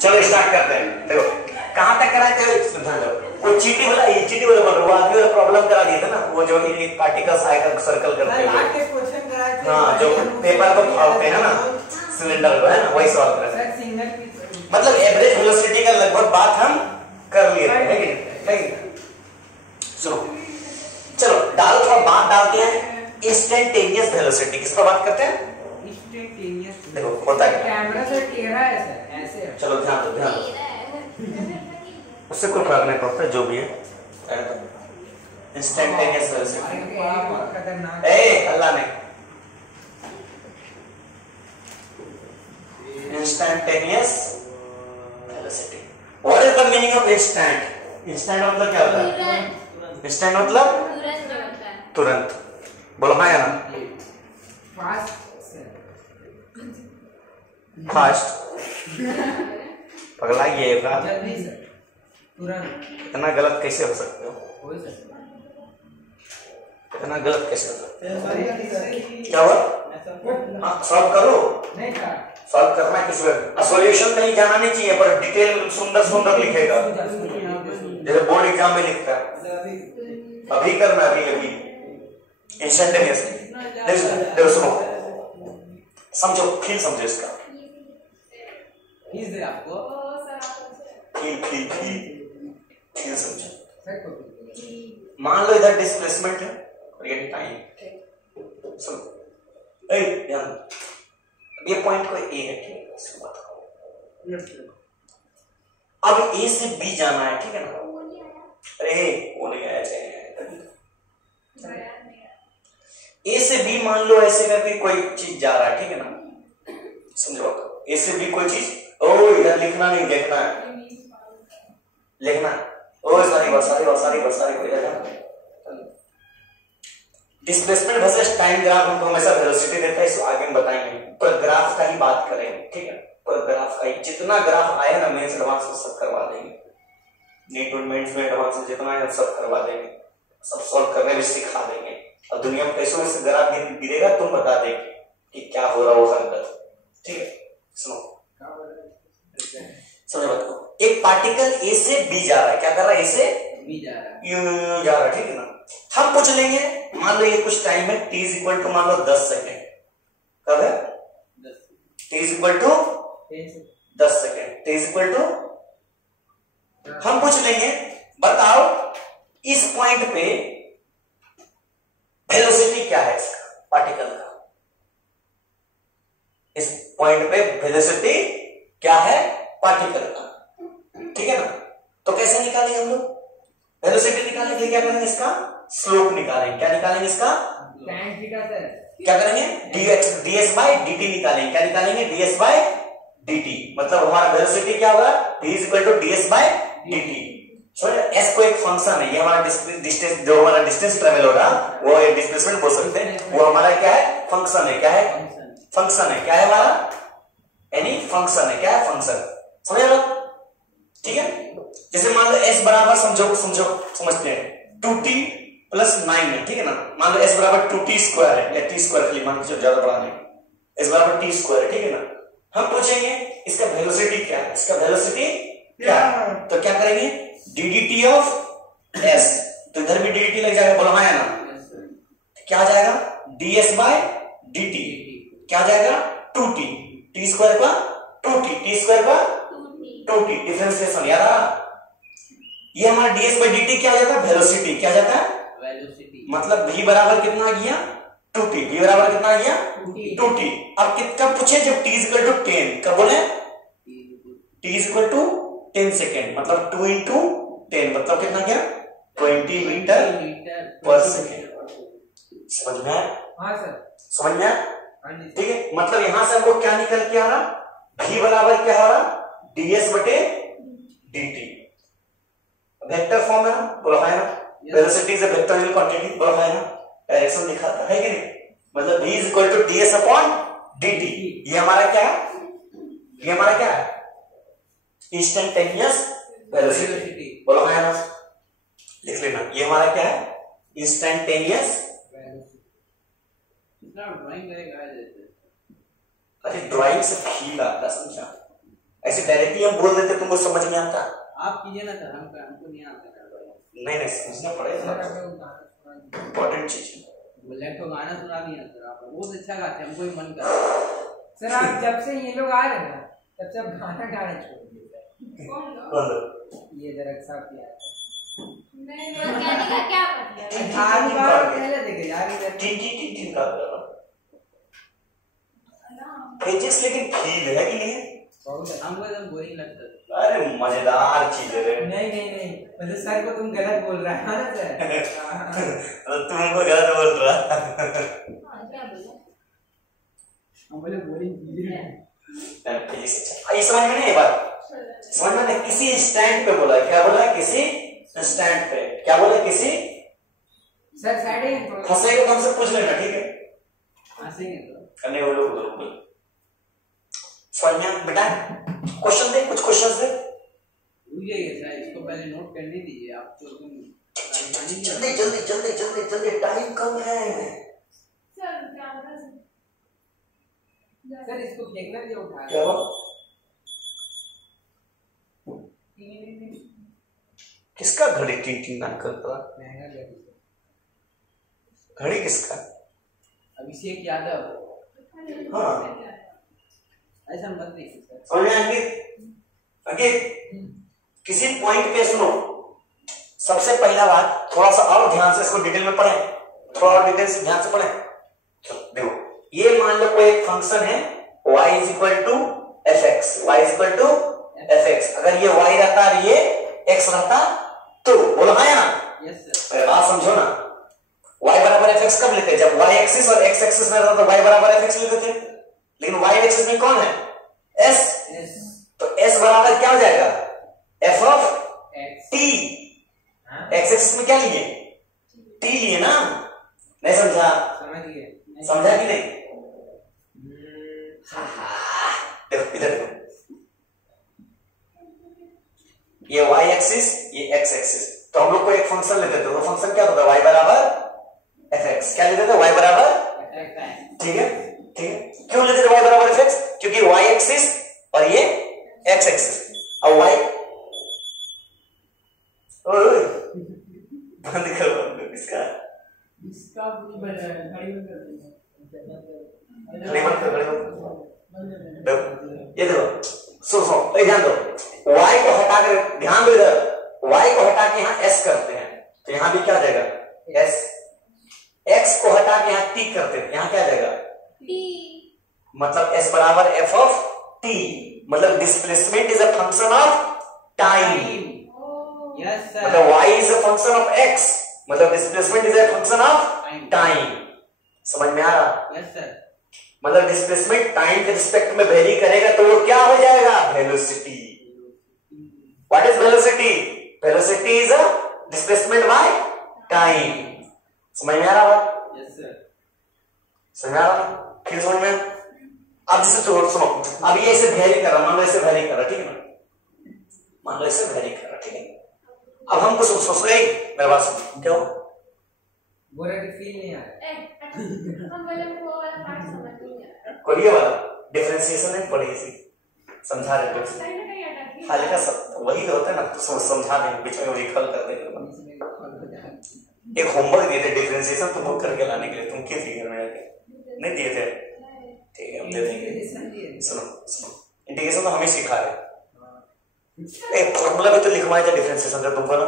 चलो स्टार्ट करते हैं। देखो कहां तक कराए थे, वो चीटी वाला वो आदमी वाला प्रॉब्लम करा दिया था ना, वो जो पार्टिकल्स आएगा सर्कल करते हुए, हाँ जो पेपर को फाड़ते हैं ना सिलेंडर को, है ना, वही सॉल्व कर रहे हैं। मतलब एवरेज वेलोसिटी का लगभग बात हम कर लिए थे। सुनो चलो डाल थोड़ा बात डालते हैं। इंस्टेंटेनियस वेलोसिटी किस पर बात करते हैं? इंस्टेंटेनियस। देखो होता है कैमरा से टेढ़ा है सर, ऐसे। चलो ध्यान दो उससे कोई फर्क नहीं पड़ता जो भी है। इंस्टेंटेनियस वेलोसिटी अल्लाह ने instantaneous velocity. What is the meaning of instant? Instant मतलब क्या होता है? इंस्टेंट मतलब तुरंत। बोलो हाँ या ना? फास्ट पगला ये इतना गलत कैसे हो सकते हो? इतना गलत कैसे हो सकते हो? क्या हुआ? हाँ सॉल्व करो। सॉल्व करना है किस वक्त? सॉल्यूशन कहीं जाना नहीं चाहिए, पर डिटेल सुंदर सुंदर लिखेगा जैसे बोर्ड एग्जाम में लिखता है। अभी करना अभी इंस्टेंटेनियस। देखो सुनो समझो, फील समझो इसका। फील समझो। मान लो इधर डिस्प्लेसमेंट है और ये टाइम। सुनो ये पॉइंट को ए है, ठीक है, इसको बताओ। अब ए से बी जाना है, ठीक है ना? अरे वो नहीं आया चाहिए। ए से बी मान लो ऐसे करके कोई चीज जा रहा है, ठीक है ना? समझो ए से बी कोई चीज, ओ इधर लिखना नहीं, देखना है, लिखना। ओ सारी डिस्प्लेसमेंट वर्सेस टाइम ग्राफ हमको हमेशा वेलोसिटी देता है, इसको आगे हम बताएंगे। पर ग्राफ का ही बात करेंगे, ठीक है? पर ग्राफ का ही जितना ग्राफ आया ना मेंस एडवांस में सब करवा देंगे। नीट और मेंस में एडवांस में जितना है सब करवा देंगे, सब सॉल्व करने भी सिखा देंगे। और दुनिया में कैसे वैसे ग्राफ गिरेगा तुम बता देंगे कि क्या हो रहा हो हरकत, ठीक है? सुनो समझ बताओ। एक पार्टिकल ए से बी जा रहा है, क्या कर रहा है? ए से बी जा रहा है, यूं जा रहा है, ठीक है ना? हम पूछ लेंगे, मान लो ये कुछ टाइम है t इक्वल टू मान लो 10 सेकेंड। कब है? t equal to 10 second. t equal to हम पूछ लेंगे बताओ इस पॉइंट पे वेलोसिटी क्या है इसका, पार्टिकल का? इस पॉइंट पे वेलोसिटी क्या है पार्टिकल का, ठीक है ना? तो कैसे निकालेंगे हम लोग वेलोसिटी? निकालने के लिए क्या करेंगे? इसका स्लोप निकालेंगे। क्या निकालेंगे? इसका क्या करेंगे? ds बाय dt निकालेंगे। क्या निकालेंगे? ds by dt। मतलब हमारा वेलोसिटी क्या होगा? v equal to ds by dt। s को एक फंक्शन है, ये हमारा डिस्टेंस, जो हमारा डिस्टेंस ट्रेवल हो रहा वो डिस्प्लेसमेंट बोल सकते हैं, वो हमारा क्या है? फंक्शन है। क्या है? फंक्शन है। क्या है हमारा? यानी फंक्शन है। क्या है? फंक्शन। समझ लो, ठीक है? जैसे मान लो s बराबर समझते हैं 2t प्लस 9 है, ठीक है ना? मान लो s बराबर 2t स्क्वायर है, या t स्क्वायर खाली मान के ज्यादा बड़ा नहीं, s बराबर t स्क्वायर है, ठीक है ना? हम पूछेंगे इसका वेलोसिटी क्या है, इसका वेलोसिटी क्या है? तो क्या करेंगे? ddt ऑफ s, तो इधर भी ddt लग जाएगा। बोलो हाँ या ना? क्या आ जाएगा? ds बाय dt क्या आ जाएगा? 2t, t स्क्वायर का 2t, t स्क्वायर का 2t। डिफरेंशिएशन याद आ? ये हमारा ds बाय dt क्या आ जाता है? वेलोसिटी। क्या आ जाता है? वेलोसिटी। मतलब v बराबर कितना आ गया? 2t। v बराबर कितना आ गया? 2t। अब कितना पूछे? जब t इक्वल टू 10, कब बोले? t इक्वल टू 10 सेकेंड, मतलब 2 इंटू 10, मतलब कितना गया? 20 मीटर पर सेकेंड। समझ में आया? हाँ सर समझ में आया, ठीक है? मतलब यहां से हमको क्या निकल के आ रहा? v बराबर क्या हो रहा? ds बटे dt। वेक्टर फॉर्म है ना? बोलो है ना? Velocity is a vectorial quantity. बोलो है ना? डायरेक्शन दिखाता है कि नहीं? मतलब v equal to ds upon dt। ये हमारा क्या है? ये हमारा क्या है? Instantaneous velocity. बोलो है ना? लिख लेना, ये हमारा क्या है? इंस्टेंटेनियस ड्राइंग करेगा। अरे ड्राइंग से फील आता, समझा? ऐसे डायरेक्टली हम बोल देते तुमको समझ में आता? आप कीजिए ना सर, हमको नहीं आता। नहीं समझना पड़ेगा, इम्पोर्टेंट चीज है। बुलेट को गाना सुना दिया सर, आप बहुत अच्छा गाते हैं, हमको भी मन कर सर। आप जब से ये लोग आ रहे हैं तब से आप गाना गाने छोड़ दिए सर। कौन लोग? ये दरक साहब किया नहीं कहने का क्या मतलब? आधी बार पहले देखे यार इधर टी का पेजेस, लेकिन फील है कि नहीं? बहुत हमको एकदम बोरिंग लगता है। अरे मजेदार चीज है। नहीं मतलब सर को तुम गलत बोल रहा है ना सर। तुमको गलत बोल रहा क्या बोला? हम बोले बोरिंग चीज है। ये समझ में नहीं है बात? समझ में नहीं? किसी स्टैंड पे बोला, क्या बोला? किसी स्टैंड पे क्या बोला? किसी सर साइड है फंसेगा तो हमसे पूछ लेना, ठीक है? हंसेंगे तो करने वो लोग बोल समझ में बेटा? क्वेश्चन दे, कुछ क्वेश्चन दे। ये सर इसको पहले नोट करने दीजिए आप तो। जल्दी टाइम कम है। सर इसको फेंकना नहीं उठा। क्या हुआ? किसका घड़ी टिंग करता? घड़ी किसका? अभिषेक यादव। हाँ ऐसा मत देखिए सर। समझ में अंकित किसी पॉइंट पे सुनो, सबसे पहला बात थोड़ा सा और ध्यान से इसको डिटेल में पढ़ें, थोड़ा और डिटेल से ध्यान से पढ़ें। चलो देखो, ये मान लो कोई एक फंक्शन है y is equal to F X, Y is equal to F X. अगर ये y रहता और ये x रहता तो बोलो हाँ या ना? Yes sir. बात समझो ना, y बराबर एफ एक्स कब लेते? जब y एक्सिस और x एक्सिस में रहता तो y बराबर एफ एक्स लेते थे, लेकिन y एक्सिस में कौन है? s। तो s बराबर क्या हो जाएगा? f of t। x axis में क्या लिए? t लिए ना? नहीं समझा? समझा कि नहीं? देखो इधर देखो, ये y एक्सिस, ये x एक्सिस। तो हम लोग को एक फंक्शन लेते थे, तो फंक्शन क्या होता है? y बराबर एफ एक्स। क्या लेते थे? y बराबर, ठीक है ठीक है। क्यों लेते थे y बराबर एफ एक्स? क्योंकि y एक्सिस और ये x एक्सिस। अब y बंद करो इसका, ये देखो सुनो ध्यान दो, y को हटाकर ध्यान दो इधर, y को हटा के यहाँ s करते हैं तो यहाँ भी क्या आ जाएगा? s। x को हटा के यहाँ t करते हैं, यहाँ क्या आ जाएगा? t। मतलब s बराबर f ऑफ t, मतलब displacement is a function of time. Yes sir. मतलब y is a function of x, मतलब displacement is a function of time. समझ में आ रहा? Yes sir. मतलब डिस्प्लेसमेंट टाइम के रिस्पेक्ट में वेरी करेगा तो वो क्या हो जाएगा? Velocity. What is velocity? Velocity is a displacement by time. समझ में आ रहा बात? Yes sir. समझ में आ रहा? फिर समझ में? अब जैसे सुनो, अब ये ऐसे वेरी कर रहा, मान लो ऐसे वेरी कर रहा, ठीक है ना? मान लो ऐसे वेरी कर रहा, ठीक है। अब हमको सोच मेरे बात सुनो, क्या हो? बोरा की फील नहीं आ रहा। हम बोले वो वाला पार्ट समझ नहीं आ रहा। कोई ये वाला डिफरेंशिएशन नहीं पढ़ी थी, समझा रहे थे कहीं ना कहीं अटक खाली का सब वही तो होता है ना, तो समझा देंगे, बीच में रिकॉल कर देंगे। एक होमवर्क दिए थे डिफरेंशिएशन तुमको करके लाने के लिए, तुम किस लिए घर में आके नहीं दिए थे? ठीक है हम दे देंगे। सुनो इंटीग्रेशन तो हमें सिखा रहे, एक फॉर्मूला भी तो लिखवाया था डिफरेंशिएशन का तुमको ना,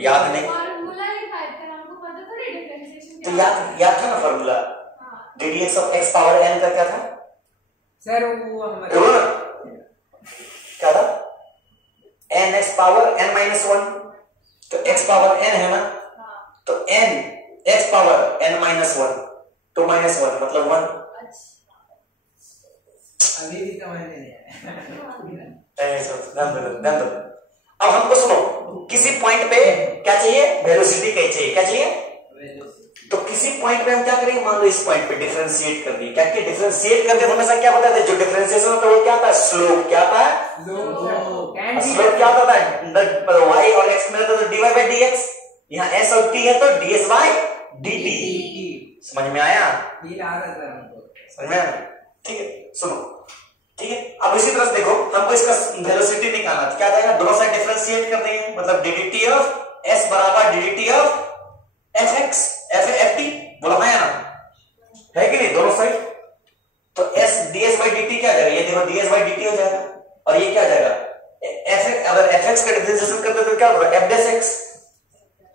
याद नहीं? फॉर्मूला लिखा था, हमको पता थोड़ी डिफरेंशिएशन तो याद था ना formula? ddx of x power n का क्या था सर? वो हमारा क्या था? nx power n minus 1। तो x पावर n है ना, तो n x power n minus 1 तो माइनस 1 मतलब 1। अभी भी समझ नहीं ध्यान दो। अब हमको सुनो, किसी पॉइंट पे क्या चाहिए? वेलोसिटी चाहिए। क्या चाहिए? तो किसी पॉइंट पे हम क्या करेंगे? मान लो इस पॉइंट पे डिफरेंशिएट कर दिए। क्या कि डिफरेंशिएट करते हमेशा क्या बताते हैं? जो डिफरेंशिएशन होता है वो क्या आता है? स्लोप। क्या आता है? स्लोप क्या होता है? y और x में रहता है तो dy by dx, यहाँ s और t है तो ds by dt। समझ में आया? फील आ रहा सर हमको। समझ में आया? ठीक है सुनो, ठीक है। अब इसी तरह से देखो, हमको इसका वेलोसिटी निकालना है, क्या जाएगा, दोनों साइड डिफरेंशिएट कर देंगे, मतलब dt ऑफ s बराबर dt ऑफ fx ft, बोलो है ना, है कि नहीं, दोनों साइड। तो s ds by dt क्या जाएगा, ये देखो ds by dt हो जाएगा, और ये क्या जाएगा fx, अगर fx का डिफरेंशिएशन करते तो क्या होगा f dash x,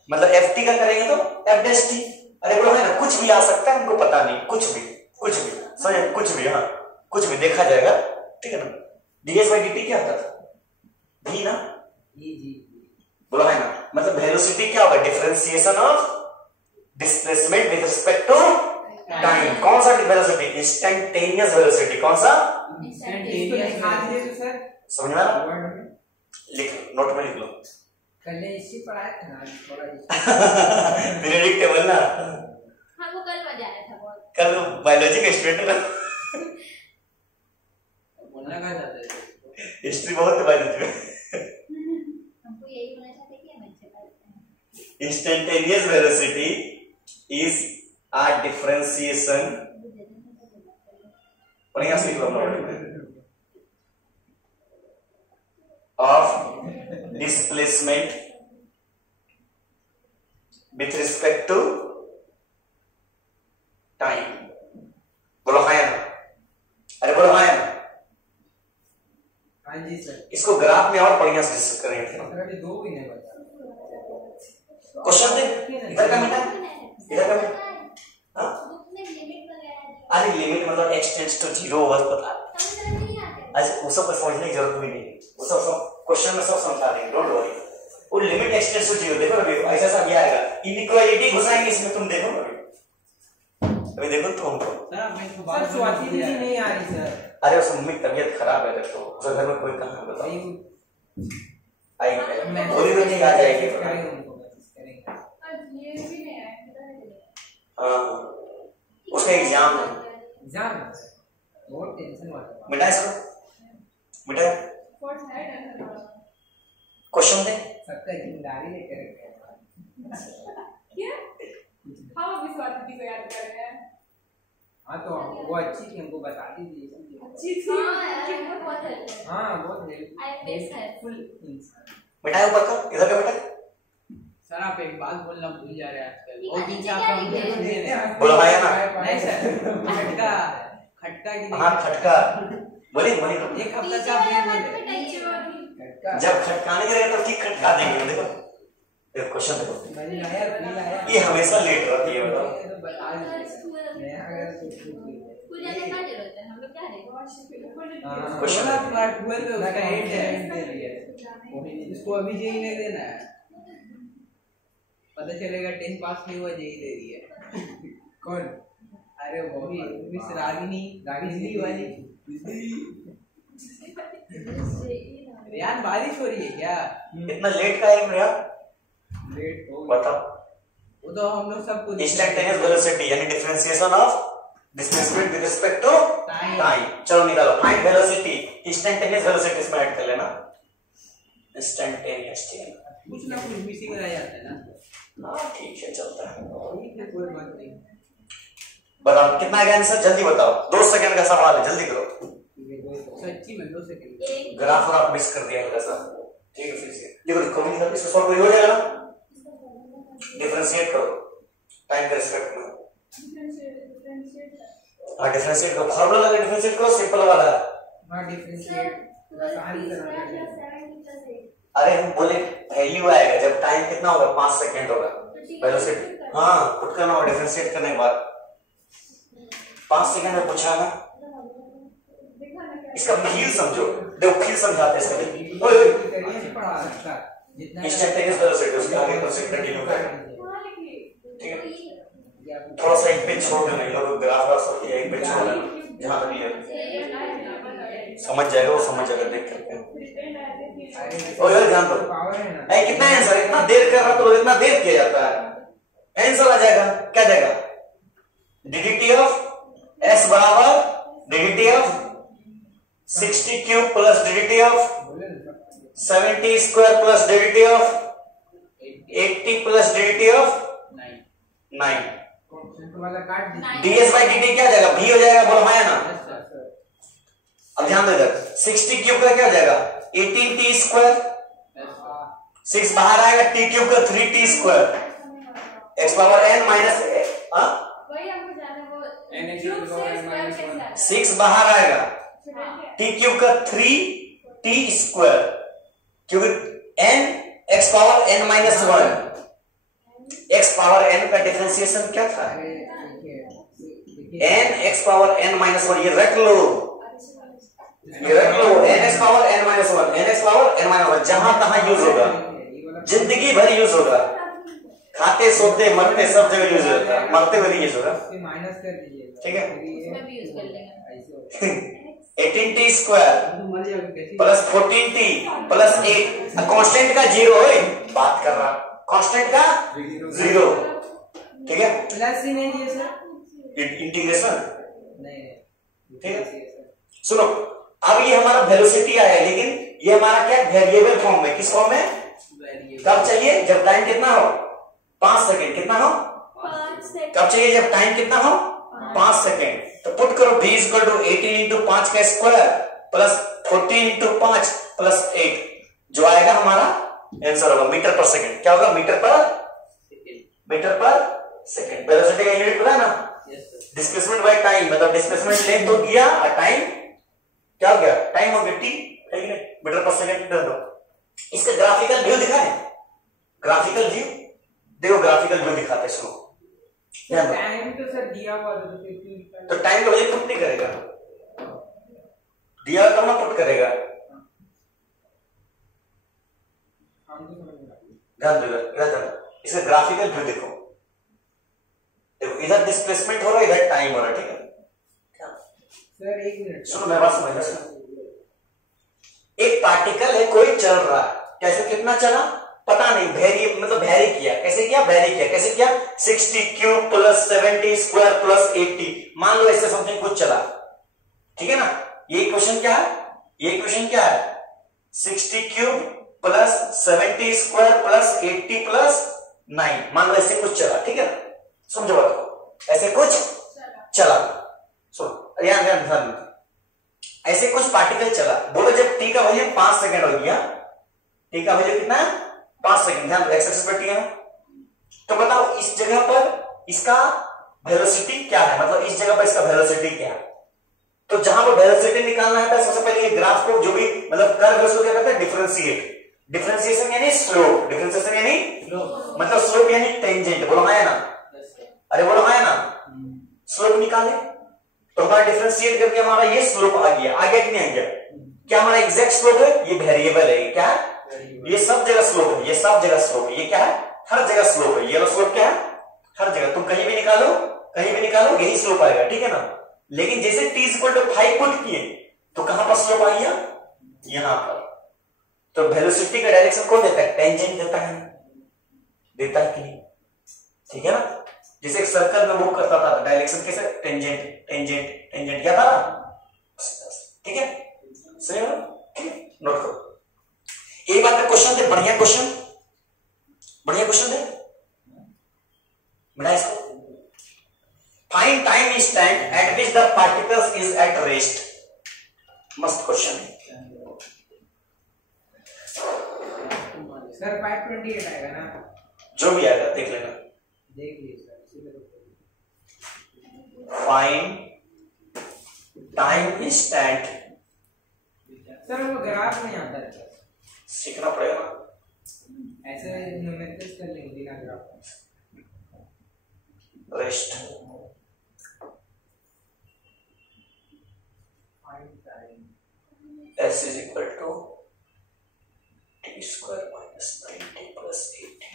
मतलब ft का करेंगे तो f dash t। अरे बोलो है ना, कुछ भी आ सकता है, हमको पता नहीं, कुछ भी समझे, कुछ भी, हाँ कुछ भी देखा जाएगा, ठीक है ना। ds by dt क्या होता था, v ना, जी बोलो है ना, मतलब वेलोसिटी क्या होगा, differentiation of displacement with respect to time. कौन सा वेलोसिटी, इंस्टेंटेनियस वेलोसिटी, कौन सा, समझ में आया, लिख नोट में लिख लो, कल इसी पढ़ाया था ना, थोड़ा पीरियडिक टेबल ना, हमको कल मजा आया था बहुत। कल बायोलॉजी का स्टूडेंट है, बोलना क्या चाहते थे, हिस्ट्री बहुत है बायोलॉजी में। हमको यही बोलना चाहते कि हम अच्छे पढ़ते हैं। Instantaneous velocity is a differentiation, पढ़ेंगे असली problem of displacement with respect to time। बोलो हाँ या ना, अरे बोलो हाँ या ना। हाँ जी सर। इसको ग्राफ में और बढ़िया से डिस्कस करेंगे। सर अभी दो भी नहीं बता, क्वेश्चन दे, इधर का बेटा, इधर का बेटा, अरे लिमिट मतलब x टेंड्स टू 0 बस बता, अच्छा वो सब समझने की जरूरत भी नहीं, वो सब क्वेश्चन में सब समझा देंगे, डोंट वरी। वो लिमिट x टेंड्स टू 0 देखो अभी ऐसा सा भी आएगा, इनइक्वालिटी घुसाएंगे इसमें, तुम देखो अभी देखो तुमको। सर स्वाति दीदी नहीं आ रही सर। अरे उस मम्मी की तबीयत खराब है तो उसके घर में कोई कहां है बताओ, आई पूरी तो नहीं आ जाएगी, हाँ उसका एग्जाम बहुत टेंशन वाला बेटा, इसको बेटा क्वेश्चन दे, सबका जिम्मेदारी लेकर क्या हम अभी स्वाति को याद कर रहे हैं। हाँ तो वो अच्छी थी, हमको बता दीजिए, अच्छी थी, बहुत अच्छी, हाँ बहुत हेल्पफुल इंसान। बेटा ऊपर कर, इधर का बेटा। सर आप एक बात बोलना भूल जा रहे हैं आजकल, और दिन से क्या आप बोलो भाई ना, नहीं सर, खटका की हाँ खटका बोले बोले, एक हफ्ता से आप नहीं बोले, जब खटकाने के लिए तो ठीक खटका देंगे। देखो देखो क्वेश्चन देखो, ये हमेशा लेट रहती है, बताओ इसको अभी जेई नहीं देना है, पता चलेगा 10 पास नहीं हुआ जेई दे रही है। कौन, अरे वो भी मिस रागिनी वाली। रियान बारिश हो रही है क्या, इतना लेट का है यार, लेट हो बताओ। वो तो हम लोग सबको इंस्टेंटेनियस वेलोसिटी यानी differentiation of displacement with respect to time. चलो निकालो, फाइंड वेलोसिटी, इंस्टेंटेनियस वेलोसिटी इसमें ऐड कर लेना, इंस्टेंटेनियस कुछ ना कुछ मिसिंग रह जाता है ना। हाँ ठीक है चलता है, ठीक है कोई बात नहीं। बताओ कितना है आंसर, जल्दी बताओ, 2 सेकंड का सवाल है, जल्दी करो। सच्ची में 2 सेकंड, ग्राफ और आप मिस कर दिया थोड़ा सा, ठीक है फिर से देखो, देखो नहीं इसको सॉल्व हो जाएगा ना, डिफरेंशिएट करो टाइम के रिस्पेक्ट में, हाँ डिफरेंशिएट करो, फार्मूला लगा डिफरेंशिएट करो, सिंपल वाला। हां डिफरेंशिएट आसानी से, अरे हम बोले वैल्यू आएगा जब टाइम कितना होगा, 5 सेकंड होगा वेलोसिटी, हाँ पुट करना होगा डिफरेंशिएट करने के बाद 5 सेकंड में पूछा ना, इसका फील समझो, देखो फील समझाते हैं इसका, ओए इंस्टेंटेनियस वेलोसिटी उसके आगे प्रोसेस कंटिन्यू करें, ठीक है। थोड़ा सा एक पेज छोड़ देना, लोग ग्राफ सब एक पेज छोड़ देना, जहां तक ये समझ जाएगा वो समझ जाएगा, देख करके। और यार ध्यान दो, ऐ कितना आंसर, इतना देर कर रहा तो इतना देर किया जाता है, आंसर आ जाएगा, क्या जाएगा, dt ऑफ s बराबर dt of 60 cube plus dt of 70 square plus dt of 80 plus dt of 9। ds by dt क्या जाएगा, v हो जाएगा, बोलो हाँ ना। अब ध्यान दो इधर, 60 क्यूब का क्या हो जाएगा 18t स्क्वायर, 6 बाहर आएगा, t क्यूब का 3t square, x power n minus वही हमको जाना वो क्यूब से स्क्वायर कैसे आता है? 6 बाहर आएगा, t क्यूब का 3t स्क्वायर, क्योंकि n x power n minus 1, x power n का डिफरेंशिएशन क्या था, n x power n minus 1, ये रख लो, ये रख लो, n x power n minus 1, n x power n minus 1 जहां तहां यूज होगा, जिंदगी भर यूज होगा, खाते सोते मरते सब जगह यूज होता है, मरते हुए नहीं यूज होगा, माइनस कर दीजिए, ठीक है, इसमें भी यूज कर लेंगे। 18t square plus 14t plus 8, constant का 0 है, बात कर रहा कांस्टेंट का 0, ठीक है, प्लस ही नहीं दिए सर, इंटीग्रेशन, नहीं ठीक है। सुनो, अब ये हमारा वेलोसिटी आया है, लेकिन ये हमारा क्या वेरिएबल फॉर्म में, किस फॉर्म में, कब चाहिए जब टाइम कितना हो 5 सेकंड, कितना हो 5 सेकंड, कब चाहिए जब टाइम कितना हो 5 सेकंड, तो पुट करो v इक्वल टू 18 इंटू 5 का स्क्वायर प्लस 14 इंटू 5 प्लस 8, जो आएगा हमारा आंसर होगा मीटर पर सेकंड, क्या होगा मीटर पर सेकंड, वेलोसिटी का यूनिट पता है ना, डिस्प्लेसमेंट बाय टाइम, मतलब डिस्प्लेसमेंट लेंथ तो दिया और टाइम क्या हो गया, टाइम हो गया t, ठीक है, मीटर पर सेकंड दे दो। इसका ग्राफिकल व्यू दिखाएं, ग्राफिकल व्यू देखो, ग्राफिकल व्यू दिखाते हैं, सुनो टाइम तो सर दिया हुआ था, तो टाइम तो मुझे पुट नहीं करेगा, दिया तो ना पुट करेगा, ध्यान दो, इसका ग्राफिकल व्यू देखो, देखो इधर डिस्प्लेसमेंट हो रहा है, इधर टाइम हो रहा है, ठीक है सर, एक मिनट सुनो, मैं बात समझ रहा हूं, एक पार्टिकल है, कोई चल रहा है, कैसे कितना चला पता नहीं, वेरी मतलब वेरी किया, कैसे किया, वेरी किया, कैसे किया, 60 क्यूब प्लस 70 स्क्वायर प्लस 80, मान लो ऐसे समथिंग कुछ चला, ठीक है ना, ये इक्वेशन क्या है, ये इक्वेशन क्या है, 60 cube plus 70 square plus 80 plus 9, मान लो ऐसे कुछ चला, ठीक है, समझो बात को, ऐसे कुछ चला, सुनो ध्यान, ऐसे कुछ पार्टिकल चला, बोलो जब t का वैल्यू 5 सेकंड हो गया, t का वैल्यू कितना है 5 सेकंड, ध्यान दो, एक्स एक्सिस पर t है, तो बताओ इस जगह पर इसका वेलोसिटी क्या है, मतलब इस जगह पर इसका वेलोसिटी क्या है, तो जहां पर वेलोसिटी निकालना है, सबसे पहले ये ग्राफ को जो भी मतलब कर्व उसको क्या कहते हैं, डिफरेंशिएट, डिफरेंशिएशन यानी स्लोप, डिफरेंशिएशन यानी मतलब स्लोप यानी टेंजेंट, बोलो है ना, अरे बोलो है ना, स्लोप निकाले तो हमारा डिफरेंशिएट करके हमारा ये स्लोप आ गया कि नहीं आ गया, क्या हमारा एग्जैक्ट स्लोप है, ये वेरिएबल है, क्या है, ये सब जगह स्लोप है, ये सब जगह स्लोप है, ये क्या है, हर जगह स्लोप है, ये स्लोप क्या है, हर जगह, तुम कहीं भी निकालो यही स्लोप आएगा, ठीक है ना, लेकिन जैसे t इक्वल टू 5 पुट किए तो कहां पर स्लोप आ गया, यहां पर, तो वेलोसिटी का डायरेक्शन कौन देता है, टेंजेंट देता है कि नहीं, ठीक है ना, जैसे एक सर्कल में मूव करता था डायरेक्शन कैसे, टेंजेंट क्या था, ठीक है, सही है, ठीक है, नोट करो, एक बात पे क्वेश्चन दे, बढ़िया क्वेश्चन दे, मिला इसको, find time instant eight which the particles is at rest, मस्त क्वेश्चन है सर, 528 आएगा ना, जो भी आएगा देख लेना, देख लीजिए sir, find time instant, sir वो ग्राफ नहीं आता है, सीखना पड़ेगा ना, ऐसे न्यूमेरिकल्स कर लेंगे बिना graph, rest, s is equal to t square minus 90 plus 80,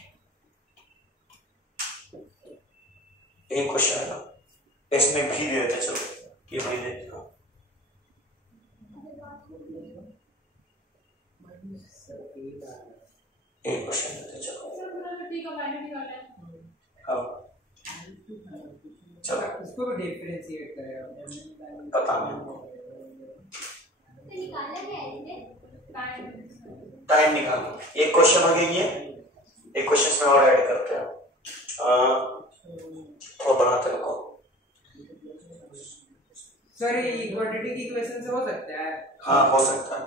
एक क्वेश्चन है ना, इसमें भी दे देते, चलो ये भी दे देता हूं, एक क्वेश्चन देते, चलो हाँ चलो, इसको भी डिफरेंशिएट करें, पता नहीं, निकाला है टाइम निकालो, एक क्वेश्चन हो गया, ये एक क्वेश्चन में और ऐड करते हैं, थोड़ा बनाते रखो, सर ये क्वाड्रेटिक इक्वेशन से हो सकता है? हाँ हो सकता है।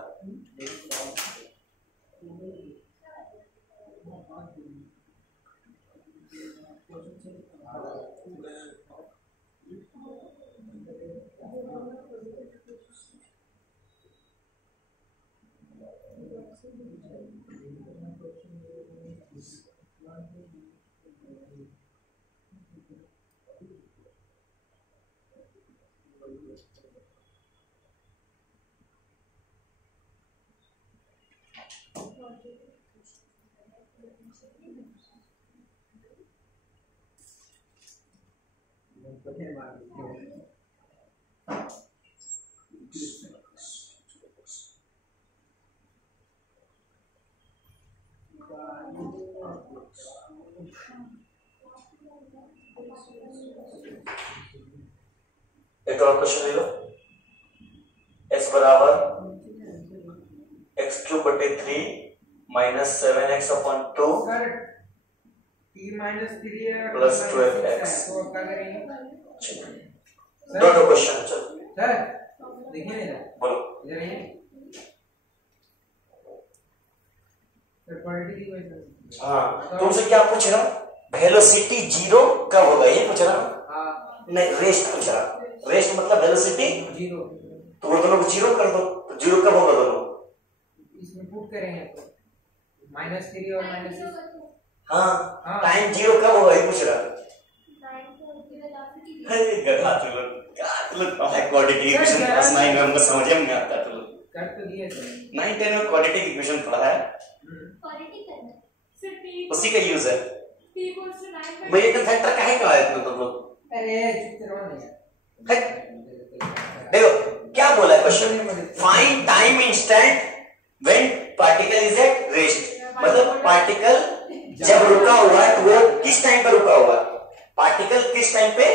एक और क्वेश्चन ले लो। x बराबर x³/3 - 7x/2 प्लस 12x। तो अब क्या करेंगे दो क्वेश्चन। चलो सर देखिए ना, बोलो। इधर आइए सर। Quadratic equation. हाँ तुमसे क्या पूछ रहा? वेलोसिटी जीरो कब होगा ये पूछ रहा? हाँ नहीं, रेस्ट पूछ रहा। रेस्ट मतलब वेलोसिटी जीरो। तो वो दोनों को जीरो कर दो। तो जीरो कब होगा दोनों? इसमें पुट करेंगे तो -3 और -6। हाँ हाँ। टाइम जीरो कब होगा ये पूछ रहा। अरे गधा तुम लोग, क्या तुम लोग क्वाड्रेटिक इक्वेशन क्लास 9 में हमको समझ में नहीं आता। तुम लोग कर तो दिया सर। 9-10 में क्वाड्रेटिक इक्वेशन पढ़ा है, उसी का यूज है। मेरे को फैक्टर काहे का है तुम लोग? अरे चुप रहो नहीं। देखो क्या बोला है question, find time instant when particle is at rest. मतलब पार्टिकल जब रुका हुआ है तो वो किस टाइम पे रुका हुआ है? पार्टिकल किस टाइम पे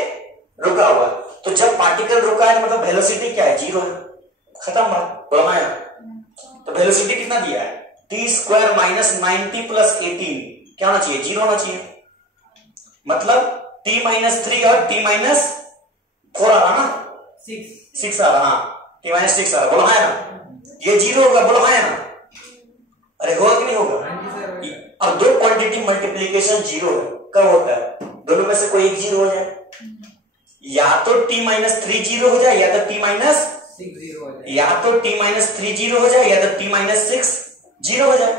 रुका हुआ है? तो जब पार्टिकल रुका है मतलब वेलोसिटी क्या है? जीरो है। खत्म बात, बोला है ना। तो वेलोसिटी कितना दिया है? t² - 90 + 18 क्या होना चाहिए? जीरो होना चाहिए। मतलब t - 3 और t - 4 आ रहा ना, 6 आ रहा। हाँ t - 6 आ रहा, बोला है ना। ये जीरो होगा, बोला है ना। अरे होगा कि नहीं होगा? अब दो क्वांटिटी मल्टीप्लीकेशन जीरो है, कब होता है? दोनों में से कोई एक जीरो हो जाए, या तो t - 3 जीरो हो जाए या तो t - 6 जीरो हो जाए, या तो t - 3 जीरो हो जाए या तो t - 6 जीरो हो जाए।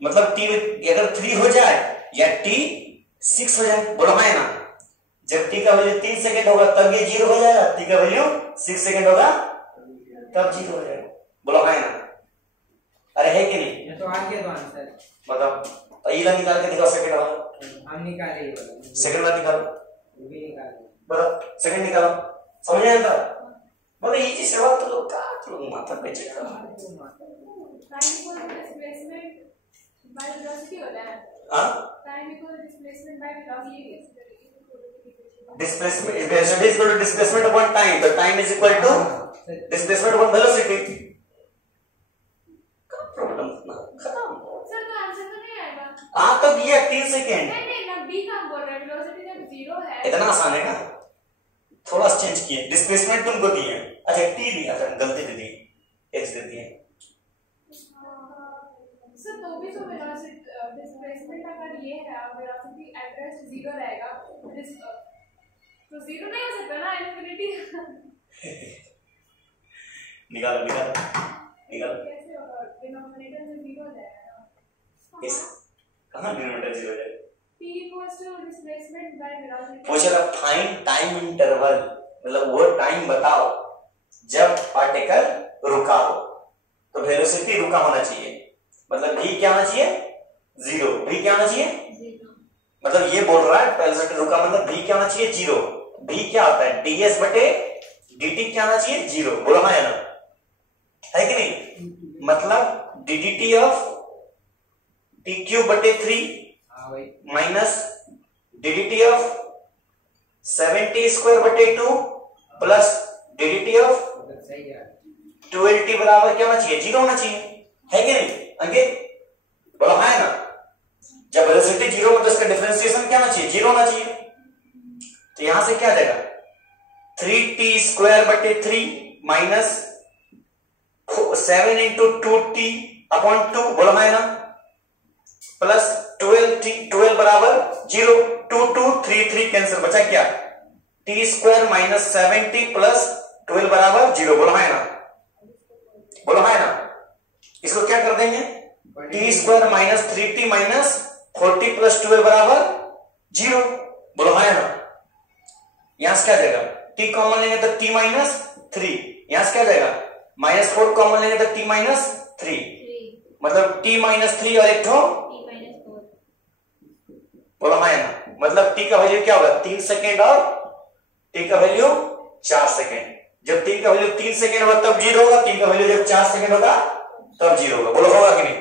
मतलब t अगर 3 हो जाए या t 6 हो जाए, बोलो है ना। जब t का वैल्यू 3 सेकंड होगा तब ये जीरो हो जाएगा, t का वैल्यू 6 सेकंड होगा तब जीरो हो जाएगा, बोलो है ना। अरे है कि नहीं? ये तो आ गया तो आंसर। बताओ, पहला निकाल के दिखाओ सेकंड वाला। हम निकाले ये वाला। सेकंड वाला निकालो, वो भी निकाले। बताओ सेकंड निकालो। समझ में आता? मतलब ये चीज सवाल तो लोग का तो लोग माथा पे चढ़ रहा है। हां time equal displacement by velocity. Displacement velocity is equal to displacement upon time, तो time is equal to displacement upon velocity. क्या प्रॉब्लम खत्म। सर तो आंसर तो नहीं आएगा। आ तो दिया 3 सेकंड। नहीं ना, बी का बोल रहा है वेलोसिटी जब जीरो है। इतना आसान है क्या? थोड़ा सा चेंज किए, डिस्प्लेसमेंट तुमको दिए, अच्छा टी दिया था, गलती दे दी, एक्स दे दिए। सर तो भी तो वेलोसिटी डिस्प्लेसमेंट अगर ये है और वेलोसिटी एट रेस्ट जीरो रहेगा तो जीरो नहीं हो सकता ना, इनफिनिटी। निकालो निकालो निकालो। कैसे होगा? डिनोमिनेटर में जीरो हो जाएगा ना। इस कहां डिनोमिनेटर जीरो हो जाएगा? t equals to displacement by velocity. पूछ रहा फाइंड टाइम इंटरवल, मतलब वो टाइम बताओ जब पार्टिकल रुका हो। तो वेलोसिटी रुका होना चाहिए, मतलब v क्या होना चाहिए? जीरो। v क्या होना चाहिए? जीरो। मतलब ये बोल रहा है वेलोसिटी रुका मतलब v क्या होना चाहिए? जीरो। v क्या होता है? ds/dt क्या होना चाहिए? जीरो। बोला है ना, है कि नहीं? मतलब ddt ऑफ t³/3 हां भाई minus ddt of 7t²/2 plus ddt of तो सही है। 12t बराबर क्या होना चाहिए? जीरो होना चाहिए, है कि नहीं अंकित? बोला है ना। जब वेलोसिटी जीरो मतलब इसका डिफरेंशिएशन क्या होना चाहिए? जीरो होना चाहिए। तो यहां से क्या आ जाएगा? 3t 3t स्क्वायर बटे 3 माइनस 7 इंटू 2t अपॉन 2 बोला है ना, प्लस 12 बराबर 0, 2 2 3 3 कैंसिल, बचा क्या, t square minus 7t plus 12 बराबर 0, बोला है ना, बोला है ना। इसको क्या कर देंगे, t square minus 3t minus 40 plus 12 बराबर 0, बोला है ना। यहां से क्या जाएगा, t कॉमन लेंगे तो t माइनस 3, यहां से क्या जाएगा माइनस 4 कॉमन लेंगे तो t माइनस 3, मतलब t माइनस 3 और एक ठो बोला है ना, मतलब t का वैल्यू क्या होगा 3 सेकेंड और t का वैल्यू 4 सेकेंड। जब t का वैल्यू 3 सेकेंड होगा तब 0 होगा, t का वैल्यू जब 4 सेकेंड होगा तब 0 होगा, बोलो होगा कि नहीं।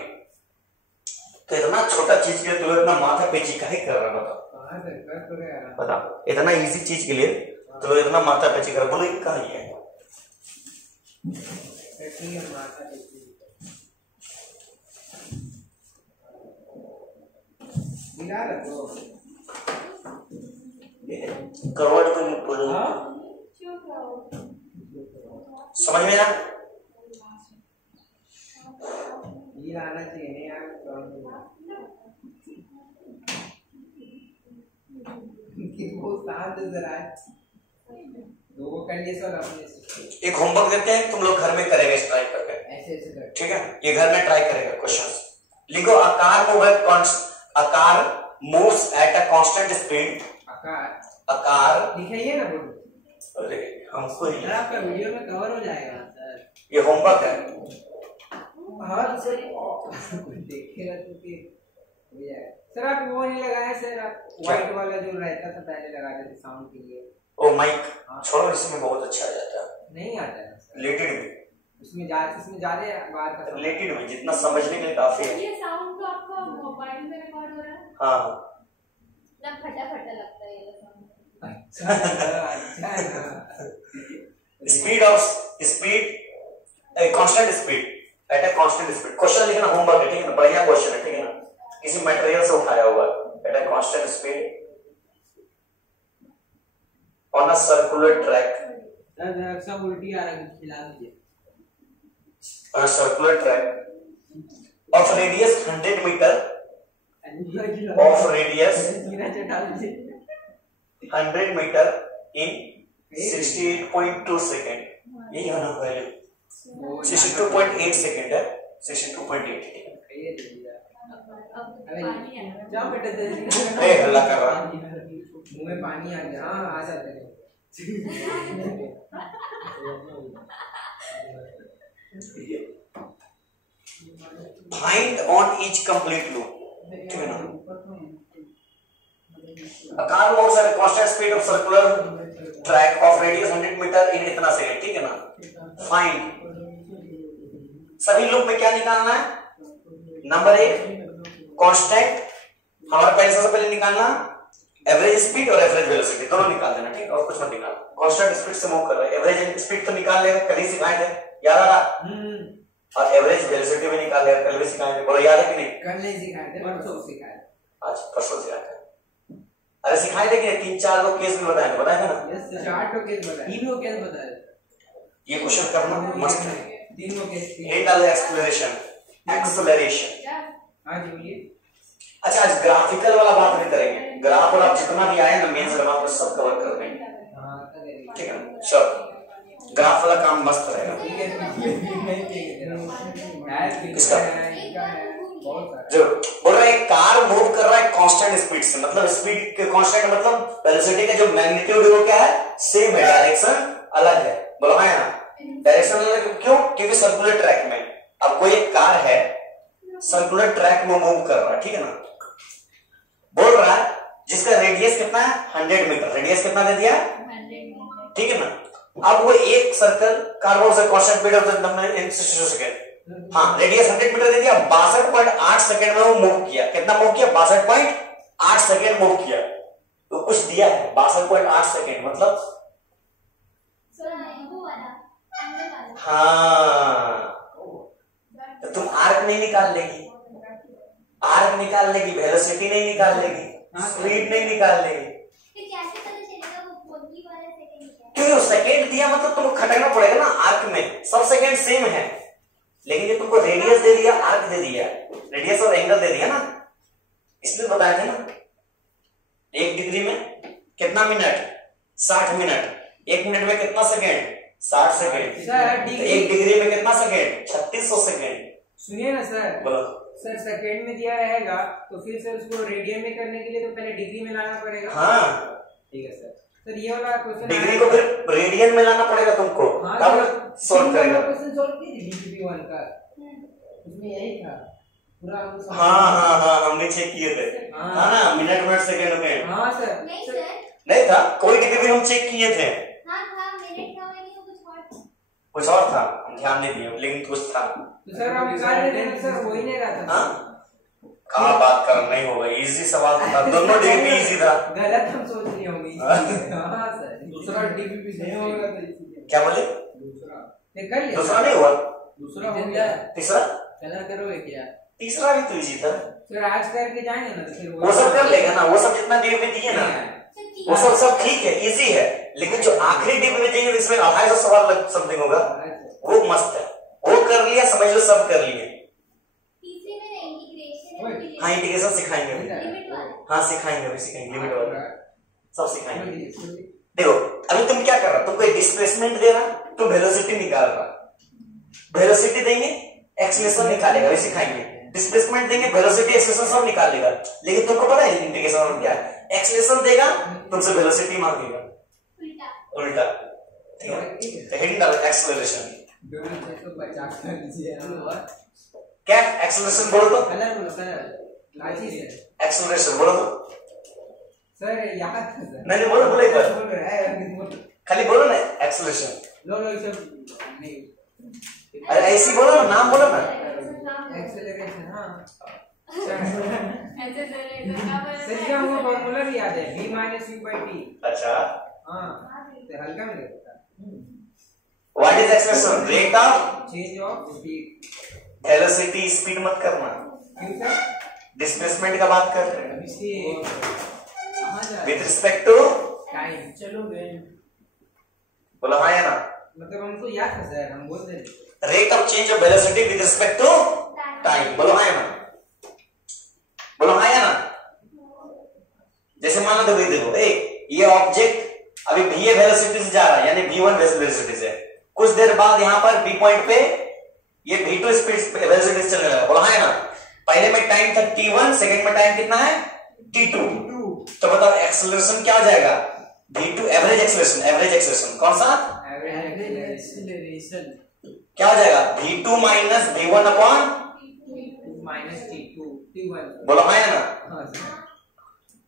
तो इतना छोटा चीज के लिए तो इतना माथा पेची काहे कर रहा है, बताओ इतना इजी चीज के लिए तो इतना माथा पेची कर, बोलो ये कहां है। करवट को समझ में आना चाहिए यार, एक होमवर्क देते हैं, तुम लोग घर में करेंगे इस ट्राई करके, ऐसे ठीक है, ये घर में ट्राई करेगा। क्वेश्चंस लिखो, आकार मूव है, आकार moves eight a constant speed, आकार दिखाइए ना बोलो, अरे हमको ही आपका वीडियो में कवर हो जाएगा सर, ये होमवर्क है। हाँ सर देखेगा तो फिर सर आप वो नहीं लगाए सर, आप व्हाइट वाला जो रहता था पहले लगाते थे साउंड के लिए, ओ माइक छोड़ो, इसमें बहुत अच्छा आ जाता है, नहीं आता है रिलेटेड में, इसमें ज्यादा बात का रिलेटेड में जितना समझने के लिए काफी है। ये साउंड तो आपका मोबाइल में रिकॉर्ड हो रहा है, हाँ ना फटा लगता है ये sound. Speed constant speed at a constant speed, question लिखना होमवर्क है, ठीक है ना, बढ़िया क्वेश्चन है, ठीक है ना, किसी मटेरियल से उठाया हुआ at a constant speed on a circular track, सब उल्टी आ रहा है, खिला दीजिए, on a circular track of radius 100 metre, of radius 100 metre in 68.2 second, यही है ना वैल्यू, 62.8 सेकेंड है, 62.8। जाओ बेटा ए हल्ला कर रहा, मुंह में पानी आ गया, हाँ आ जाते हैं। Find on each complete loop, ठीक है ना, Aakar moves at constant speed of circular track of radius 100 metre in इतना सेकंड, ठीक है ना। फाइंड सभी लूप में क्या निकालना है, नंबर 1 कांस्टेंट, हमारा पहले सबसे पहले निकालना एवरेज स्पीड और एवरेज वेलोसिटी, दोनों निकाल देना, ठीक है, और कुछ मत निकालना। कांस्टेंट स्पीड से मूव कर रहा है, एवरेज स्पीड तो निकाल लेगा, कल ही सिखाए थे, याद आ रहा, और एवरेज वेलोसिटी भी निकाल लेगा, कल भी सिखाए थे, बोलो याद है कि नहीं, कल नहीं सिखाए थे, परसों सिखाए, आज परसों सिखाए थे, अरे सिखाए थे कि 3-4 लोग केस भी बताए थे, बताए थे ना, यस सर, 4 केस बताए, 3 केस बताए, ये क्वेश्चन करना मस्त है, 3 केस, इंटल एक्सेलरेशन। हां जी बोलिए। अच्छा आज ग्राफिकल वाला बात नहीं करेंगे, ग्राफ और आप जितना भी आए ना मेंस ग्राफ में सब कवर कर देंगे, ठीक है, सब ग्राफ वाला काम मस्त रहेगा, किसका जो बोल रहा है कार मूव कर रहा है कांस्टेंट स्पीड से, मतलब स्पीड के कांस्टेंट मतलब वेलोसिटी का जो मैग्नीट्यूड है वो क्या है, सेम है, डायरेक्शन अलग है, बोलो है ना, डायरेक्शन अलग क्यों, क्योंकि सर्कुलर ट्रैक में, अब कोई एक कार है सर्कुलर ट्रैक में मूव कर रहा है, ठीक है ना, बोल रहा है जिसका रेडियस कितना है 100 मीटर, रेडियस कितना दे दिया 100 ठीक है ना, अब वो एक सर्कल कार्बन से constant speed of the second, हाँ रेडियस 100 मीटर दे दिया, 62.8 सेकंड में वो मूव किया, कितना मूव किया 62.8 सेकंड मूव किया, तो कुछ दिया है 62.8 सेकंड मतलब, हाँ तो तुम आर्क नहीं निकाल लेगी, आर्क निकाल लेगी, वेलोसिटी नहीं निकाल लेगी, स्पीड नहीं निकाल लेगी, ये वाला सेकंड क्या है? क्यों सेकंड दिया मतलब तुमको खटकना पड़ेगा ना आर्क में, सब सेकंड सेम है, लेकिन ये तुमको रेडियस दे दिया, आर्क दे दिया, रेडियस और एंगल दे दिया ना, इसलिए बताए थे ना 1 डिग्री में कितना मिनट 60 मिनट, 1 मिनट में कितना सेकंड 60 सेकंड, सर 1 डिग्री में कितना सेकंड 3600 सेकंड। सुनिए ना सर, बोलो सर सेकंड में दिया रहेगा तो फिर सर उसको रेडियन में करने के लिए तो पहले डिग्री में लाना पड़ेगा। हाँ ठीक है सर। सर ये वाला क्वेश्चन डिग्री को फिर रेडियन में लाना पड़ेगा तुमको, तब सॉल्व करेगा। क्वेश्चन सॉल्व कीजिए DPP1 का, उसमें यही था पूरा हमको समझ। हाँ हमने चेक किए थे, हाँ। हाँ ना मिनट सेकंड में। हाँ सर। नहीं सर, नहीं था कोई डिग्री हम चेक किए थे, हाँ था, मिनट था, लेकिन वो कुछ और था। कुछ और था हम ध्यान नहीं दिए, लेकिन कुछ था। तो सर हम निकाल लेते हैं सर, हो ही नहीं रहा था। हाँ कहाँ बात कर नहीं होगा, इजी सवाल था, दोनों डिग्री इजी था। गलत हम सोच लिए होंगे। हाँ सर, दूसरा DPP नहीं होगा तो इसीलिए। क्या बोले? दूसरा कर लिया, दूसरा नहीं हुआ, दूसरा हो गया। तीसरा चला करोगे क्या? तीसरा भी तो इजी था, फिर आज करके जाएंगे ना तो फिर वो सब कर लेगा ना, वो सब जितना डिग्री दिए ना वो सब ठीक है, इजी है, लेकिन जो आखिरी डिग्री में देंगे इसमें 250 सवाल समथिंग होगा, वो मस्त है, वो कर लिया समझ लो, सब कर लिए। तीसरे में ना इंटीग्रेशन हाँ इंटीग्रेशन सिखाएंगे अभी, लिमिट वाला। हाँ सिखाएंगे अभी, सिखाएंगे लिमिट वाला सब सिखाएंगे। ठीक देखो अभी तुम क्या कर रहा, तुमको एक डिस्प्लेसमेंट दे रहा, तुम वेलोसिटी निकाल रहा, वेलोसिटी देंगे एक्सीलरेशन निकालेगा, अभी सिखाएंगे। डिस्प्लेसमेंट देंगे वेलोसिटी एक्सीलरेशन सब निकालेगा, लेकिन तुमको पता है इंटीग्रेशन में क्या है, एक्सीलरेशन देगा तुमसे वेलोसिटी मांगेगा उल्टा। उल्टा, ठीक है? तो हेडिंग डालो एक्सीलरेशन, क्या एक्सीलरेशन बोलो तो, एक्सीलरेशन बोलो तो, सर याद था सर। नहीं बोलो, बोलो एक बार, बोल रहा है, खाली बोलो ना एक्सीलरेशन, लो ये सब नहीं, अरे ऐसी बोलो ना, नाम बोलो ना। एक्सेलरेशन। हाँ ऐसे सर क्या हमको फॉर्मूला भी याद है, v - u/t। अच्छा हाँ तो हल्का में देखता what is acceleration, rate of change of speed. Velocity, speed मत करना, क्यों सर? डिस्प्लेसमेंट का बात कर रहे हैं अभी से कहाँ जा रहे विद रिस्पेक्ट टू, टाइम। चलो गए, बोलो हाँ या ना, मतलब हमको याद था सर, हम बोल रहे थे। Rate of change of velocity with respect to time, बोलो हाँ या ना, बोलो हाँ या ना। जैसे मान लो देखो ये ऑब्जेक्ट अभी v वेलोसिटी से जा रहा है, यानी v1 वेलोसिटी से, कुछ देर बाद यहाँ पर b पॉइंट पे ये v2 स्पीड वेलोसिटी से चलने लगा, बोलो हाँ या ना। पहले में टाइम था t1, सेकंड में टाइम कितना है t2, तो बताओ एक्सेलरेशन क्या हो जाएगा, v2 average acceleration, average acceleration कौन सा एक्सेलरेशन क्या हो जाएगा, v2 minus v1 upon, -t1। बोलो हाँ या ना। हाँ सर।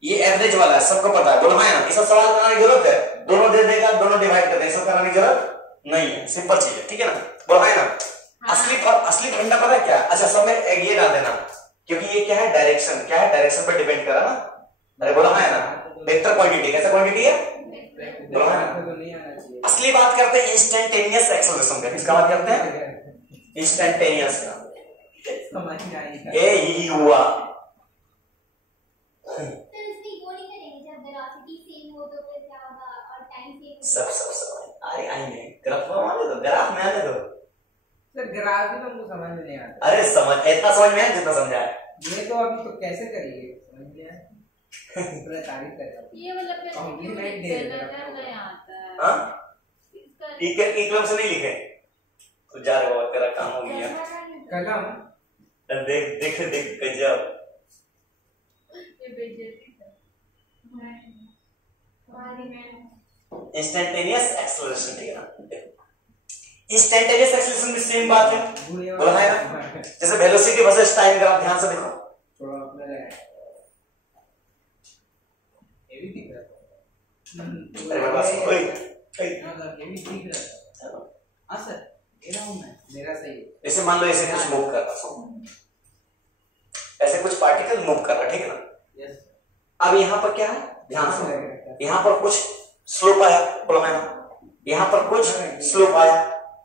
ये एवरेज वाला है, सबको पता है, बोलो हाँ या ना। इसका सवाल कराने की जरूरत है, दोनों दे देगा, दोनों डिवाइड कर देंगे, सब कराने की जरूरत नहीं है, सिंपल चीज है, ठीक है ना, बोलो हाँ या ना। असली फंडा पता है क्या, अच्छा सब में ये डाल देना, क्योंकि ये क्या है डायरेक्शन, क्या है डायरेक्शन पर डिपेंड करा ना, अरे बोलो हाँ या ना। वेक्टर क्वांटिटी कैसा क्वांटिटी है, बोलो हाँ या ना। असली बात करते हैं इंस्टेंटेनियस एक्सेलरेशन का, किसका बात करते हैं, इंस्टेंटेनियस का, समझ नहीं आई। ए ही हुआ सर इसमें वो नहीं करेंगे जब वेलोसिटी सेम हो तो फिर क्या होगा और टाइम सेम सब आएंगे, ग्राफ में आने दो, ग्राफ में आने दो। सर ग्राफ भी तुमको समझ में नहीं आता। अरे समझ इतना समझ में आया जितना समझा है, ये तो अभी तो कैसे करिए, समझ में आया। पूरा तारीफ कर रहा हूँ। ये मतलब क्या कॉम्प्लीमेंट दे रहे जनरल नहीं आता है। हाँ इसका इक्वल से नहीं लिखे तो जा रहे बाबा, तेरा काम हो गया। कलम देख देख देख गजब, ये बेइज्जती है। हमारी में इंस्टेंटेनियस एक्सेलरेशन, ठीक है ना। इंस्टेंटेनियस एक्सेलरेशन भी सेम बात है, बोला है ना, जैसे वेलोसिटी वर्सेस टाइम ग्राफ, ध्यान से देखो, थोड़ा अपना लगाया, ये भी दिख रहा था। अरे बस ओए ये भी दिख रहा था। हाँ सर मेरा हूँ मैं, मेरा सही है। जैसे मान लो ऐसे कुछ मूव कर रहा, ऐसे कुछ पार्टिकल मूव कर रहा, ठीक है ना। यस अब यहाँ पर क्या है, ध्यान से, यहाँ पर कुछ स्लोप आया, बोलो है ना, यहाँ पर कुछ स्लोप आया,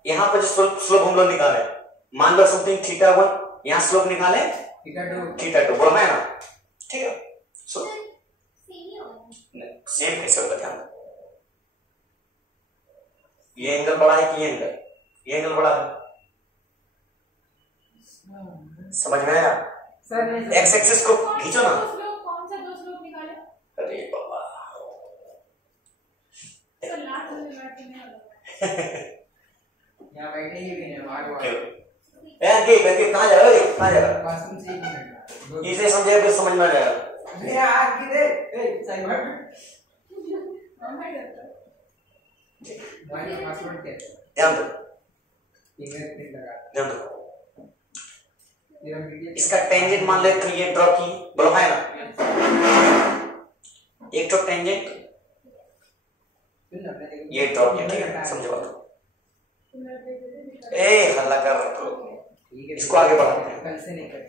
यहाँ पर जो स्लोप हम लोग निकाले, मान लो समथिंग θ1, यहाँ स्लोप निकाले θ2, बोलो है ना, ठीक है। सेम ही होगा। सेम कैसे होगा, ध्यान ये एंगल बड़ा है कि ये एंगल बड़ा है? समझ में आया? सर एक्स एक्सिस को खींचो ना। कौन सा दो स्लोप निकाले? अरे बाबा सर लास्ट में बैठ के नहीं होगा। यहाँ बैठे ही भी नहीं हमारे कहाँ जा रहा है? कहाँ जा रहा है? बाथरूम से 1 मिनट इसे समझे फिर समझ में आ जाएगा। अरे यार किधर सही बात हमारे पासवर्ड क्या है? ध्यान दो, फिंगरप्रिंट लगा ध्यान दो। फिर हम वीडियो इसका टेंजेंट मान ले तो ये ड्रॉ की, बोलो है ना? एक तो टेंजेंट ये ड्रॉ किया, ठीक है? समझो बात। ए हल्ला कर रहा, ठीक है, इसको आगे बढ़ाते हैं। कल से नहीं करें।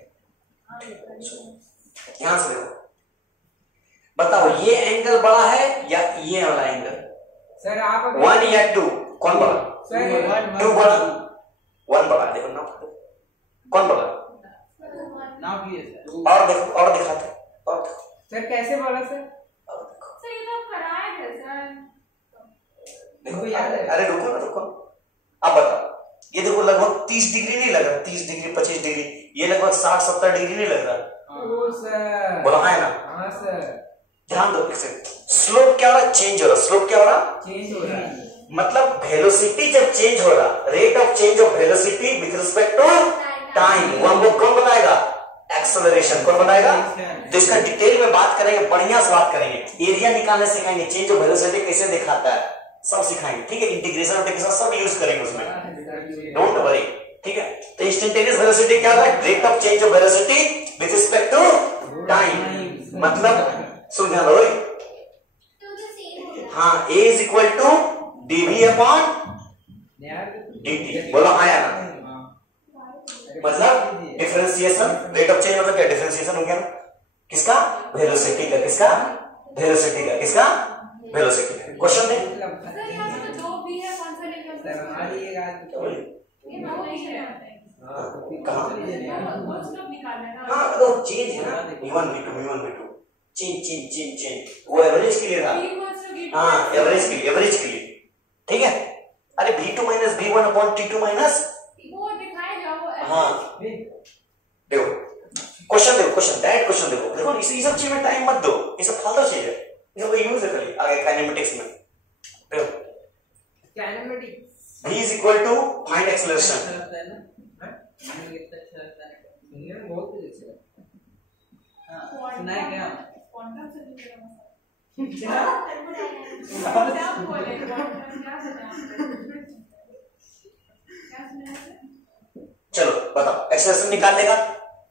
ध्यान से देखो, बताओ ये एंगल बड़ा है या ये वाला एंगल? सर आप 1 या 2 कौन बड़ा? सर 2 बड़ा, 1 बड़ा। देखो ना कौन बड़ा? नाउ ये सर और देखो, और दिखाते, और देखो, सर कैसे बोला सर? और देखो, सर ये तो कराए थे सर। देखो याद है। अरे रुको ना, रुको। अब बताओ, ये देखो लगभग 30 डिग्री नहीं लग रहा? 30 डिग्री 25 डिग्री, ये लगभग 60-70 डिग्री नहीं लग रहा? ओ सर बोला है ना? हाँ सर ध्यान दो, स्लोप क्या हो रहा? चेंज हो रहा। स्लोप क्या हो रहा? चेंज हो रहा है। मतलब वेलोसिटी जब चेंज हो रहा, rate of change of velocity with respect to time, वो हमको कौन बताएगा? एक्सेलरेशन। कौन बताएगा? तो इसका डिटेल में बात करेंगे, बढ़िया से बात करेंगे, एरिया निकालने सिखाएंगे, चेंज ऑफ वेलोसिटी कैसे दिखाता है सब सिखाएंगे, ठीक है? इंटीग्रेशन सब यूज करेंगे उसमें, डोंट वरी, ठीक है? तो इंस्टेंटेनियस वेलोसिटी क्या है? Rate of change of velocity with respect to time. मतलब सुन ध्यान दो, हाँ, a is equal to dv upon dt। बोलो हाँ या ना? मतलब डिफरेंशिएशन, रेट ऑफ चेंज मतलब क्या? डिफरेंशिएशन हो गया ना किसका? वेलोसिटी का। किसका? वेलोसिटी का। किसका? वेलोसिटी का। क्वेश्चन दे। सर यहाँ पे तो 2 भी है, कौन सा लेकर? सर हमारी ये बात ये 2 ही है। कहाँ? दो स्लोप निकालना है ना। हाँ तो चेंज है ना, v1 v2 चेंज वो एवरेज के लिए था। हाँ एवरेज के लिए, ठीक है? अरे v2 minus v1 upon t2 minus, वो दिखाएगा वो। हाँ देखो क्वेश्चन, देखो क्वेश्चन, डायरेक्ट क्वेश्चन देखो। देखो ये सब चीज में टाइम मत दो, ये सब फालतू चीज है, ये सब यूज है खाली आगे काइनेमेटिक्स में। देखो kinematics v is equal to find acceleration. लगता है ना? हां ये कितना अच्छा लगता है, सुनिए ना, बहुत कुछ अच्छा लगता है। हां सुनाए क्या? क्वांटम से जुड़े हैं क्या? क्या बोले? क्वांटम क्या सुना आपने? क्या सुना आपने? चलो बताओ, एक्सेलरेशन निकाल लेगा?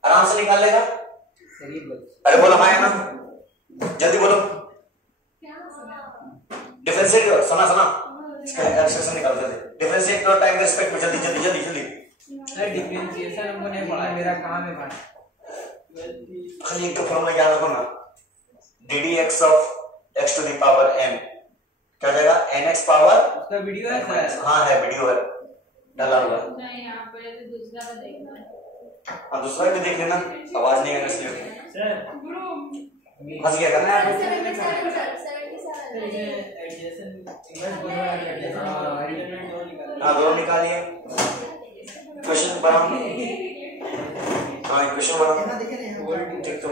आराम से निकाल लेगा? सही बोल। अरे बोलो हाँ या ना, जल्दी बोलो। क्या सुना? डिफरेंशिएट करो, सुना एक्सेलरेशन निकाल जल्दी, डिफरेंशिएट करो टाइम रिस्पेक्ट में, जल्दी जल्दी जल्दी जल्दी। सर डिफरेंशिएशन हमको नहीं पढ़ा, मेरा काम है भाई। खाली एक तो फॉर्मूला याद रखो ना, ddx of x to the power n क्या जाएगा? nx पावर, उसका वीडियो है सर? हाँ है, वीडियो है डाला हुआ। नहीं यहाँ पे तो दूसरा का देखना है। हाँ दूसरा भी देख लेना, आवाज नहीं आना इसलिए। सर फंस गया करना। 77 एडजस्टमेंट इन्वर्स बोल हाँ दोनों निकालिए, क्वेश्चन बनाओ। हाँ क्वेश्चन बनाओ, ठीक तो।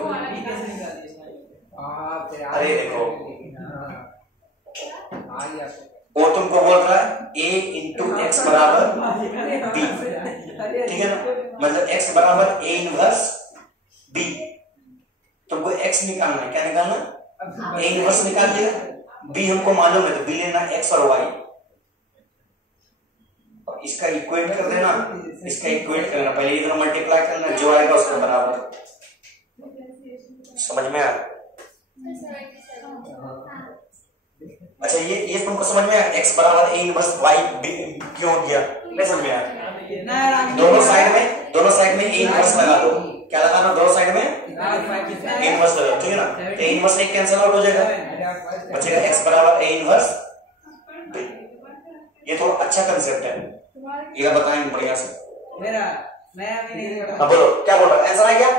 अरे देखो वो तुमको बोल रहा है a इंटू एक्स बराबर b, ठीक है ना? मतलब x बराबर a इनवर्स b। तुमको x निकालना है, क्या निकालना? a इनवर्स निकाल दिया, b हमको मालूम है तो b लेना x और y, और इसका इक्वेट कर देना, इसका इक्वेट करना, पहले इधर मल्टीप्लाई करना, जो आएगा उसके बराबर। समझ में आया? अच्छा ये तुमको समझ में आया? x बराबर a इनवर्स y क्यों हो गया? नहीं समझ में आया? दोनों साइड में a इनवर्स लगा दो। क्या लगाना? दोनों साइड में a इनवर्स लगा, ठीक है ना? a इनवर्स एक कैंसिल आउट हो जाएगा, बचेगा x बराबर a इनवर्स b। ये थोड़ा अच्छा कंसेप्ट है, ये बताएंगे बढ़िया से। हाँ बोलो क्या बोल रहा है? आंसर आ गया?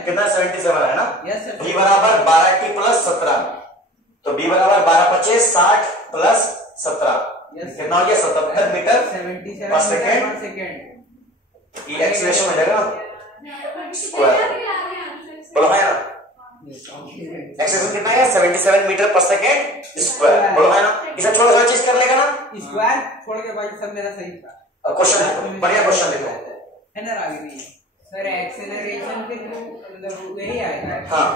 कितना? 77 है ना? b बराबर 12t प्लस 17, तो b बराबर 12 25 60 प्लस 17, कितना हो गया 77 मीटर 77 पर सेकेंड। पर सेकेंड। ये एक्सीलरेशन हो जाएगा स्क्वायर। बोलो हाँ यार, एक्सीलरेशन कितना है 77 मीटर पर सेकेंड स्क्वायर। बोलो हाँ ना, इसे छोटा सा चीज कर लेगा ना स्क्वायर छोड़ के भाई सब मेरा सही था। क्वेश्चन देखो, बढ़िया क्वेश्चन देखो। है ना रागिनी सर, एक्सेलरेशन के थ्रू मतलब वही आएगा। हाँ।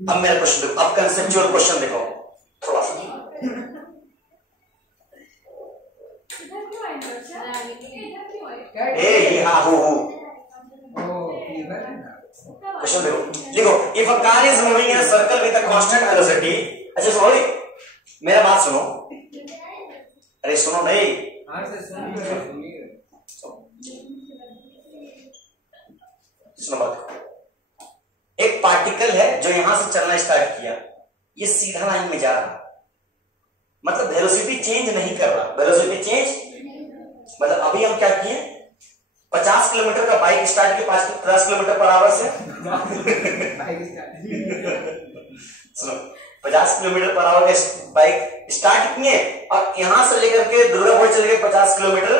अब मेरा क्वेश्चन देखो, अब कंसेप्चुअल क्वेश्चन देखो थोड़ा सा। इधर क्यों आई बच्चा? इधर क्यों आई? ए ये हाँ हु ओ फीवर है ना। क्वेश्चन देखो, लिखो if a car is moving in a circle with a constant velocity. अच्छा सुनो, मेरा बात सुनो। अरे सुनो नहीं, हाँ सर सुनिए। सुनो बात। एक पार्टिकल है जो यहां से चलना स्टार्ट किया, ये सीधा लाइन में जा रहा, मतलब वेलोसिटी चेंज नहीं कर रहा। वेलोसिटी चेंज मतलब अभी हम क्या किए, 50 किलोमीटर का बाइक स्टार्ट किया 50 किलोमीटर पर आवर से। सुनो, 50 किलोमीटर पर आवर का बाइक स्टार्ट किए और यहां से लेकर के दुर्गापुर चले गए 50 किलोमीटर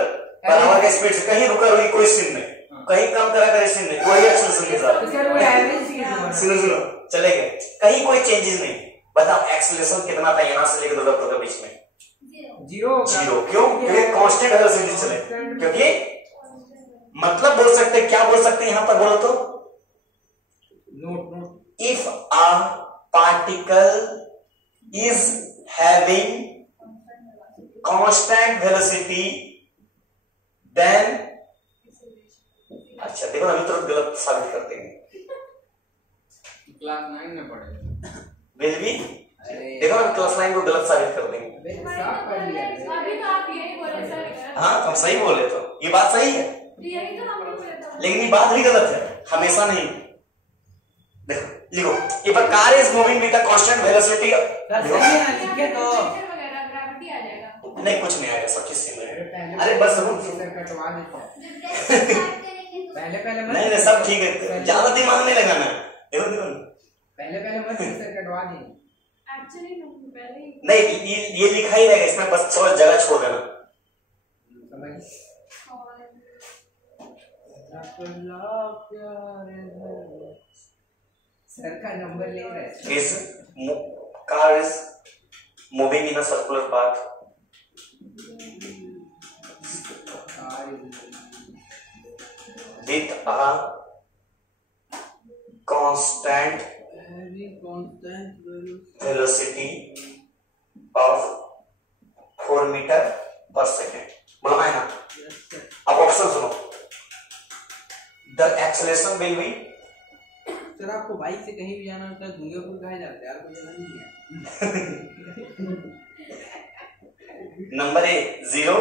पर आवर का स्पीड से। कहीं रुका रुकी कोई सीन नहीं, कहीं कम करा करे सीन नहीं, वही एक्सेलरेशन के साथ सुनो चले गए, कहीं कोई चेंजेस नहीं। बताओ एक्सेलरेशन कितना था यहां से लेकर दुर्गापुर के बीच में? जीरो। क्यों? क्योंकि कांस्टेंट वेलोसिटी चले। क्योंकि मतलब बोल सकते, क्या बोल सकते हैं यहां पर, बोलो तो। Note if a particle is having constant velocity then, अच्छा देखो ना मित्रों, गलत साबित करते हैं। क्लास 9 में पढ़े विल बी, देखो ना क्लास 9 को गलत साबित कर देंगे। अबे साफ पढ़ लिया। अभी तो आप यही बोले सर। हाँ तुम सही बोले, तो ये बात सही है, यही तो हम बोले थे। लेकिन ये बात भी गलत है, हमेशा नहीं। देखो लिखो, if a car is moving with a constant velocity. सही है ना, लिखे तो वगैरह ग्रेविटी आ जाएगा। नहीं कुछ नहीं आएगा, सब चीज सेम है। अरे बस सर कटवा देते हैं। पहले नहीं सब ठीक है, ज्यादा दिमाग नहीं लगाना। देखो पहले मत सर कटवा दें। एक्चुअली पहले ही नहीं, ये लिखा ही रहेगा इसमें, बस थोड़ा जगह छोड़ देना। समझ सर का नंबर ले रहे हैं। Is car is moving in a circular path with a constant velocity of 4 meter per second। बोलो है ना। अब ऑप्शन सुनो, the acceleration will be। Sir आपको बाइक से कहीं भी जाना होता है दुर्गापुर कहा जाता है, आपको जाना नहीं है। नंबर ए 0,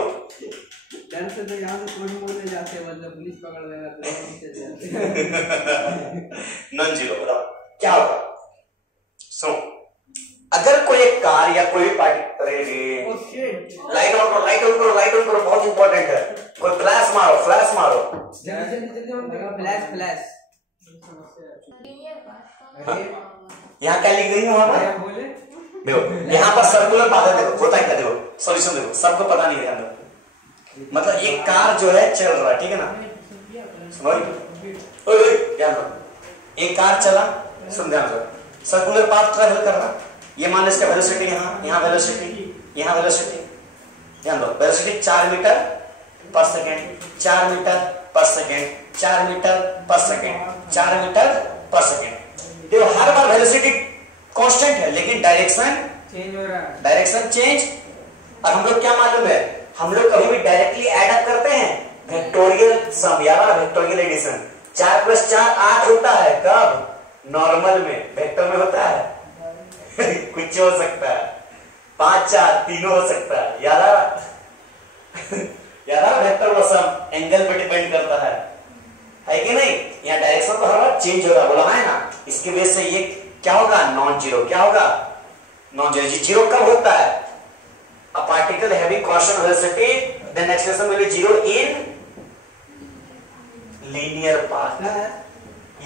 डर से तो यहाँ से कोई मोड़ में जाते हैं, मतलब पुलिस पकड़ लेगा तो नीचे जाते हैं। Non zero. बताओ क्या होगा। सो अगर कोई एक कार या कोई पार्टी, लाइट ऑन करो, लाइट ऑन करो, लाइट ऑन करो, बहुत इंपॉर्टेंट है। कोई फ्लैश मारो, फ्लैश मारो। फ्लैश यहाँ क्या लिख देंगे वहां पर? बोले देखो यहाँ पर सर्कुलर पाथ है। देखो होता है क्या, देखो सॉल्यूशन देखो, सबको पता नहीं ध्यान दो। मतलब एक कार जो है चल रहा है, ठीक है ना, सुनो ध्यान दो। एक कार चला, सुन ध्यान दो, सर्कुलर पाथ ट्रेवल कर रहा। ये मान लो इसका वेलोसिटी यहाँ वेलोसिटी, यहाँ वेलोसिटी, ध्यान दो। वेलोसिटी 4 मीटर पर सेकेंड, 4 मीटर पर सेकेंड, 4 मीटर पर सेकेंड, 4 मीटर पर सेकेंड। देखो हर बार वेलोसिटी कांस्टेंट है, लेकिन डायरेक्शन चेंज हो रहा है। Direction change. और हम लोग क्या मालूम है, हम लोग कभी भी डायरेक्टली ऐड अप करते हैं वेक्टोरियल सम, यार वेक्टोरियल एडिशन। 4 + 4 8 होता है, कब? नॉर्मल में, वेक्टर में होता है कुछ हो सकता है, 5 4 तीनों हो सकता है। यार वेक्टर का सम एंगल पे डिपेंड करता है कि नहीं। यहाँ डायरेक्शन तो हर बार चेंज हो रहा है, बोला है ना। इसकी वजह से ये क्या होगा, नॉन जीरो। क्या होगा, नॉन जीरो। जीरो कब होता है, a particle having constant velocity then acceleration will be zero in linear path,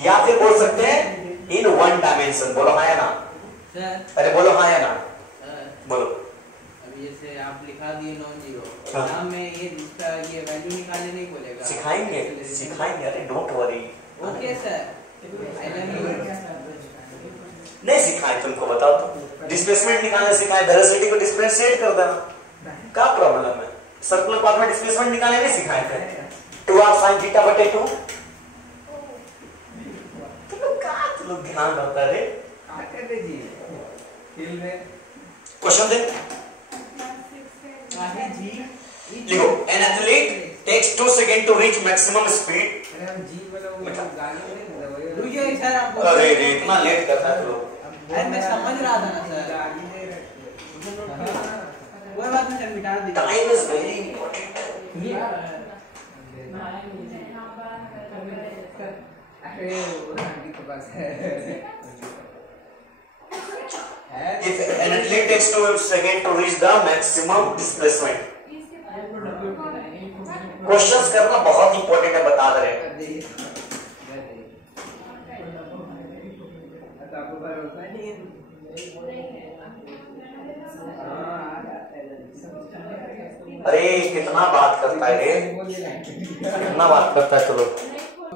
या फिर बोल सकते हैं इन वन डायमेंशन। बोलो हाँ या ना। सर अरे बोलो हाँ या ना, बोलो। अभी जैसे आप लिखा दिए नॉन जीरो, हाँ। एग्जाम में ये इसका ये वैल्यू निकालने नहीं बोलेगा। सिखाएंगे सिखाएंगे, अरे don't worry. Okay sir, I love you. नहीं सिखाए तुमको, बताओ तो डिस्प्लेसमेंट निकालने सिखाए, वेलोसिटी को डिस्प्लेसमेंट कर देना, क्या प्रॉब्लम है? सर्कुलर पाथ में डिस्प्लेसमेंट निकालने नहीं सिखाए थे? 2r sin थीटा बटे 2। तुम लोग ध्यान रखता है जी फिल्म में क्वेश्चन दे लिखो, an athlete takes 2 second to reach maximum speed. Sir आप अरे रे इतना लेट करता है लोग। अरे मैं समझ रहा था ना सर, वो बात में सर मिटा दीजिए। Time is very important. अरे वो आंटी के पास है। If an athlete takes 2 seconds to reach the maximum displacement, questions करना बहुत इंपॉर्टेंट है, बता दे रहे। अरे कितना बात करता है रे, कितना बात करता है। चलो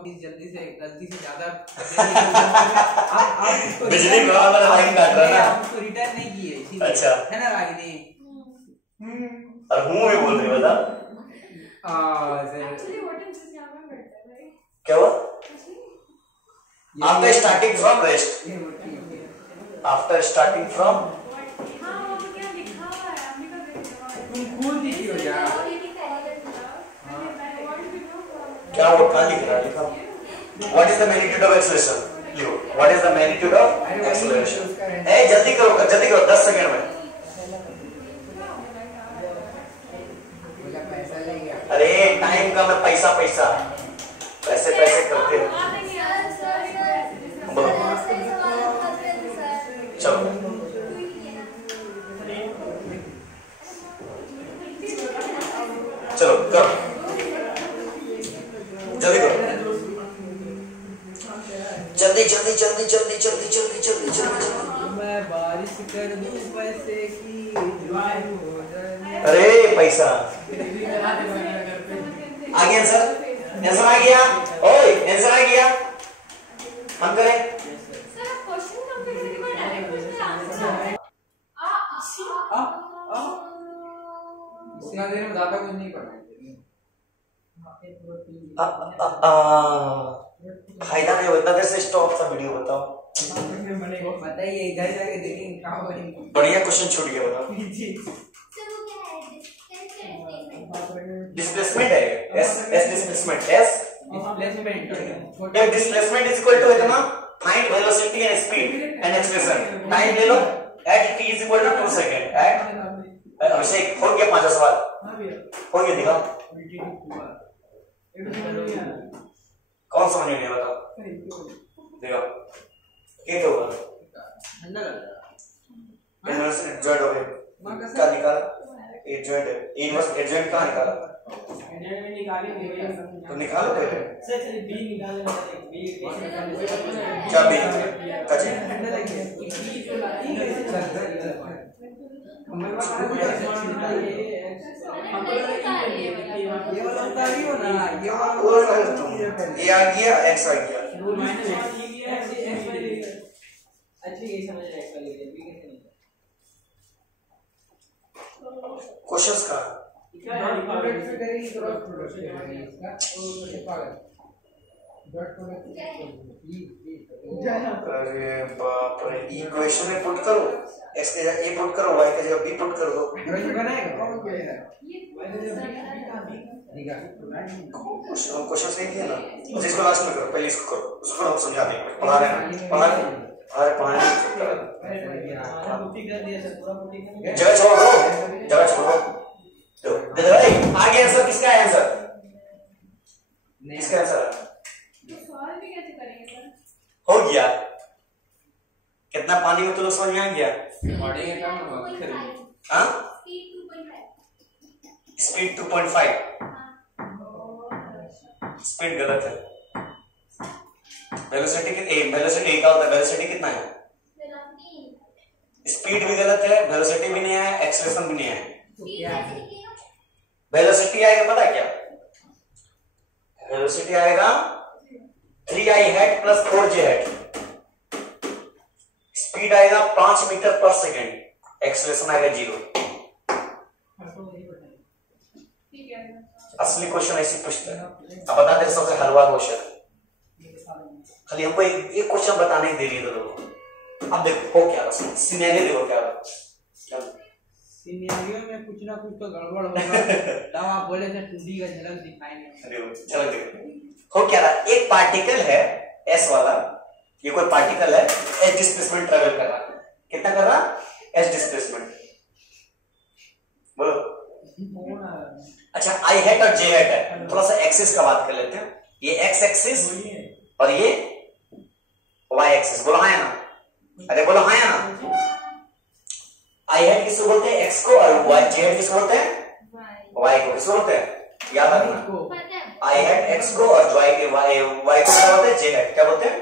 जल्दी से गलती से ज्यादा बिजली विभाग वाला लाइन काट रहा है ना, आप उसको रिटर्न नहीं किए इसीलिए। अच्छा। है ना रागिनी? और हूँ भी बोल रही, बता Actually, what is this यहाँ पे बैठा है भाई? क्या हुआ? After starting from rest, after starting from हाँ वो तो क्या लिखा हुआ है, अम्मी का देख रहा है। तुम खुद लिखी हो यार। क्या वो कहाँ लिख रहा है? लिखा what is the magnitude of acceleration, लिखो what is the magnitude of acceleration. ए जल्दी करो 10 सेकंड में। पैसा ले गया। अरे टाइम का मैं पैसा पैसे करते हो। बोलो चलो चलो करो, जल्दी करो, जल्दी। मैं बारिश कर दूं पैसे की, अरे पैसा आ गया, आंसर आ गया, ओए आंसर आ गया, हम करें। सर आप क्वेश्चन कंप्लीट करके कोई डायरेक्ट क्वेश्चन आंसर इतना देर में ज्यादा कुछ नहीं पढ़ना। फायदा नहीं होता, इतना देर से स्टॉप था वीडियो, बताओ। बताइए इधर जाके देखेंगे कहाँ बनेंगे। बढ़िया क्वेश्चन छूट गया, बताओ। डिस्प्लेसमेंट है, एस डिस्प्लेसमेंट, एस डिस्प्लेसमेंट। जब डिस्प्लेसमेंट इज इक्वल टू इतना, find velocity and speed and acceleration. Time ले लो, at t is equal to 2 second. At Abhishek हो गया, 5 सवाल हो गया, दिखाओ कौन समझ में नहीं, बताओ देखो क्या होगा। ठंडा लग रहा है। इनवर्स जॉइंट हो गए, क्या निकाल? एट जॉइंट है, इनवर्स एट जॉइंट कहां निकाला? तो निकालो पहले। क्या बी कच्चे ठंडा लग ये वाला उतार ही हो ना, ये वाला ये आ गया, एक्स आ गया। क्वेश्चंस का अरे बाप रे, इक्वेशन में पुट करो, एक्स के जगह ए पुट करो, वाई के जगह बी पुट कर दो। क्वेश्चन नहीं किया ना, जिसको लास्ट में करो, पहले इसको करो, उसको हम समझा देंगे। पढ़ा रहे जगह छोड़ दो, आगे आंसर किसका है? आंसर किसका आंसर सवाल भी कैसे करेंगे सर? हो गया। कितना पानी में तो लोग समझ में आ गया। हाँ स्पीड 2.5, स्पीड गलत है। वेलोसिटी क्या होता है? वेलोसिटी कितना है? स्पीड भी गलत है, वेलोसिटी भी नहीं है, एक्सेलरेशन भी नहीं है। स्पीड कैसे लिखेगा? वेलोसिटी आएगा पता है क्या? वेलोसिटी आएगा 3i hat plus 4j hat. Speed आएगा 5 मीटर पर सेकेंड, एक्सेलरेशन आएगा 0। ठीक है। असली क्वेश्चन ऐसी पूछता है। अब बता दे सबसे हलवा क्वेश्चन, खाली हमको एक क्वेश्चन बताने की देरी है लोगों। अब देखो हो क्या रहा, सिनेरियो देखो क्या रहा। सिनेरियो में कुछ ना कुछ तो गड़बड़ होगा। तब आप बोले थे 2D का झलक दिखाएंगे। चलो देखो हो क्या रहा। एक पार्टिकल है एस वाला, ये कोई पार्टिकल है, एस डिस्प्लेसमेंट ट्रेवल कर रहा है। कितना कर रहा? S displacement. बोलो। अच्छा आई हैट और जे हैट है, थोड़ा सा एक्सिस का बात कर लेते हैं। ये एक्स एक्सिस और ये वाई एक्सिस। बोलो हाँ या ना? अरे बोलो हाँ या ना? आई हैट किसको बोलते हैं? एक्स को। और वाई जे हैट किसको बोलते हैं? वाई को। किसको बोलते हैं? याद रखना। आई हैट एक्स को और वाई को क्या बोलते हैं? जे हैट। क्या बोलते हैं?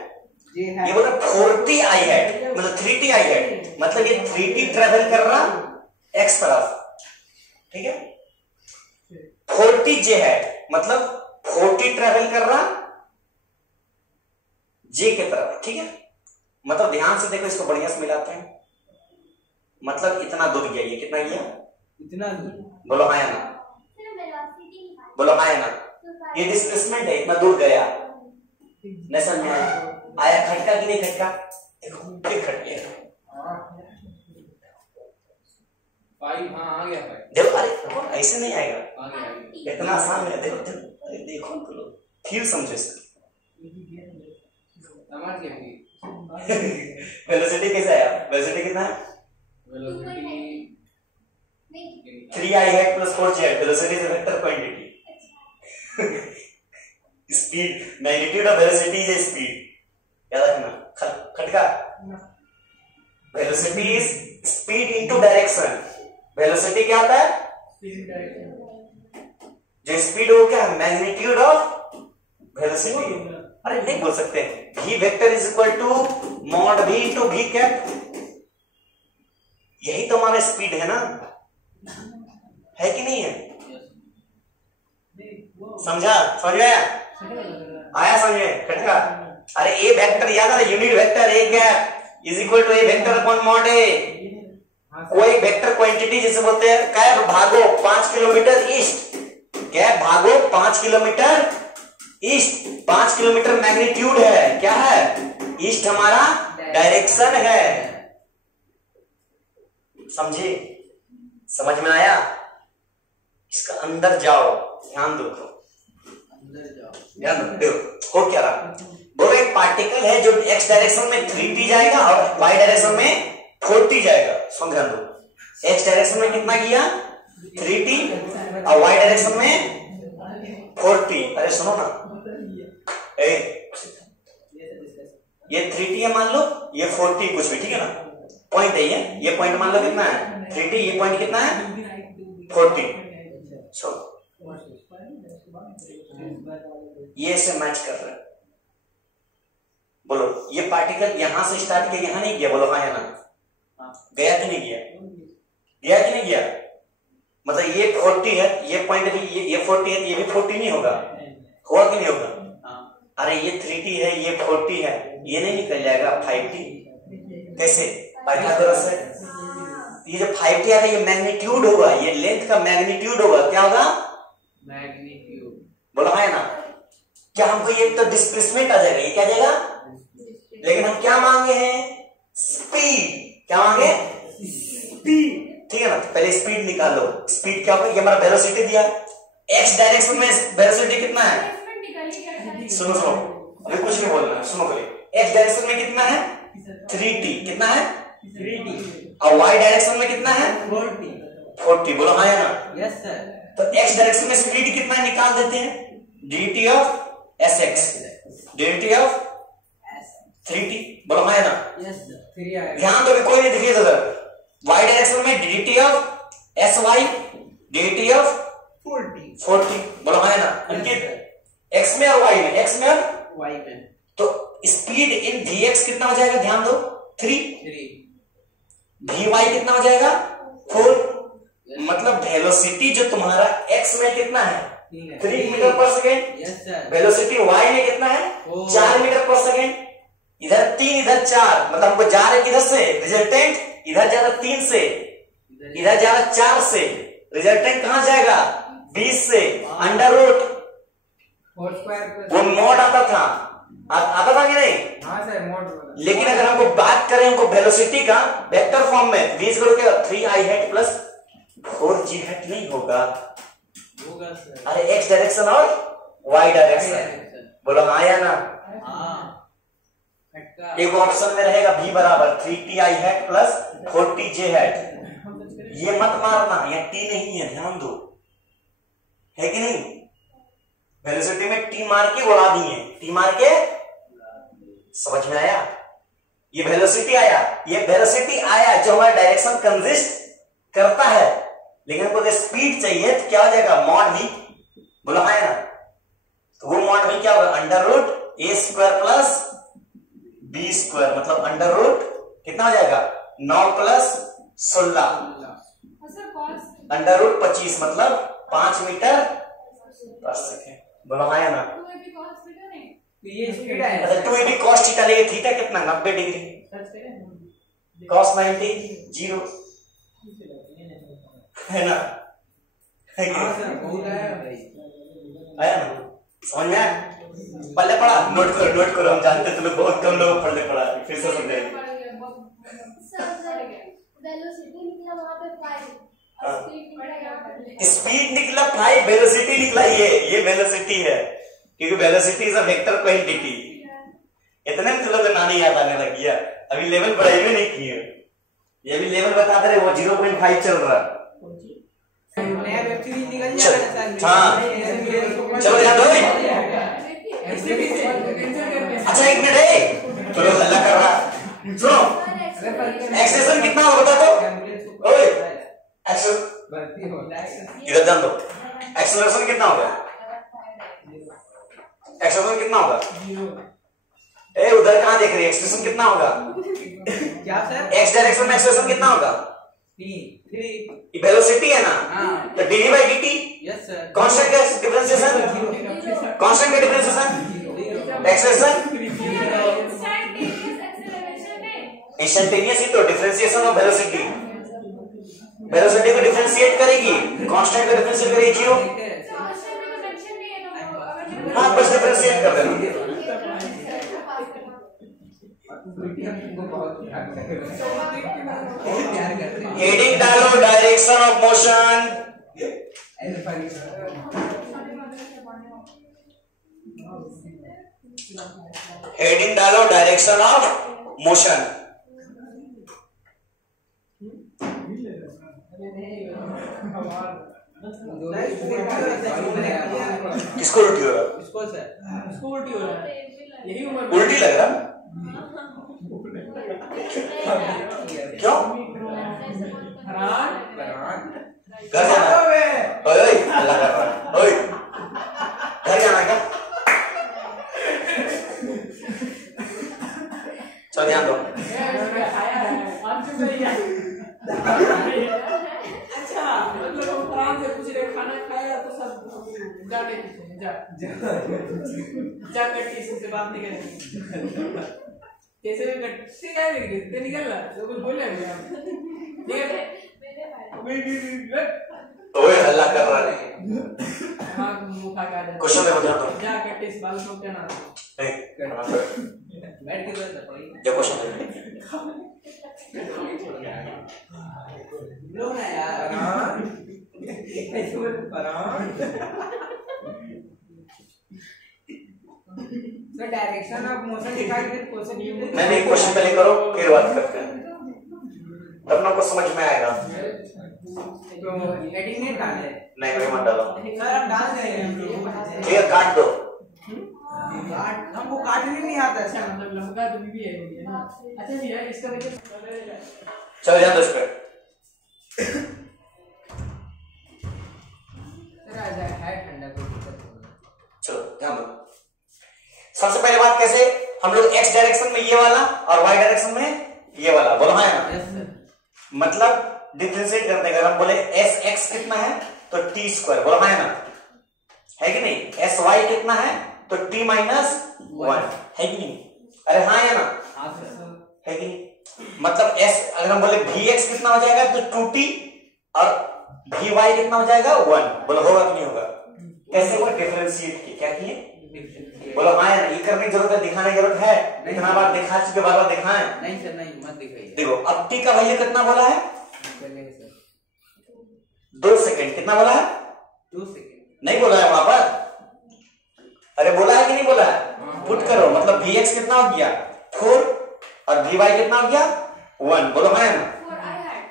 ये बोलते हैं 4t आई हैट, मतलब 3t आई हैट, मतलब ये 3t ट्रेवल कर रहा एक्स तरफ, ठीक है। 4t जे हैट मतलब 4t ट्रेवल कर रहा जे के तरफ, ठीक है। मतलब ध्यान से देखो, इसको बढ़िया से मिलाते हैं। मतलब इतना दूर गया, ये कितना गया? इतना दूर। बोलो हाँ या ना? बोलो हाँ या ना? ये डिस्प्लेसमेंट है, इतना दूर गया। नहीं समझ में आया? खटका कि नहीं खटका? देखो फिर खट गया। आ गया। देखो अरे ऐसे नहीं आएगा, इतना आसान है। देखो देखो, अरे देखो तो लो, फिर समझो इसको। वेलोसिटी कैसे आया? वेलोसिटी कितना है? 3i hat plus 4j hat. Velocity is a vector quantity. Speed, magnitude of velocity is speed. याद रखना। खटका। Velocity is speed into direction. Velocity क्या होता है? जो स्पीड हो क्या है? Magnitude of velocity. अरे नहीं बोल सकते v vector is equal to mod v into v cap. यही तो हमारा स्पीड है ना, है कि नहीं है? समझा? समझ में आया? समझ में? खटका। अरे ए वेक्टर याद है, unit vector A cap is equal to A vector upon mod A. कोई वेक्टर क्वांटिटी जिसे बोलते हैं कैप भागो 5 किलोमीटर ईस्ट, कैप भागो 5 किलोमीटर ईस्ट। 5 किलोमीटर मैग्नीट्यूड है, क्या है? ईस्ट हमारा डायरेक्शन है। समझे? समझ में आया? इसका अंदर जाओ, ध्यान दो, ध्यान दो। हो क्या रहा? बोलो एक पार्टिकल है जो एक्स डायरेक्शन में 3t जाएगा और वाई डायरेक्शन में 4t जाएगा। सुन ध्यान दो, एक्स डायरेक्शन में कितना गया? 3t और वाई डायरेक्शन में 4t। अरे सुनो ना, ये 3t है मान लो, ये 4t, कुछ भी, ठीक है ना? पॉइंट है ये पॉइंट मान लो कितना है? 3t। ये पॉइंट कितना है? 4t। ये से मैच कर रहा है। बोलो ये पार्टिकल यहां से स्टार्ट किया, यहां नहीं गया? बोलो हाँ या ना? गया कि नहीं गया? गया कि नहीं गया? मतलब ये 40 है, ये पॉइंट भी ये 40 है, ये भी 40 नहीं होगा? हुआ कि नहीं होगा? अरे ये 3t है, ये 40 है, ये नहीं निकल जाएगा 5t? कैसे? पाइथागोरस है। ये जो 5t आ रहा है ये मैग्नीट्यूड होगा, ये लेंथ का मैग्नीट्यूड होगा। क्या होगा? मैग्नीट्यूड। बोलो हाँ या ना? क्या हमको ये तो डिस्प्लेसमेंट आ जाएगा, ये क्या जाएगा? लेकिन हम क्या मांगे हैं? स्पीड। क्या मांगे? स्पीड, ठीक है ना? तो पहले स्पीड निकालो। स्पीड क्या होगा? ये हमारा वेलोसिटी दिया, एक्स डायरेक्शन में वेलोसिटी कितना है? सुनो सुनो, अभी कुछ नहीं बोलना, सुनो पहले। एक्स डायरेक्शन में कितना है? 3t। कितना है? 3t। और वाई डायरेक्शन में कितना है? 40। बोलो हाँ या ना? Yes sir. तो एक्स डायरेक्शन में स्पीड कितना निकाल देते हैं? dt of sx, dt of 3t। बोलो हाँ या ना? Yes sir. ध्यान दो, कोई नहीं दिखिए उधर। वाई डायरेक्शन में dt of sy, dt of 40। बोलो हाँ या ना? अंकित x में और y में, x में और y में। तो स्पीड इन vx कितना हो जाएगा? ध्यान दो, 3। vy कितना हो जाएगा? 4। मतलब वेलोसिटी जो तुम्हारा x में कितना है 3 मीटर पर second. Yes sir. Velocity y में कितना है 4 मीटर पर सेकेंड। इधर 3 इधर 4, मतलब हमको जा रहे किधर से, रिजल्टेंट इधर जा रहा 3 से, इधर जा रहा 4 से, रिजल्टेंट कहां जाएगा 20 से। अंडर रूट वो मॉड आता था, आता था कि नहीं? हाँ सर मोड। लेकिन अगर हमको बात करें हमको वेलोसिटी का वेक्टर फॉर्म में, v equal to 3i hat plus 4g hat नहीं होगा सर। अरे x डायरेक्शन और y डायरेक्शन, बोलो हाँ या ना? एक ऑप्शन में रहेगा v बराबर 3ti hat plus 4tj hat. ये मत मारना, यहाँ t नहीं है, ध्यान दो, है कि नहीं? वेलोसिटी में t मार के उड़ा दिए, t मार के, समझ में आया? ये वेलोसिटी आया, ये वेलोसिटी आया जो हमारा डायरेक्शन कंसिस्ट करता है, लेकिन हमको स्पीड चाहिए तो क्या हो जाएगा मॉड v, बोला है ना? तो वो मॉड v क्या होगा under root a square plus b square, मतलब अंडर रूट कितना हो जाएगा 9 प्लस 16 अंडर रूट 25, मतलब 5 मीटर पर सेकेंड, बोला है ना? तो ये स्पीड है। अच्छा 2ab cos थीटा लेके थीटा कितना 90 डिग्री, cos 90 0 है ना? है कि आया ना? समझ में आया? पढ़ले पढ़ा, नोट करो, हम जानते हैं तुम लोग बहुत कम लोग पढ़ले पढ़ा, फिर से समझे। वेलोसिटी निकला वहां पे 5, स्पीड निकला 5, वेलोसिटी निकला ये वेलोसिटी है, क्योंकि velocity is a vector quantity. इतने में तुम लोग को नानी याद आने लगी है, अभी लेवल बढ़ाई भी नहीं किए, ये भी लेवल बता दे रहे, वो 0.5 चल रहा है। नया वेब सीरीज निकल जाएगा सर। हाँ चलो ध्यान दो। अच्छा एक मिनट है, चलो हल्ला कर रहा, सुनो एक्सेलेरेशन कितना होगा बता दो। ओए इधर ध्यान दो, एक्सेलरेशन कितना होगा, एक्सेलरेशन कितना होगा? ए उधर कहां देख रही है, एक्सेलरेशन कितना होगा? क्या सर? एक्स डायरेक्शन में एक्सेलरेशन कितना होगा? 3 वेलोसिटी है ना, हाँ। तो D by dt yes sir. Constant का डिफरेंशिएशन, कांस्टेंट का डिफरेंशिएशन, एक्सेलरेशन इंस्टेंटेनियस ही तो डिफरेंशिएशन ऑफ वेलोसिटी, वेलोसिटी को डिफरेंशिएट करेगी, कांस्टेंट को डिफरेंशिएट करेगी 0। हाँ बस डिफरेंशिएट कर देना। हेडिंग डालो डायरेक्शन ऑफ मोशन, हेडिंग डालो डायरेक्शन ऑफ मोशन। किसको उल्टी हो रहा? इसको सर, इसको उल्टी हो रहा है, यही उम्र उल्टी लग रहा? क्यों? घर जाना? ओए अल्लाह कर रहा है, ओए घर जाना क्या? चलो ध्यान दो। अच्छा मतलब हम आराम से पूछ रहे खाना खाया तो सब जाने जा कटी से बात नहीं करेंगे, कैसे भी कट क्या लग रही है निकल रहा तो कुछ बोले ओए हल्ला कर रहा है, हाँ मुंह खा के क्वेश्चन में बता दो, जा कटी से बाल को क्या ना बैठ के बस जो क्वेश्चन लो ना यार, ऐसे बोल सर डायरेक्शन ऑफ मोशन दिखाई दे क्वेश्चन ये नहीं क्वेश्चन पहले करो फिर बात करते हैं, तब ना को समझ में आएगा। तो हेडिंग नहीं डाले, नहीं मैं मत डालो सर आप डाल दें, ठीक है काट दो, काट हमको काटने नहीं आता अच्छा सर। मतलब लंबा तो भी है ना। अच्छा भैया इसका वजह चलो ध्यान दो इस पे। सर आ जाए है ठंडा कोई दिक्कत नहीं। चलो ध्यान दो, सबसे पहले बात कैसे हम लोग x डायरेक्शन में ये वाला और y डायरेक्शन में ये वाला, बोलो हाँ ना? Yes sir. मतलब डिफरेंशिएट करते हैं, अगर हम बोले एस एक्स कितना है तो टी स्क्वायर, बोला है ना, है कि नहीं, एस वाई कितना है तो टी माइनस 1, है कि नहीं, अरे हाँ है ना, है कि नहीं, मतलब एस अगर हम बोले वी एक्स कितना हो जाएगा तो 2t और वी वाई कितना हो जाएगा 1, बोलो होगा कि नहीं होगा, कैसे हुआ, डिफरेंशिएट किया, क्या किए, बोलो हाँ है ना, ये करने की जरूरत है, दिखाने की जरूरत है, इतना बार दिखा चुके, बार बार दिखाएं, नहीं सर नहीं मत दिखाइए। देखो अब टी का वैल्यू कितना बोला है, 2 सेकंड, कितना बोला है, 2 सेकंड नहीं बोला है वहां पर, अरे बोला है कि नहीं बोला है, पुट करो, मतलब वी एक्स कितना हो गया 4 और वी वाई कितना हो गया 1, बोलो है ना, 4i hat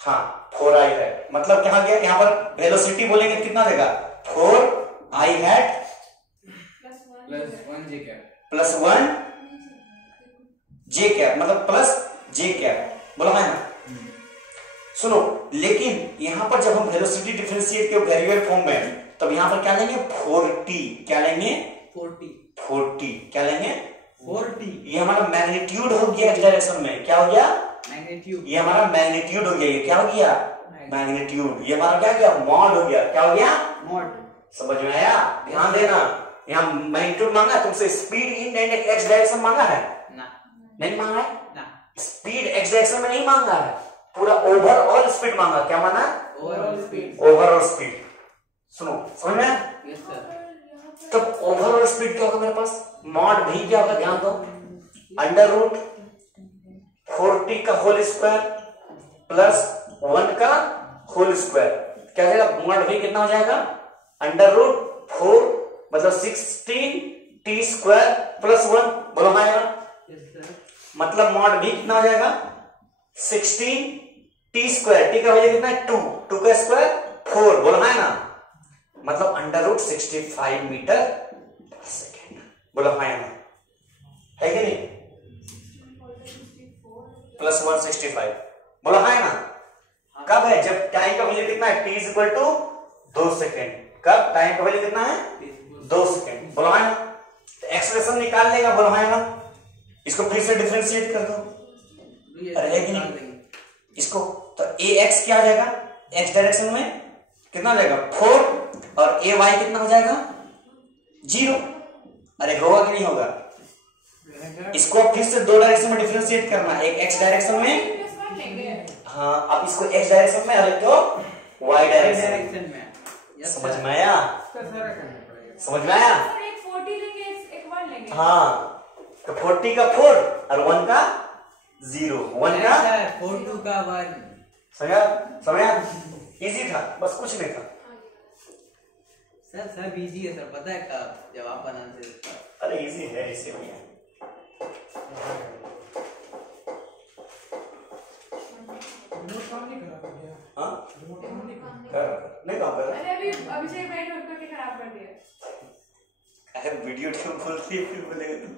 हाँ 4i है, मतलब क्या गया, यहाँ पर वेलोसिटी बोलेंगे कितना देगा 4i हैट plus 1 प्लस 1 जे कैप, मतलब प्लस जे कैप, बोला है ना, सुनो, लेकिन यहां पर जब हम वेलोसिटी डिफरेंशिएट के वेरिएबल फॉर्म में, तब यहां पर क्या लेंगे 4t, क्या लेंगे 4t, क्या लेंगे 4t, ये हमारा मैग्नीट्यूड हो गया एक्स डायरेक्शन में, क्या हो गया मैग्नीट्यूड, ये हमारा मैग्नीट्यूड हो गया, ये क्या हो गया मैग्नीट्यूड, ये हमारा क्या गया मॉड हो गया, क्या हो गया मॉड, समझ में आया, ध्यान देना, यहाँ मैग्नीट्यूड मांगा है तुमसे, speed in and x direction मांगा है ना नहीं मांगा है ना, स्पीड एक्स डायरेक्शन में नहीं मांगा है, पूरा ओवरऑल स्पीड मांगा, क्या माना ओवरऑल स्पीड, ओवरऑल स्पीड, सुनो समझ में, यस सर, तब ओवरऑल स्पीड क्या होगा मेरे पास, मॉड भी क्या होगा, ध्यान दो, अंडर रूट 4t का होल स्क्वायर प्लस 1 का होल स्क्वायर, क्या हो जाएगा, मॉड भी कितना हो जाएगा, अंडर रूट 4 मतलब 16t स्क्वायर प्लस 1, बोलो हाँ यार, यस सर, मतलब मॉड भी कितना हो जाएगा 16t स्क्वायर, टी का वैल्यू कितना है 2 का स्क्वायर 4, बोलो हाँ ना, मतलब अंडर रूट 65 मीटर पर सेकेंड, बोलो हाँ ना, है कि नहीं, प्लस 165, बोलो हाँ ना, कब है, जब टाइम का वैल्यू कितना है, t इक्वल टू 2 सेकेंड, कब टाइम का वैल्यू कितना है 2 सेकेंड, बोलो हाँ ना, तो एक्सप्रेशन निकाल लेगा, बोलो हाँ ना, इसको फिर से डिफरेंशिएट कर दो, अरे है कि नहीं, इसको तो ax क्या आ जाएगा, x डायरेक्शन में कितना हो जाएगा 4 और ay कितना हो जाएगा 0, अरे होगा कि नहीं होगा, इसको फिर से 2 डायरेक्शन में डिफरेंशिएट करना, एक x डायरेक्शन में, plus 1 लेंगे, हाँ अब इसको x डायरेक्शन में, अलग तो y डायरेक्शन में, समझ में आया, समझ में आया, सर एक 40 लेंगे, एक 1 लेंगे, हाँ तो 40 का 4 और 1 का 0, 1 का 4 का 1, समझा, समझा, इजी था, बस कुछ नहीं था, सर सब इजी है सर, पता है कब जब आप बनाते हैं, अरे इजी है इसे भी, हाँ नहीं काम कर, अरे अभी अभिषेक भाई ने करके खराब कर दिया, अरे वीडियो क्यों बोलती है फिर बोलेगा तुम,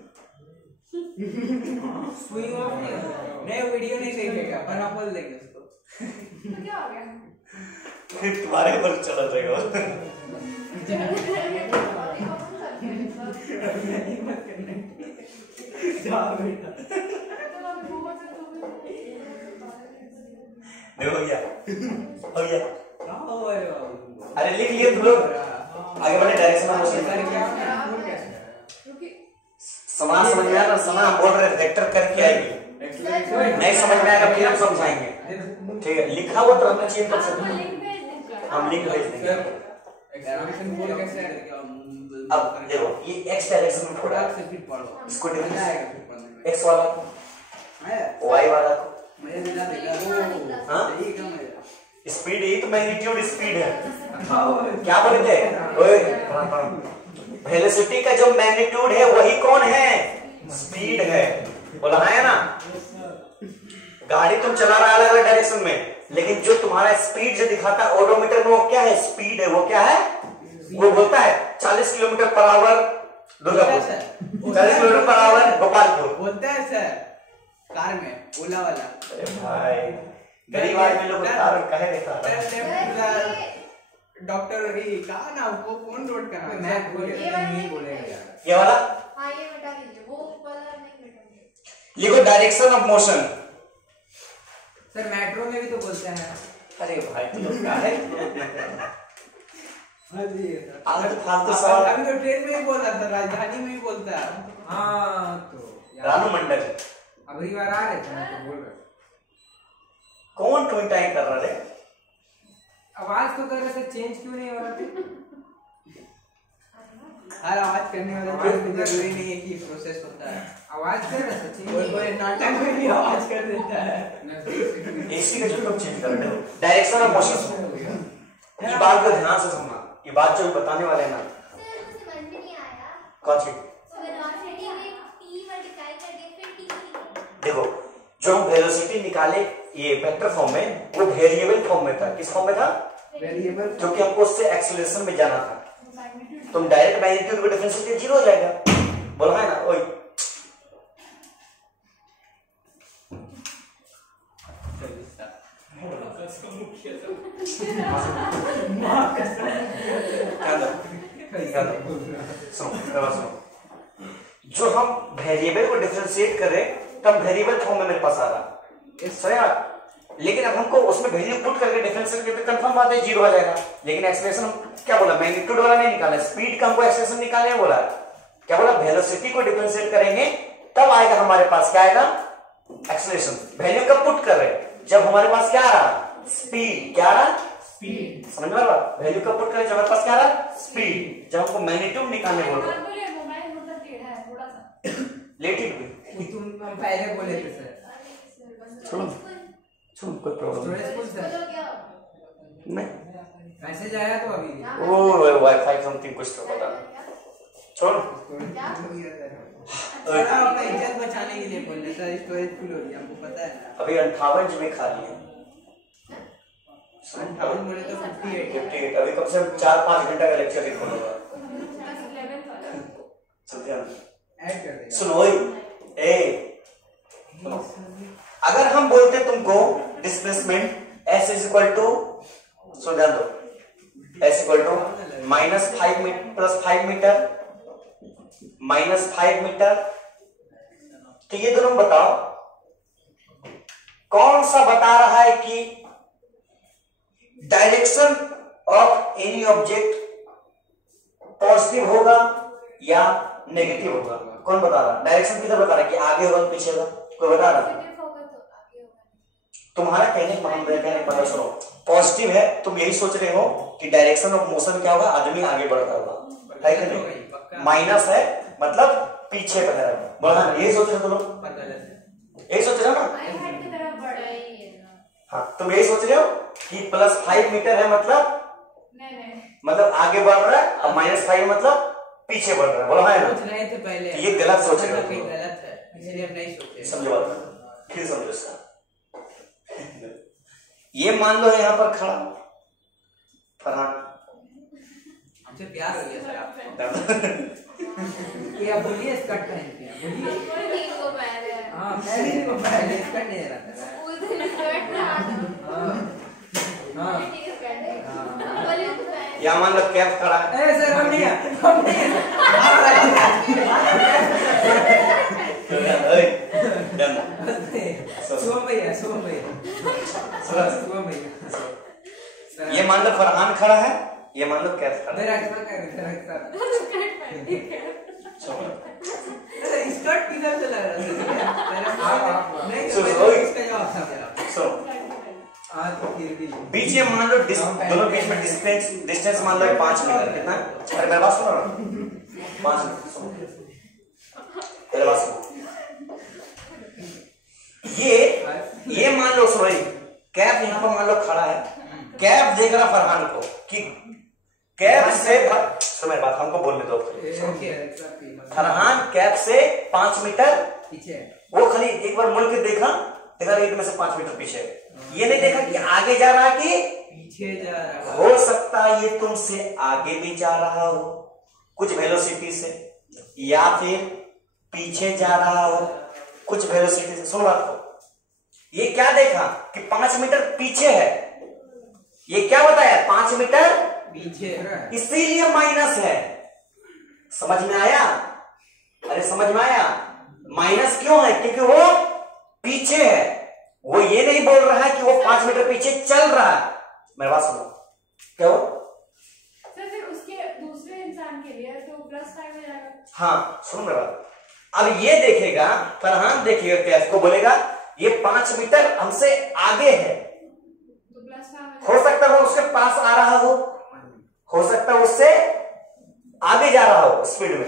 स्विंग ऑफ नहीं होगा, नहीं वीडियो नहीं देखेगा पर आप बोल देंगे उसको, तो क्या हो गया, फिर तुम्हारे पर चला जाएगा, जाओ बेटा, देखो हो गया, हो गया, जाओ बाबू, अरे लिख लिए तुम लोग, आगे बढ़े डायरेक्शन में मोशन, समान समझ में आया ना, समान बोल रहे वेक्टर करके आएगी, नहीं समझ में आएगा फिर हम समझाएंगे, ठीक है, लिखा हुआ तो हमने चेंज कर सकते, हम लिंक भेज देंगे, डायरेक्शन बोल कैसे आएगा, अब देखो ये x डायरेक्शन में थोड़ा से फिर पढ़ो, इसको मजा डिफरेंस आएगा फिर पढ़ने में, x वाला को आया y वाला को, मजा दिला देगा, हाँ सही का मजा, स्पीड, ये तो मैग्नीट्यूड स्पीड है, हाँ क्या बोले थे ओए, वेलोसिटी का जो मैग्नीट्यूड है वही कौन है, स्पीड है, बोला है ना, गाड़ी तुम चला रहा है अलग अलग डायरेक्शन में, लेकिन जो तुम्हारा स्पीड जो दिखाता है ओडोमीटर में वो क्या है, स्पीड है, वो क्या है, वो बोलता है 40 kilometre per hour Durgapur, 40 kilometre per hour Gopalpur, बोलता है सर कार में ओला वाला, अरे भाई गरीब आदमी लोग कार कहे देखा, डॉक्टर कहा ना वो कौन रोड का नाम, मैं नहीं बोलेगा यार, ये वाला हाँ ये बता दीजिए, वो वाला नहीं बताऊंगी। लिखो direction of motion, sir metro में भी तो बोलते हैं। अरे भाई तुम लोग क्या है हाँ जी आलतू फालतू सवाल। अभी तो ट्रेन में ही बोल रहा था, राजधानी में ही बोलता है। हाँ तो रानू मंडल अगली बार आ रहे थे ना तो बोल रहे कौन ट्विंटाई कर रहा है? आवाज तो कर रहे थे, चेंज क्यों नहीं हो रहा था? हर आवाज करने वाला कोई जरूरी नहीं है कि प्रोसेस होता है। आवाज कर रहे थे, चेंज कोई नाटक में भी आवाज कर देता है। एसी का जो तुम चेंज कर रहे हो डायरेक्शन ऑफ मोशन, ये बात को ध्यान से सुनना। ये बात जो बताने वाले हैं ना, सर मुझे समझ में नहीं आया। कौन सी? वेलोसिटी में t मल्टीप्लाई करके फिर t। देखो जो हम वेलोसिटी निकाले ये वेक्टर फॉर्म में, वो वेरिएबल फॉर्म में था। किस फॉर्म में था? वेरिएबल। क्योंकि हमको उससे एक्सीलरेशन में जाना था। तुम डायरेक्ट मैग्नीट्यूड को डिफरेंस करके जीरो हो जाएगा। बोला है ना? ओए सुनो, जो हम वेरिएबल को डिफरेंशिएट कर रहे तब वेरिएबल फॉर्म में मेरे पास आ रहा सर यार, लेकिन अब हमको उसमें वैल्यू पुट करके डिफरेंशिएट करके कंफर्म बात है जीरो आ जाएगा। लेकिन एक्सप्रेशन हम क्या बोला, मैग्नीट्यूड वाला नहीं निकाला, स्पीड का हमको एक्सप्रेशन निकालने बोला। क्या बोला? वेलोसिटी को डिफरेंशिएट करेंगे तब आएगा हमारे पास, क्या आएगा? एक्सेलरेशन। वैल्यू कब पुट कर रहे? जब हमारे पास क्या आ रहा? स्पीड। क्या आ रहा? स्पीड। समझ में आ रहा? वैल्यू कब पुट करें? जब हमारे पास क्या आ रहा? स्पीड। जब हमको मैग्नीट्यूड निकालने बोल रहे लेट इट भी तुम पहले बोले थे सर। छोड़ो छोड़ो, कोई प्रॉब्लम नहीं। मैसेज आया तो अभी ओ वाईफाई समथिंग कुछ तो पता छोड़ो। सर अपना इज्जत बचाने के लिए बोल रहे सर, स्टोरेज फुल हो गया हमको पता है। अभी 58 GB खाली है। बोले तो 58। अभी कम से कम 4-5 घंटा का लेक्चर रिकॉर्ड होगा। ऐड कर देगा। सुनो ए, अगर हम बोलते तुमको displacement s is equal to, so ध्यान दो, s equal to -5 meter plus 5 meter -5 meter, तो ये दोनों बताओ कौन सा बता रहा है कि direction of any object positive होगा या नेगेटिव होगा? कौन बता रहा? डायरेक्शन किधर बता रहा है कि आगे होगा पीछे होगा? कोई बता रहा? तुम्हारा कहने पता सुनो, पॉजिटिव है, तुम यही सोच रहे हो कि डायरेक्शन ऑफ मोशन क्या होगा? आदमी आगे बढ़ता होगा, है कि नहीं? माइनस है मतलब पीछे बढ़ा, यही सोच रहे हो तुम लोग? यही सोच रहे हो ना? हाँ, तुम यही सोच रहे हो कि +5 मीटर है मतलब आगे बढ़ रहा है, और -5 मतलब पीछे बढ़ रहा है। बोलो है ना? सोच रहे थे पहले, ये गलत सोच रहे हो, गलत है, इसलिए हम नहीं सोचे। समझो बात, फिर समझो इसका। ये मान लो यहाँ पर खड़ा फरहान, हमसे प्यार हो गया सर आपको। ये बोलिए स्कर्ट पहन के बोलिए। हाँ पहले को पहले स्कर्ट नहीं रहा यहाँ मान लो कैप खड़ा है। ए सर हम नहीं ये मान लो फरहान खड़ा है, ये मान लो कैफ खड़ा है। स्कर्ट किधर से लग रहा है? बीच में मान लो दोनों बीच में डिस्टेंस मान लो 5 मीटर। कितना? अरे मेरे पास सुनो ना, 5 मीटर मेरे पास सुनो। ये मान लो, सॉरी, कैफ यहाँ पर मान लो खड़ा है, कैफ देख रहा फरहान को कि कैफ से सुनो मेरी बात, हमको बोलने दो। फरहान कैफ से 5 मीटर पीछे, वो खाली एक बार मुड़ के देखा एक में से 5 मीटर पीछे। ये नहीं देखा कि आगे जा रहा है कि पीछे जा रहा। हो सकता है ये तुमसे आगे भी जा रहा हो कुछ वेलोसिटी से, या फिर पीछे जा रहा हो कुछ वेलोसिटी से। सुनो बात को, ये क्या देखा कि 5 मीटर पीछे है, ये क्या बताया? 5 मीटर पीछे, इसीलिए माइनस है। समझ में आया? अरे समझ में आया? माइनस क्यों है? क्योंकि वो पीछे है। वो ये नहीं बोल रहा है कि वो 5 मीटर पीछे चल रहा है। मेरी बात सुनो, क्या हो सर फिर उसके दूसरे इंसान के लिए तो +5 हो जाएगा। हाँ सुनो मेरी बात, अब ये देखेगा, फरहान देखेगा कैफ को, बोलेगा ये 5 मीटर हमसे आगे है, तो +5 हो सकता है वो उसके पास आ रहा हो सकता है उससे आगे जा रहा हो स्पीड में।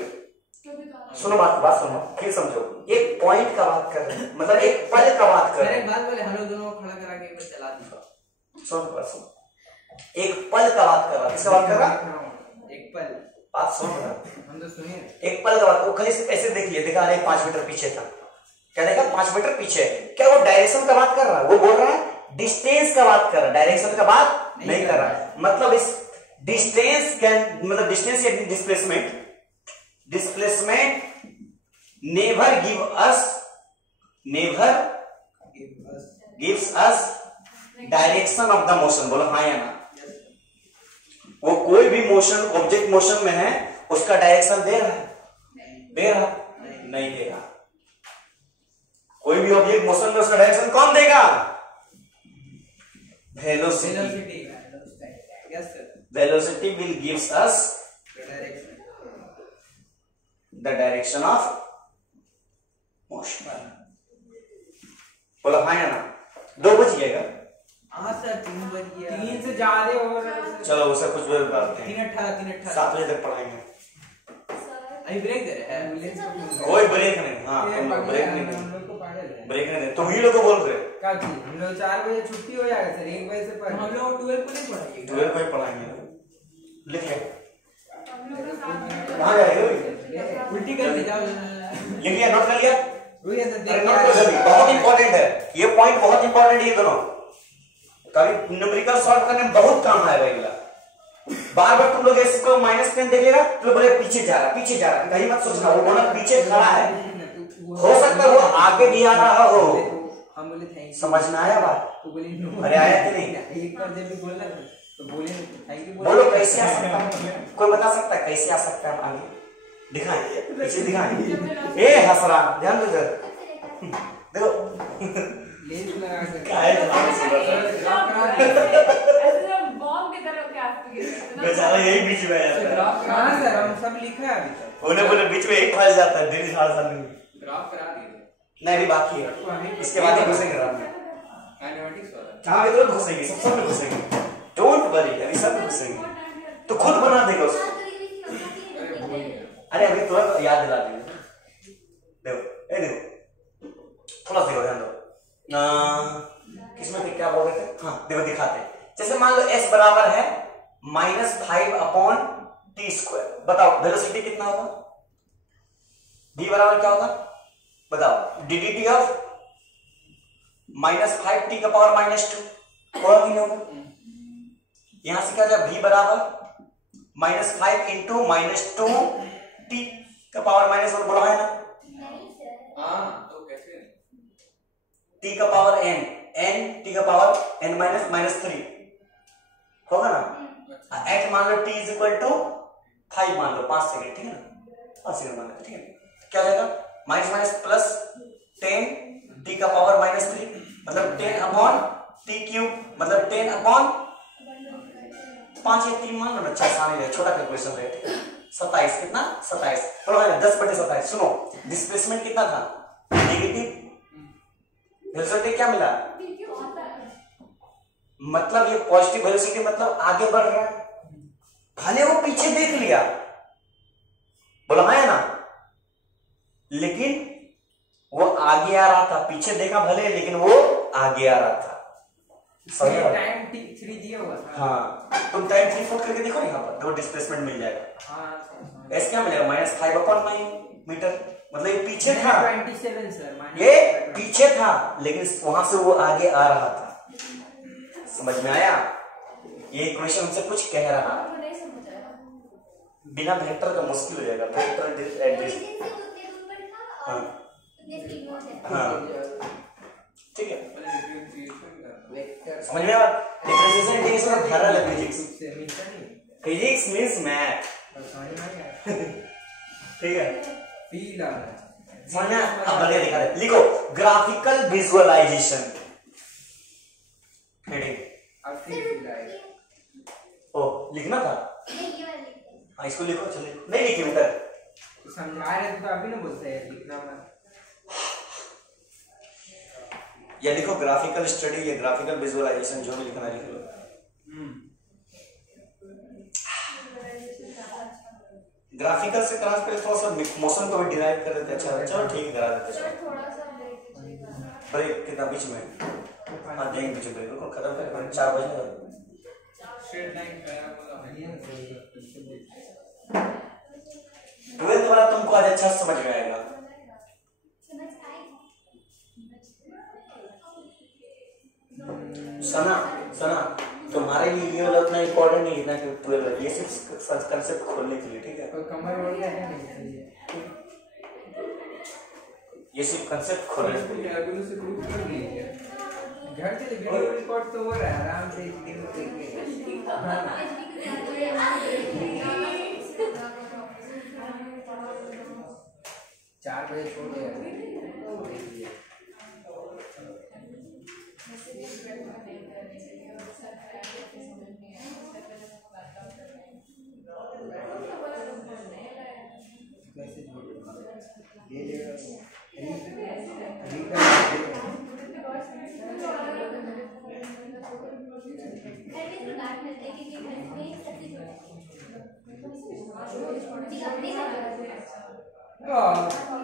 सुनो बात सुनो, फिर समझो, एक पॉइंट का बात कर रहे हैं, मतलब एक पल का बात कर रहे हैं। एक बात बोले, हम लोग दोनों को खड़ा करा के एक बार चला दी। सुनो, एक पल का बात कर रहा है, किसका बात कर रहा है? एक पल, बात सुन रहा, हम तो सुनिए। एक पल का बात, वो खाली ऐसे देख लिया, देखा अरे 5 मीटर पीछे था, क्या देखा 5 मीटर पीछे, क्या वो डायरेक्शन का बात कर रहा है? वो बोल रहा है डिस्टेंस का बात कर रहा है, डायरेक्शन का बात नहीं कर रहा है। मतलब इस डिस्टेंस कैन, मतलब डिस्टेंस या displacement never gives us direction of the motion. बोलो हाँ या ना? वो कोई भी मोशन, ऑब्जेक्ट मोशन में है, उसका डायरेक्शन दे रहा है? नहीं दे रहा। कोई भी ऑब्जेक्ट मोशन में उसका डायरेक्शन कौन देगा? Velocity. Velocity will gives us the direction of motion. बोला हाँ या ना? 2 बज गएगा। हाँ सर 3 बज गया। 3 से ज्यादा और चलो उसे कुछ भी बात नहीं, 3:18 7 बजे तक पढ़ाएंगे। अभी ब्रेक दे रहे हैं। कोई ब्रेक नहीं। हाँ तुम लोग ब्रेक नहीं दे, हम लोग को पागल है। ब्रेक नहीं दे, तुम ही लोग को बोल रहे। क्या चीज? हम लोग 4 बजे छुट्टी हो जाएगा सर, 1 बजे से पढ़। हम लोग 12 को नहीं पढ़ाएंगे। 12 बजे पढ़ाएंगे। लिख ले, हम लोग का साथ कहाँ जाएगा? उल्टी कर दे जाओ। लिख लिया, नोट कर लिया? रुकिए सर, अरे नोट कर जल्दी, बहुत इंपॉर्टेंट है ये पॉइंट, बहुत इंपॉर्टेंट है ये दोनों। कभी न्यूमेरिकल सॉल्व करने में बहुत काम आएगा ये। बार बार तुम लोग इसको -10 देखेगा तो बोले पीछे जा रहा, कहीं मत सोचना वो बोला पीछे खड़ा है, हो सकता है वो आगे भी आ रहा हो। हम बोले थैंक यू। समझ में आया बात? तो बोले नो। अरे आया कि नहीं? एक बार जब भी बोलना तो बोले थैंक यू। बोलो कैसे आ सकता है? कोई बता सकता है कैसे आ सकता है? आगे दिखाएं, पीछे दिखाएं। ए हसरा, ध्यान दो इधर, देखो लेंस लगा के क्या है बॉम्ब की तरह क्या बेचारा यही बीच में आ जाता है। कहां सर? हम सब लिखा है अभी तक। उन्हें बोले बीच में एक फंस जाता है, दिल्ली साल नहीं। ड्रॉप करा दिए। नहीं अभी बाकी है, इसके बाद ही घुसेंगे रात में। काइनेमेटिक्स वाला कहाँ भी तो घुसेंगे, सब में घुसेंगे, डोंट वरी, अभी सब में घुसेंगे, तो खुद बना देगा उसको। अरे अभी तुरंत याद दिला देंगे। देखो ए देखो, थोड़ा देखो, ध्यान दो। किसमें थे, क्या बोल रहे थे? हाँ देखो दिखाते हैं। जैसे मान लो s बराबर है -5/t²। बताओ वेलोसिटी कितना होगा? v बराबर क्या होगा बताओ? ddT ऑफ -5t⁻² होगा कि नहीं होगा? यहां से क्या हो जाए? v बराबर -5 × -2t⁻⁻1 बोला है ना? हां तो कैसे? t⁻n n⁻⁻3 होगा ना? एट मान लो t = 5 मान लो, 5 सेकंड, ठीक है ना? 5 सेकंड मान लो, ठीक है? क्या हो जाएगा? -10 t⁻³ मतलब 10/t³ मतलब 10/5 या 3 मान लो ना, 4 सामने है, छोटा कैलकुलेशन है, ठीक है? 27 कितना? 27 थोड़ा 10/27। सुनो डिस्प्लेसमेंट कितना था? नेगेटिव। वेलोसिटी क्या मिला? मतलब ये पॉजिटिव वेलोसिटी, मतलब आगे बढ़ रहा है, भले वो पीछे देख लिया, बोला है ना, लेकिन वो आगे आ रहा था, पीछे देखा भले लेकिन वो आगे आ रहा था। सही टाइम 3 दिया हुआ था। हाँ तुम टाइम 3 फोट करके देखो, यहाँ पर देखो डिस्प्लेसमेंट मिल जाएगा। हाँ ऐसे क्या मिलेगा? -5/9 मीटर, मतलब ये पीछे था, 27 सर। ये पीछे था लेकिन वहां से वो आगे आ रहा था। समझ में आया? ये इक्वेशन हमसे कुछ कह रहा है, नहीं समझ आया। बिना वेक्टर का मुश्किल हो जाएगा। वेक्टर एड्रेस, हाँ हाँ ठीक है, समझ में आया? डिफरेंशिएशन इंटीग्रेशन सरल है। फिजिक्स मींस मैथ, ठीक है? फील आ रहा है। समझ में? अब बढ़िया दिखा दे, लिखो ग्राफिकल विजुअलाइजेशन। लिखना था। नहीं ये वाला लिखते हैं। हाँ इसको लिखो, चलो लिखो। नहीं लिखी उधर। समझा रहे थे तो अभी ना बोलते हैं लिखना मत। या लिखो ग्राफिकल स्टडी या ग्राफिकल विजुअलाइजेशन, जो भी लिखना है लिख लो। ग्राफिकल से ट्रांसपेरेंट थोड़ा सा मोशन को भी डिराइव कर देते। अच्छा चलो ठीक है, करा देते। सर थोड़ा सा ब्रेक दीजिएगा। ब्रेक कितना बीच में? हाँ देंगे बीच में ब्रेक को खत्म कर 4 बजे। स्ट्रेट लाइन करा बोला हनिया तो 12th वाला तुमको आज अच्छा समझ में आएगा। समझ आए? सना तुम्हारे लिए ये वाला उतना इम्पोर्टेंट नहीं इतना कि 12 ये सिर्फ कंसेप्ट खोलने के लिए, ठीक है? कोई कमर वगैरह है नहीं? ये सिर्फ कंसेप्ट खोलने के लिए। गुरु से ग्रुप कर दिए घर से वीडियो रिकॉर्ड तो हो रहा है आराम से दिन देख के। हां 4 बजे छोड़ दिया। कैसे ले लेगा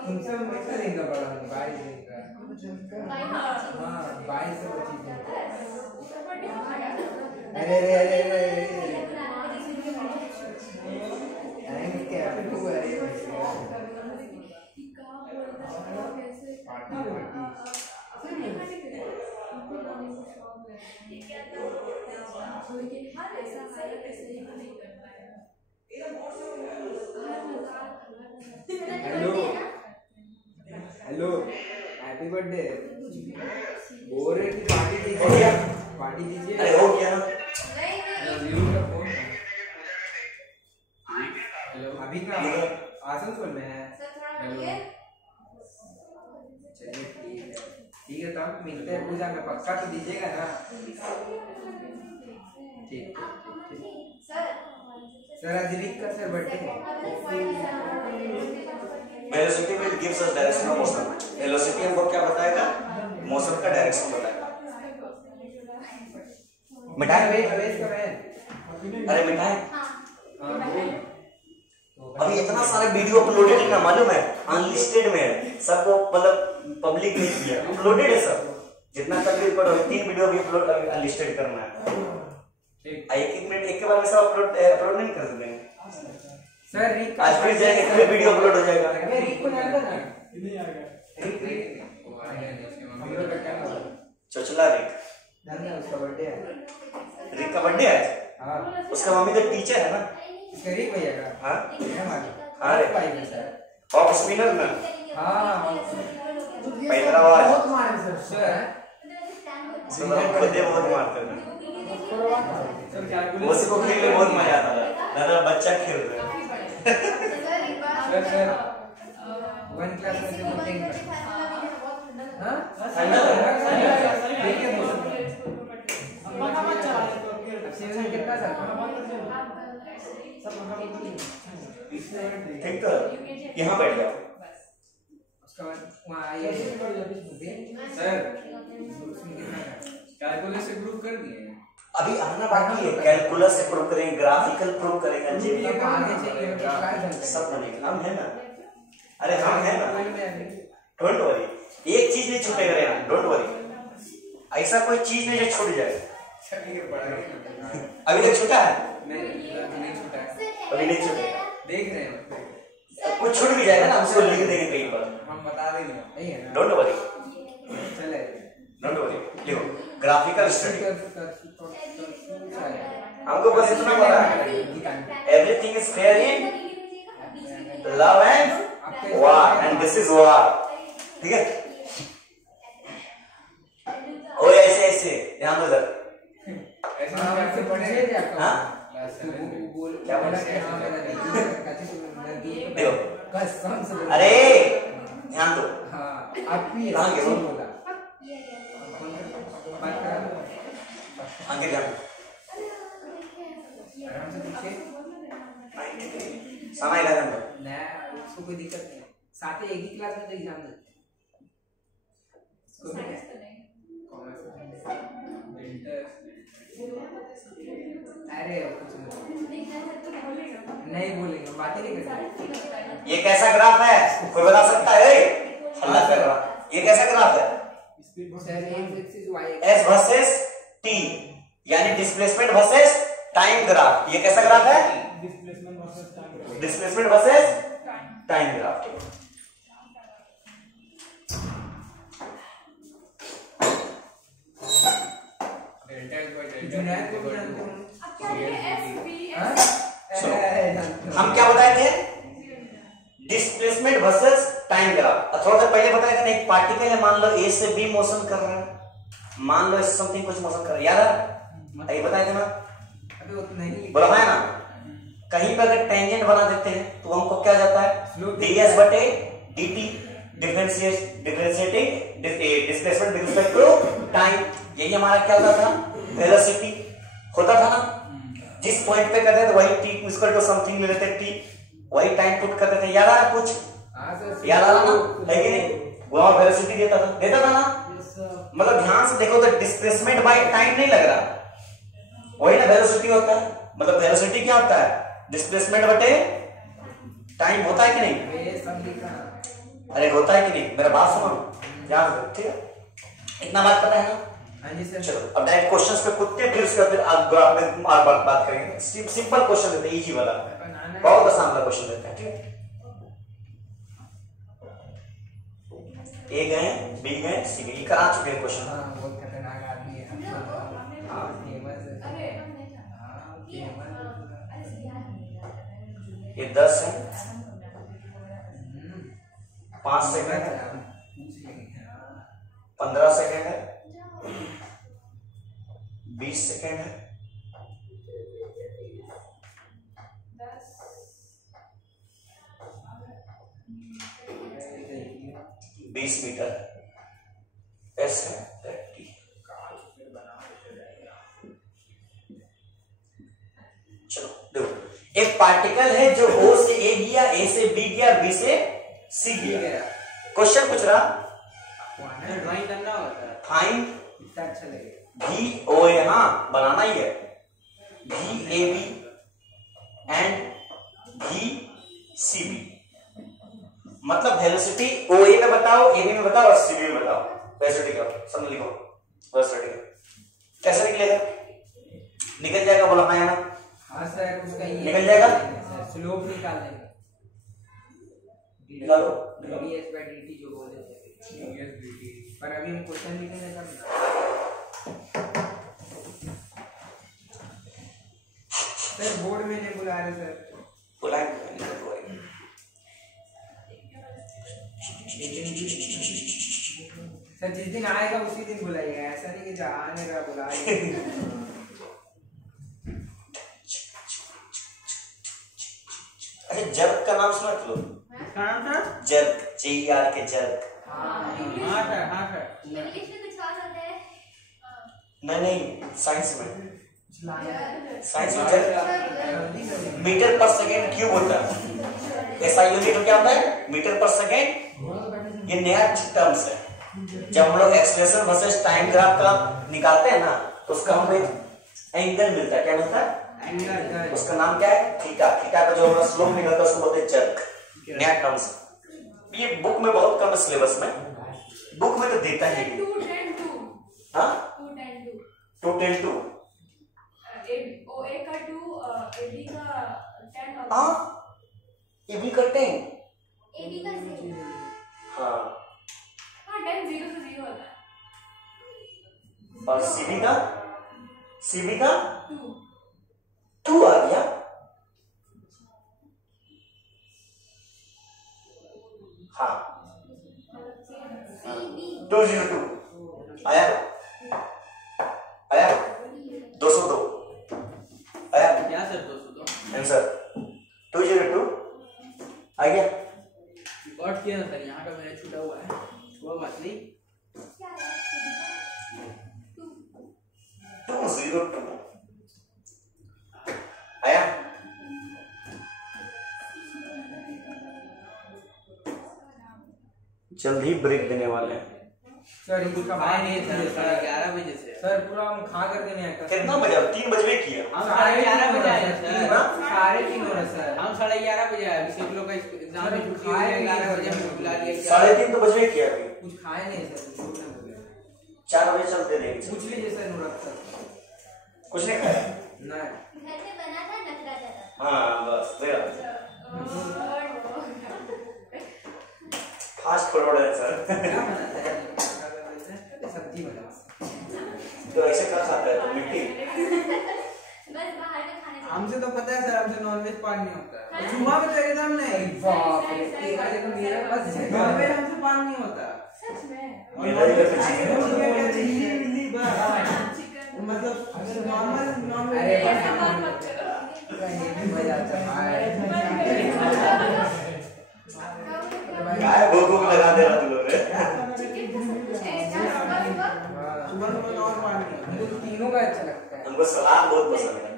तुमसे कितना दिन का बड़ा हूँ? 22 दिन का। हाँ 22 से 25 दिन का। अरे अरे अरे अरे टाइम क्या हुआ है? Party hello hello happy birthday. बोल रहे कि पार्टी दीजिए, पार्टी दीजिए। अरे हो गया ना। हेलो अभी का आसनसोल में है। हेलो चलिए ठीक है तब मिलते हैं पूजा में, पक्का तो दीजिएगा ना? ठीक सर आज रिक का sir birthday velocity will gives us direction of motion. Velocity हमको क्या बताएगा? मोशन का डायरेक्शन बताएगा। मिठाई अरे मिठाई अभी इतना सारे वीडियो अपलोडेड है ना, मालूम है? अनलिस्टेड में है, सबको मतलब पब्लिक नहीं किया, अपलोडेड है सब। जितना तकलीफ पड़ो 3 वीडियो भी अपलोड अनलिस्टेड करना है। एक मिनट एक के बाद में सब अपलोड नहीं कर देंगे सर। रिक आज फिर जाएंगे फिर वीडियो अपलोड हो जाएगा। रिक को जानता ना? नहीं आएगा रिक हम लोग का क्या नाम? चचला रिक। जानना उसका बर्थडे है। रिक का बर्थडे है। हां उसका मम्मी तो टीचर है ना। इसका रिक भैया का? हां हां रे भाई सर ऑफ स्पिनर में। हां हैदराबाद बहुत मारे सर। सर खुद बहुत मारते हैं। सर क्या उसको खेलने बहुत मजा आता है। दादा बच्चा खेल रहा है। सर 1 क्लास में जो मीटिंग हां ठंडा ठीक है अब कितना सर? ठीक तो यहाँ बैठ जाओ। उसका वहाँ आइए सर। कैलकुलस से प्रूव कर दिए अभी आना बाकी है। कैलकुलस से प्रूव करेंगे, ग्राफिकल प्रूव करेंगे, सब बनेगा। हम है ना? अरे हम है ना? डोंट वरी, एक चीज नहीं छूटेगा रे। डोंट वरी, ऐसा कोई चीज नहीं जो छूट जाए। अभी तक छूटा है? नहीं छूटा है। अभी नहीं छूटेगा। देख रहे हैं कुछ छूट भी जाएगा ना, हमसे लिख देंगे कहीं पर। हम बता देंगे नहीं है ना? डोंट वरी, चले डोंट वरी। लिखो ग्राफिकल स्टडी। हमको बस इतना पता है, everything is fair in love and war, and this is वार। ठीक है? ओ ऐसे ऐसे ध्यान दो सर। ऐसा कैसे पढ़ेगा? हाँ? क्या बोला कि हाँ मेरा देखो कसम से अरे ध्यान दो। हाँ आप भी कहाँ गए? बोला बात करा आगे ध्यान। आराम से समय इलेवन में नया उसको कोई दिक्कत नहीं है, साथ ही एक ही क्लास में तो एग्जाम देते हैं। साइंस तो नहीं। अरे कुछ नहीं बोलेंगे, बातें नहीं करेंगे। ये कैसा ग्राफ है, कोई बता सकता है? हल्ला कर रहा, ये कैसा ग्राफ है? Sir x axis y S versus T, यानी डिस्प्लेसमेंट वर्सेस टाइम ग्राफ। ये कैसा ग्राफ है? Displacement versus time graph. Junaid को भी जानते हो? अब क्या है S B हाँ? S हम क्या बताए थे? Displacement versus time graph. थोड़ा सा पहले बताया था ना, एक पार्टिकल है, मान लो ए से बी मोशन कर रहा है, मान लो समथिंग कुछ मोशन कर रहा है, याद है? ये बताए थे ना, अभी वो नहीं बोला है ना, कहीं पर अगर टेंजेंट बना देते हैं तो हमको क्या जाता है? ds बटे dt differentiating displacement with respect to time. यही हमारा क्या होता था? वेलोसिटी होता था ना। जिस पॉइंट पे करते थे वही t इक्वल टू समथिंग ले लेते थे, वही टाइम पुट करते थे। याद आ रहा कुछ? याद आ रहा ना, है कि नहीं? वो वेलोसिटी देता था ना। मतलब ध्यान से देखो तो डिस्प्लेसमेंट बाय टाइम नहीं लग रहा, वही ना वेलोसिटी होता है। मतलब वेलोसिटी क्या होता है? डिस्प्लेसमेंट बटे टाइम होता है कि नहीं? अरे होता है कि नहीं? मेरा बात सुनो, ध्यान से, ठीक है? इतना बात पता है ना? हाँ जी सर। चलो अब डायरेक्ट क्वेश्चंस पे कुत्ते फिर उसके बाद आप ग्राफ में और बात करेंगे। सिंपल क्वेश्चन देते हैं, इजी वाला, बहुत आसान वाला क्वेश्चन देते हैं, ठीक है? ए गए, बी गए, सी गए, करा चुके हैं क्वेश्चन। हाँ, बहुत खतरनाक आदमी है। हाँ, फेमस है। अरे हाँ, फेमस है। ये 10 है, 5 सेकंड है, पूछ लेंगे। 15 सेकंड है, 20 सेकंड है, 20 मीटर है, एस है 30। चलो देखो, एक पार्टिकल है जो O से A गया, A से B गया, B से C गया। क्वेश्चन पूछ रहा, ड्राइंग करना होता है, फाइंड इतना अच्छा लगेगा। VOA, हाँ बनाना ही है, VAB एंड VCB। मतलब वेलोसिटी OA में बताओ, AB में बताओ और CB में बताओ। वेलोसिटी का समझ लिखो, वेलोसिटी कैसे निकलेगा? निकल जाएगा, बोला है ना? हाँ सर, उसका ये निकल जाएगा? स्लोप निकाल देंगे। निकालो, dS by dt जो बोले थे, पर अभी हम क्वेश्चन लिखेंगे तब ना। सर बोर्ड में नहीं बुला रहे सर। बुलाएंगे। सर जिस दिन आएगा उसी दिन बुलाइएगा, ऐसा नहीं कि जहाँ आने का बुलाइएगा। अच्छा, जर्क का नाम सुना तुम? जर्क, JER के जर्क। हाँ सर। इंग्लिश में कुछ और होता है। नहीं, साइंस में जर्क मीटर पर सेकेंड क्यूब होता है। ऐसा यूनिट क्या होता है? मीटर पर सेकेंड। ये नया टर्म्स है। जब हम लोग एक्सेलरेशन वर्सेस टाइम ग्राफ का निकालते हैं ना, तो उसका हमको एक एंगल मिलता है। क्या मिलता है? उसका नाम क्या है? थीटा। थीटा का जो हमारा स्लोप निकलता है उसको बोलते हैं जर्क। नया टर्म्स। ये बुक में बहुत कम है, सिलेबस में। बुक में तो देता ही नहीं। 210 हाँ, 210 210 OA का 2 AB का 10 और हाँ, ये भी करते हैं। AB का 0। हाँ, 10 0 से 0 होता है। और CB का 2 2 आ गया। हाँ, 202 आया, 202 आया क्या सर 202 आंसर। 202 आ गया। रिकॉर्ड किया था सर, यहाँ का मेरा छूटा हुआ है, वो बात नहीं। 202 आया। जल्द ही ब्रेक देने वाले हैं। सर इसका भाई नहीं था साढ़े 11 बजे से सर, पूरा हम खा करके नहीं आए कितना बजे? 3 बजे किया। हम 11:30 बजे आए सर। 3:30 हो रहा सर। हम 11:30 बजे आए। अभिषेक लोग का एग्जाम में छुट्टी हो गई, 11 बजे हमें बुला दिया। 3:30 तो बजे किया अभी। कुछ खाए नहीं सर, झूठ ना बोले। 4 बजे चलते रहेंगे। पूछ लीजिए सर नुरत सर। कुछ नहीं खाया नहीं घर में बना था नखरा था। हाँ बस और फास्ट फूड है सर। क्या बनाता है? सब्जी बना। तो ऐसे क्या खाता है तो मिट्टी? बस बाहर का खाने से हमसे तो पता है सर, हमसे नॉनवेज पान नहीं होता। जुम्मा में तो एकदम नहीं। बाप रे, एक आज तो मेरा बस घर में हमसे पान नहीं होता। सच में मेरा इधर पे चिकन मतलब नॉर्मल नॉर्मल। ऐसा बात मत करो। मजा आता है। काय भूख भूख लगा दे रहा तू लोग रे। सुबह सुबह और पान नहीं होता। मुझे तो तीनों का अच्छा लगता है। हमको सलाद बहुत पसंद है।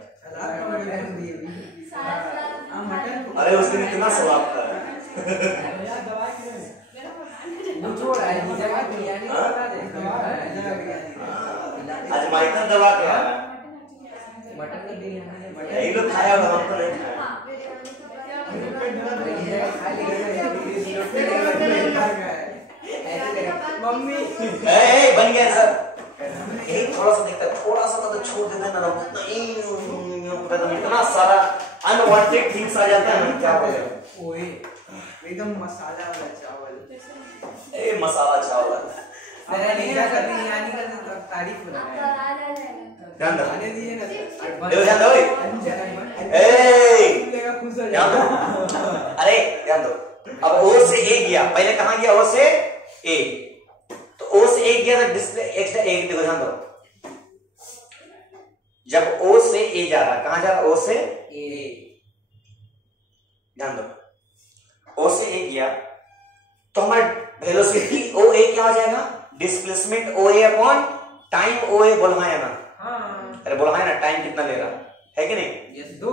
अरे उस दिन इतना स्वाद था। वो छोड़ आई निजा का बिरयानी बता दे। आज माइकल दवा क्या है? मटन का बिरयानी। यही लोग खाया होगा, हम तो नहीं खाया। मम्मी ए बन गया सर। यही थोड़ा सा दिखता है, थोड़ा सा तो छोड़ देते ना तो इतना सारा अनवांटेड थिंग्स आ जाता है ना, क्या बोले। ओए एकदम मसाला वाला चावल। ए मसाला चावल मेरा निजा का बिरयानी का तारीफ हो रहा है। ध्यान दो, आने दीजिए ना सर। देखो ध्यान दो। ए खुश हो ध्यान दो। अरे ध्यान दो। अब ओ से ए गया, पहले कहां गया? ओ से ए। तो ओ से ए गया तो डिस्प्ले एक्स्ट्रा ए। देखो ध्यान दो, जब ओ से ए जा रहा, कहां जा रहा? ओ से ए। ध्यान दो, ओ से ए गया तो हमारा वेलोसिटी ओ ए क्या हो जाएगा? डिस्प्लेसमेंट ओ ए अपॉन टाइम ओ ए। बोला है ना? हाँ अरे बोला है ना, टाइम कितना ले रहा है कि नहीं? यस 2।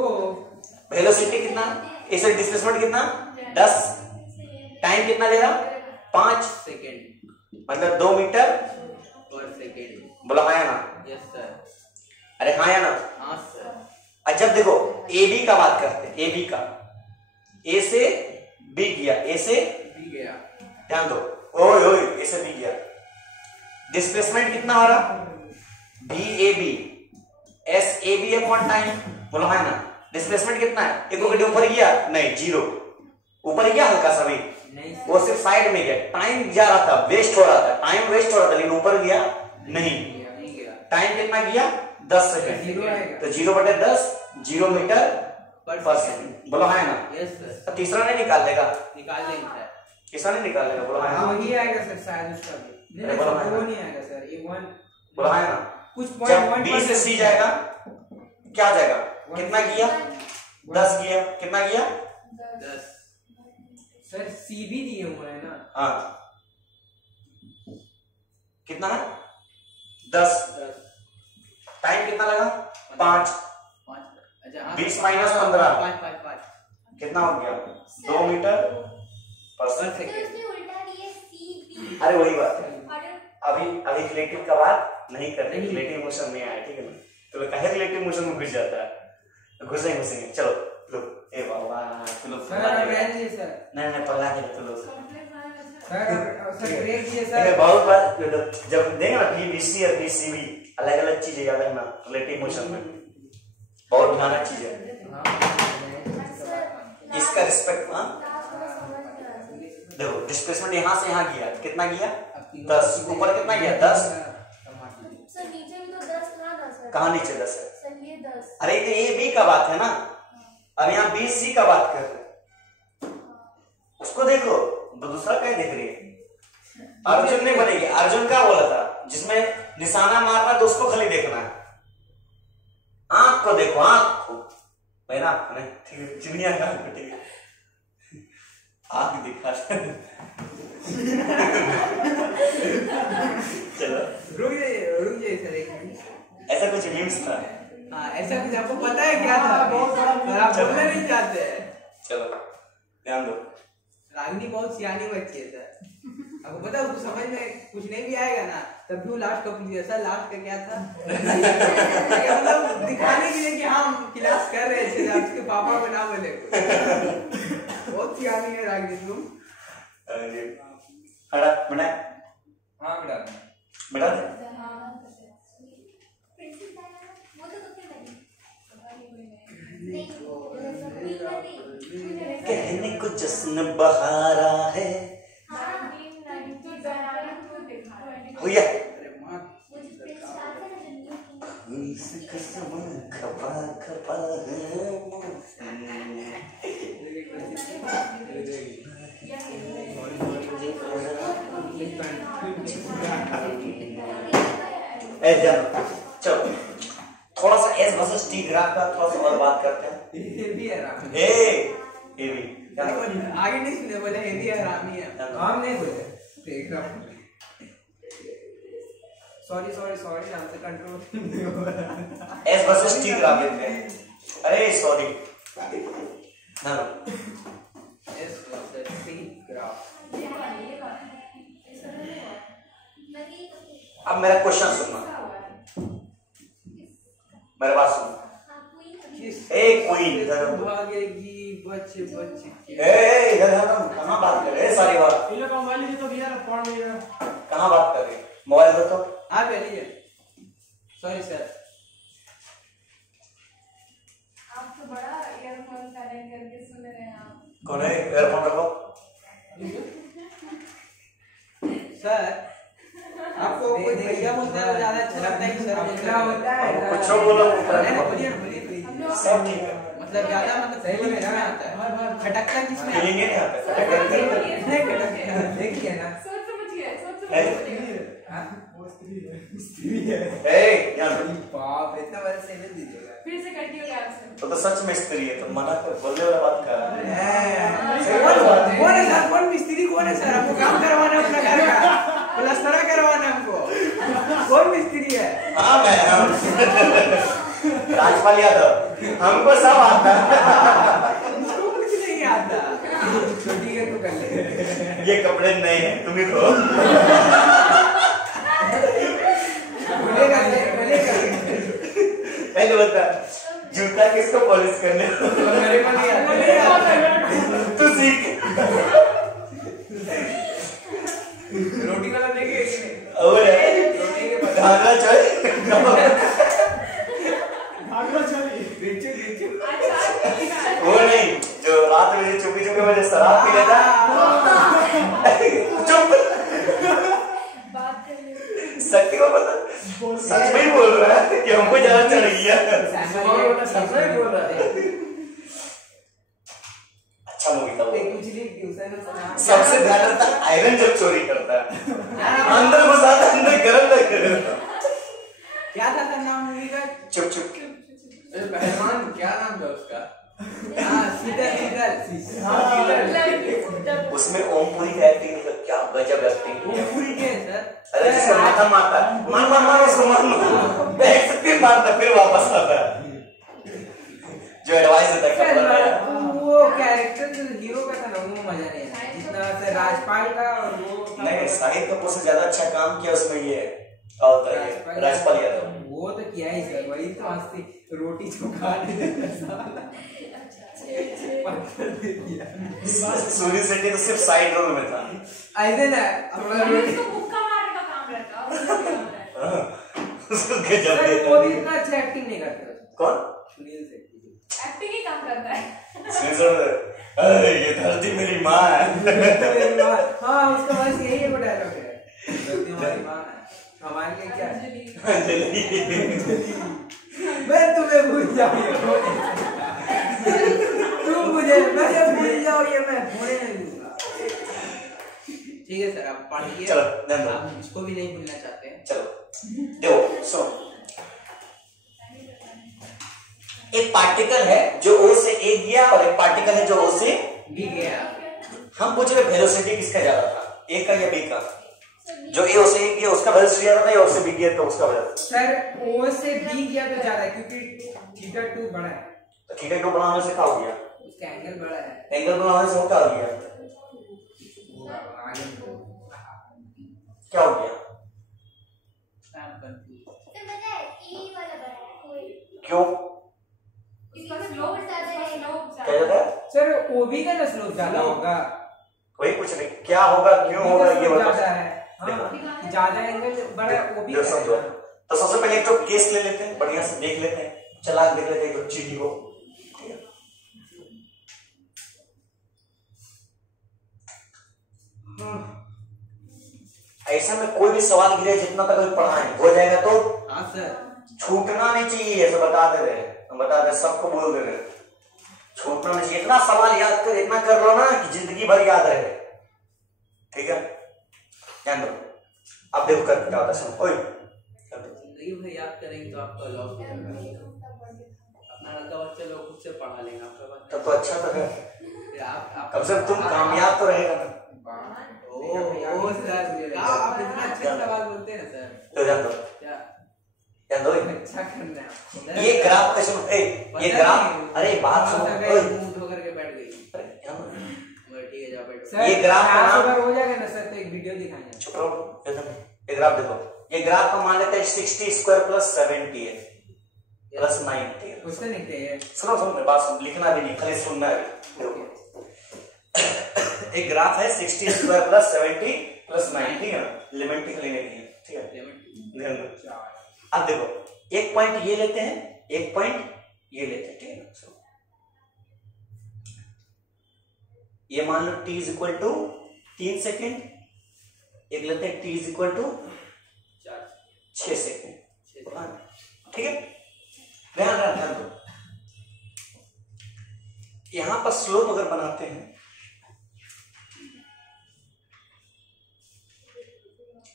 वेलोसिटी कितना? इसे डिस्प्लेसमेंट कितना? 10। टाइम कितना ले रहा? 5 सेकंड मतलब 2 मीटर पर सेकंड। बोला है ना? Yes sir. अरे हाँ या ना? हाँ सर। अच्छा जब देखो ए बी का बात करते हैं, ए बी का, ए से बी गया, ए से भी गया। ध्यान दो, ओए ओए ए से बी गया, डिस्प्लेसमेंट कितना हो रहा? B A B S A B upon time. बोला है ना? डिस्प्लेसमेंट कितना है? एक विकेट ऊपर गया नहीं, 0 ऊपर गया हल्का सा भी, नहीं वो सिर्फ साइड में गया। टाइम जा रहा था, वेस्ट हो रहा था, टाइम वेस्ट हो रहा था, लेकिन ऊपर गया नहीं। नहीं गया। टाइम कितना गया? 10 सेकंड। 0 आएगा। तो 0/10 0 मीटर पर सेकंड। बोला है ना? Yes sir. तो तीसरा नहीं निकाल लेगा? निकाल लेंगे सर। तीसरा नहीं निकाल लेगा? बोला है हाँ ना? वही आएगा सर शायद उसका भी। नहीं बोला है वो ना? नहीं आएगा सर। ये 1 बोला है ना? कुछ जब पॉइंट बी से सी जाएगा क्या जाएगा? कितना गया? 10 गया। कितना गया? 10। सर सी भी दिए हुए हैं ना। हाँ कितना है? 10। टाइम कितना लगा? 5। 5। अच्छा 20 माइनस 15 5 कितना हो गया? 2 मीटर पर पर सेकंड। तो सेकंड। उसने उल्टा दिए सी अरे वही बात है, और अभी रिलेटिव का बात नहीं करते, रिलेटिव मोशन में आया, ठीक है ना? तो लोग कहे रिलेटिव मोशन में घुस जाता है, तो घुसेंगे। चलो लो, ए बाबा तू लोग सर अब रहने दीजिए सर। नहीं पल्ला नहीं तू लोग। सर ब्रेक दिए देखिए सर। बहुत बार जब देंगे ना पीवीसी और पीसीबी अलग अलग चीजें याद रखना रिलेटिव मोशन में, बहुत भयानक चीज है। इसका रिस्पेक्ट देखो, डिस्प्लेसमेंट यहां से यहां गया, कितना गया? 10। ऊपर कितना गया? 10। सर नीचे भी तो 10 था ना सर। कहां नीचे 10 है? सर ये 10। अरे तो ए बी का बात है ना, अब यहाँ बी सी का बात कर रहे हैं। उसको देखो, दूसरा क्या देख रही है? अर्जुन नहीं बनेगी। अर्जुन क्या बोला था? जिसमें निशाना मारना तो उसको खाली देखना है, आंख को देखो, आंख को। मैंने आंख नहीं, ठीक है, चिड़िया का आंख को, ठीक है, आंख दिखा। चलो रुक जाइए सर एक मिनट। ऐसा कुछ मीम्स था। हाँ ऐसा कुछ आपको पता है क्या था? और आप बोलना नहीं चाहते हैं। चलो ध्यान दो। रागिनी बहुत सियानी बच्ची है सर। आपको पता है उसको समझ में कुछ नहीं भी आएगा ना, तब भी वो लास्ट का पूछ सर लास्ट का क्या था। मतलब दिखाने के लिए कि हम क्लास कर रहे थे, उसके पापा को ना बोले। बहुत सियानी है रागिनी तुम। अरे हड़ा बना। हाँ बेटा बेटा कहने को जश्न बहारा है भैया खपा खपा चलो थोड़ा सा एस वर्सेस टी ग्राफ का थोड़ा सा और बात करते हैं। हेवी है राम। हेवी आगे नहीं सुने, बोले हेवी है रामी है, हम नहीं बोले। देख रहा हूँ, सॉरी हमसे कंट्रोल नहीं हो रहा। एस वर्सेस टी ग्राफ देखते हैं। अरे सॉरी ना एस वर्सेस टी ग्राफ। अब मेरा क्वेश्चन सुनना, मेरे बात सुन। क्वीन इधर भागेगी बच्चे इधर हम कहाँ बात कर रहे हैं सारी बात। ये लोग मोबाइल ही तो दिया ना, पढ़ नहीं रहा। कहाँ बात कर रहे हैं, मोबाइल दो तो। आप चलिए, सॉरी सर। आप तो बड़ा ईयरफोन कनेक्ट करके सुन रहे हैं आप। कौन है ईयरफोन रखो सर आपको कोई भैया बोलता है ज्यादा अच्छा लगता है कि सर बोलता है? कुछ बोलो बोलिए सब ठीक है, मतलब ज्यादा मतलब सही में ना आता है, खटकता किसमें फीलिंग नहीं आता है। देखिए ना, सोच समझिए बाप इतना बड़ा सेवन दीजिएगा। फिर से कंटिन्यू कर सकते तो सच में स्त्री है, तो मना कर बोलने वाला बात कर रहा है। कौन है सर, कौन मिस्त्री कौन है सर? हमको काम करवाना है अपना घर का, प्लास्टर करवाना है हमको। कौन मिस्त्री है? हाँ मैं राजपाल यादव, हमको सब आता है। कुछ नहीं आता, तो ठीक है तो कर ले। ये कपड़े नए हैं, तुम ही धो। बोलेगा पहले बता जूता किसको पॉलिश करने मेरे को नहीं आता। तू सीख। रोटी वाला देखे और रोटी के बाद घाघरा चोली वो नहीं, जो रात में चुपी चुपी मुझे शराब पी लेता। चुप, बात कर ले। सच्ची को पता, सच में ही बोल रहा है कि हमको ज्यादा चढ़ गया। सच में बोल रहा है। अच्छा मूवी था वो। कुछ नहीं, सबसे ज्यादा था आयरन जब चोरी करता है, अंदर घुसाता, अंदर गरम लगता। क्या था नाम मूवी का? चुप चुप। पहलवान क्या नाम था उसका? शीतल। उसमें ओमपुरी की एक्टिंग क्या गजब एक्टिंग। ओमपुरी के सर? अरे जिसका माथा मारता है, मार उसको मार, बैठ सकते मारता फिर वापस आता है, जो एडवाइस देता है। वो कैरेक्टर जो हीरो का था ना, वो मजा नहीं आया जितना से राजपाल का। और वो नहीं, शाहिद कपूर से ज्यादा अच्छा काम किया उसमें ये राजपाल यादव। वो तो किया ही सर, वही तो हंसती रोटी चुका सूर्य शेट्टी तो सिर्फ साइड रोल में था। ऐसे ना उसको मुक्का मारने का काम रहता है। उसको गजब देता वो है। भी इतना अच्छा एक्टिंग नहीं करता। कौन? सुनील शेट्टी एक्टिंग ही काम करता है। अरे ये धरती मेरी माँ है। हाँ उसका बस यही है, वो डायलॉग है, धरती हमारी माँ है, हमारे लिए क्या है? मैं तुम्हें भूल जाऊंगा, तुम मुझे भूल जाओगे, मैं होने नहीं दूंगा। ठीक है सर, आप पढ़िए। चलो ध्यान दो, आप इसको भी नहीं भूलना चाहते हैं। चलो देखो सुनो, एक पार्टिकल है जो O से A गया और एक पार्टिकल है जो O से भी गया। हम पूछ रहे वेलोसिटी किसका ज्यादा था, A का या B का? जो A से A गया उसका वेलोसिटी ज्यादा था, या O से B गया तो उसका वेलोसिटी? सर O से B गया तो ज्यादा है, क्योंकि थीटा 2 बड़ा है। तो थीटा 2 बनाने से क्या हो गया? उसका एंगल बड़ा है। एंगल बनाने से वो क्या हो गया? क्या हो गया? क्यों? इसका स्लोप क्या जाता है? सर ओबी का ना स्लोप ज्यादा होगा। वही कुछ नहीं, क्या होगा क्यों होगा ये ज्यादा बताओ। है, हाँ ज्यादा एंगल बड़ा ओबी देखो समझो, तो सबसे पहले एक तो केस ले लेते हैं, बढ़िया से देख लेते हैं, चला देख लेते हैं चीटी को। ठीक है, ऐसा में कोई भी सवाल गिरे जितना तक अभी पढ़ा है हो जाएगा तो हाँ सर छूटना नहीं चाहिए, ऐसा बता दे रहे हैं, हम बता दे सबको बोल दे रहे हैं, छूटना नहीं चाहिए। इतना सवाल याद कर, इतना कर लो ना कि जिंदगी भर याद रहे। ठीक है, ध्यान दो। अब देखो कर क्या होता है, सुनो। ओए जिंदगी भर याद करेंगे तो आपका लॉस हो जाएगा। अपना लड़का बच्चा लोग खुद से पढ़ा लेंगे आपका बात। तब तो अच्छा तो है, फिर आप कम से कम तुम कामयाब तो रहेगा ना। ओ सर आप इतना अच्छा सवाल बोलते हैं सर। तो ध्यान दो, क्या ध्यान दो। अच्छा करना है। ये ग्राफ का सुनो, ये ग्राफ, अरे बात सुनो, मुंह धो करके बैठ गई। अरे ध्यान दो। ठीक है, जाओ बैठो। ये ग्राफ का नाम अगर हो जाएगा ना सर तो एक वीडियो दिखाएंगे। चुप रहो, ये ग्राफ देखो, ये ग्राफ का मान लेते हैं 60 स्क्वायर प्लस 70 है प्लस 90 है। क्वेश्चन लिखते हैं। सुनो सुनो मेरी बात सुन, लिखना भी नहीं, खाली सुनना है। देखो एक ग्राफ है 60 स्क्वायर प्लस 70 प्लस 90 है, लिमिट लेने की है। ठीक है, ध्यान दो। अब देखो एक पॉइंट ये लेते हैं, एक पॉइंट ये लेते हैं। ठीक है ना, ये मान लो t is equal to 3 second, एक लेते हैं t is equal to 6 second. ठीक है, ध्यान दो। यहां पर स्लोप अगर बनाते हैं,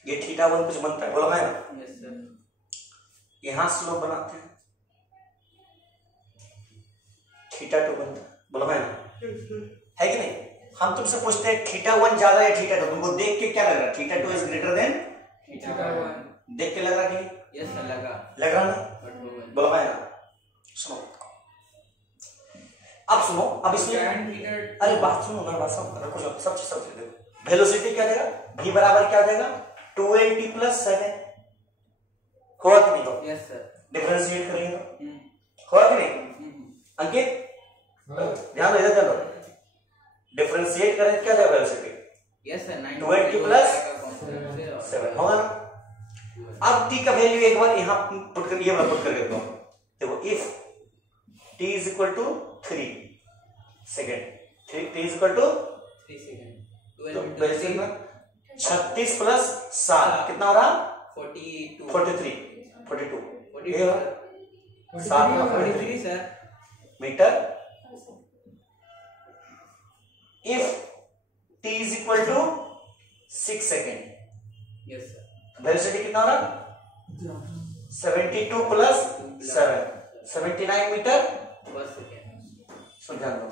ये θ1 कुछ बनता है, बोला है ना। यहां स्लोप बनाते हैं, θ2 बनता है, बोला है ना, है कि नहीं। हम तुमसे पूछते हैं θ1 ज्यादा या θ2, तुमको देख के क्या लग रहा है? θ2 इज ग्रेटर देन θ1, देख के लग रहा है कि यस सर लग रहा ना, बोला है ना। सुनो अब सुनो, अब इसमें अरे बात सुनो ना, बात सब कुछ सब देखो। वेलोसिटी क्या देगा? v बराबर क्या हो जाएगा? 280 प्लस 7 होगा कि नहीं? हो यस सर। डिफरेंशिएट करेंगे तो होगा कि नहीं? अंकित ध्यान दो, इधर चलो, डिफरेंशिएट करें क्या देगा वेलोसिटी? यस सर, 280 प्लस 7 होगा ना। अब t का वैल्यू एक बार यहां पुट कर, ये मैं पुट कर देता हूं। देखो if t is equal to 3 second, t is equal to 3 second, तो 36 प्लस 7 कितना हो रहा? 42 ये 43 sir metre. If t is equal to 6 second, yes sir, velocity कितना हो रहा? 72 प्लस 7 79 मीटर पर सेकंड। समझा लो।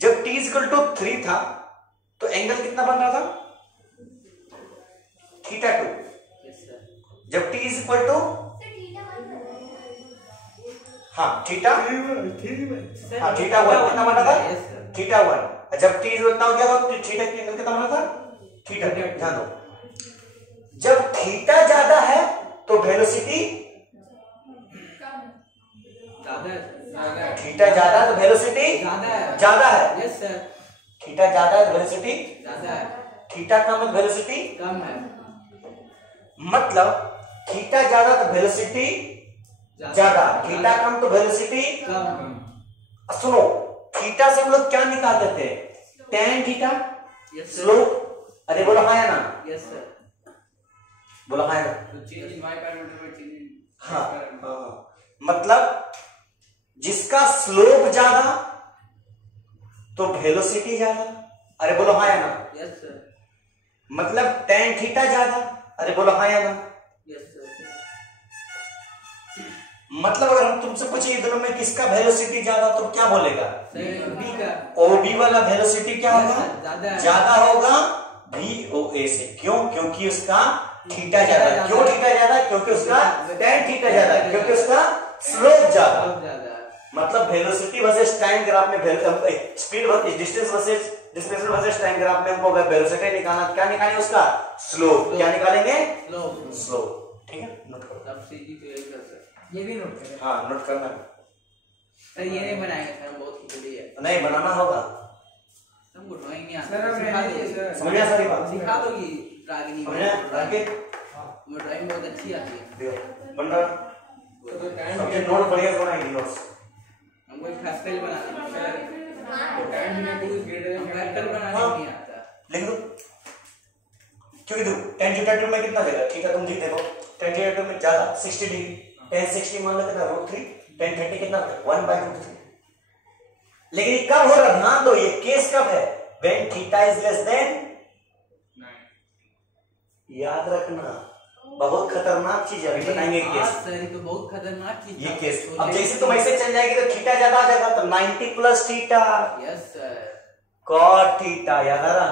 जब t इक्वल टू 3 था तो एंगल कितना बन रहा था? θ2। यस सर, जब t इक्वल टू हाँ θ1 कितना बन रहा था? Yes sir, θ1। जब t इतना हो गया तो θ का एंगल कितना बना था? θ। ध्यान दो, जब θ ज्यादा है तो वेलोसिटी ज्यादा है, θ ज्यादा है तो वेलोसिटी ज्यादा है। यस सर, θ ज्यादा है तो वेलोसिटी ज्यादा है, θ कम है वेलोसिटी कम है, मतलब θ ज्यादा तो वेलोसिटी ज्यादा, θ कम तो वेलोसिटी कम। सुनो, θ से हम लोग क्या निकालते थे? tan θ yes sir, slope. अरे बोला हाँ या ना? यस सर, बोला हाँ या ना? तो चेंज इन y पैरामीटर में चेंज इन हाँ, मतलब जिसका स्लोप ज्यादा तो वेलोसिटी ज्यादा। अरे बोलो हाँ या ना? यस सर, मतलब tan θ ज्यादा। अरे बोलो हाँ या ना? यस सर, मतलब अगर हम तुमसे पूछे दोनों में किसका वेलोसिटी ज्यादा तो क्या बोलेगा? सर b का OB वाला वेलोसिटी क्या होगा? ज्यादा है, ज्यादा होगा VOA से। क्यों? क्योंकि उसका थीटा ज्यादा। क्यों थीटा ज्यादा? क्योंकि उसका tan θ ज्यादा, क्योंकि उसका स्लोप ज्यादा। बहुत ज्यादा है। मतलब वेलोसिटी वर्सेस टाइम ग्राफ में speed versus distance versus displacement versus time graph में हमको अगर वेलोसिटी निकालना, क्या निकालेंगे उसका स्लोप, क्या निकालेंगे स्लोप। ठीक है, नोट करो। सब सीधी तो यही कर सकते। ये भी नोट करें। हाँ नोट करना। सर ये नहीं बनाएंगे हम बहुत खिचड़ी है। नहीं बनाना होगा, हमको ड्राइंग नहीं सर। अब आता। रहने दीजिए सर। समझ गया सारी बात? सिखा दोगी रागिनी में? समझा राकेश? मुझे ड्राइंग बहुत अच्छी आती है। देखो बन रहा सबके नोट बढ़िया बनाएंगे नोट्स। हमको एक फैक्टल बनाना है सर। टाइम में कुछ ग्रेटर हम फैक्टल बनाने हाँ। नहीं आता। लिख दो, क्योंकि देखो tan थीटा 2 में कितना देगा, ठीक है तुम देख देखो tan थीटा 2 में ज्यादा 60 डिग्री, tan 60 मान लो कितना √3, tan 30 कितना 1/√3। लेकिन ये कब हो रहा, ध्यान दो, ये केस कब है, when theta is less then 9। याद रखना, बहुत खतरनाक चीज है, अभी बताएंगे केस। सर ये तो बहुत खतरनाक चीज ये था। केस अब जैसे तुम ऐसे चल जाएगी तो थीटा ज्यादा आ जाएगा, तो 90 plus theta yes sir, cot theta, याद आ रहा,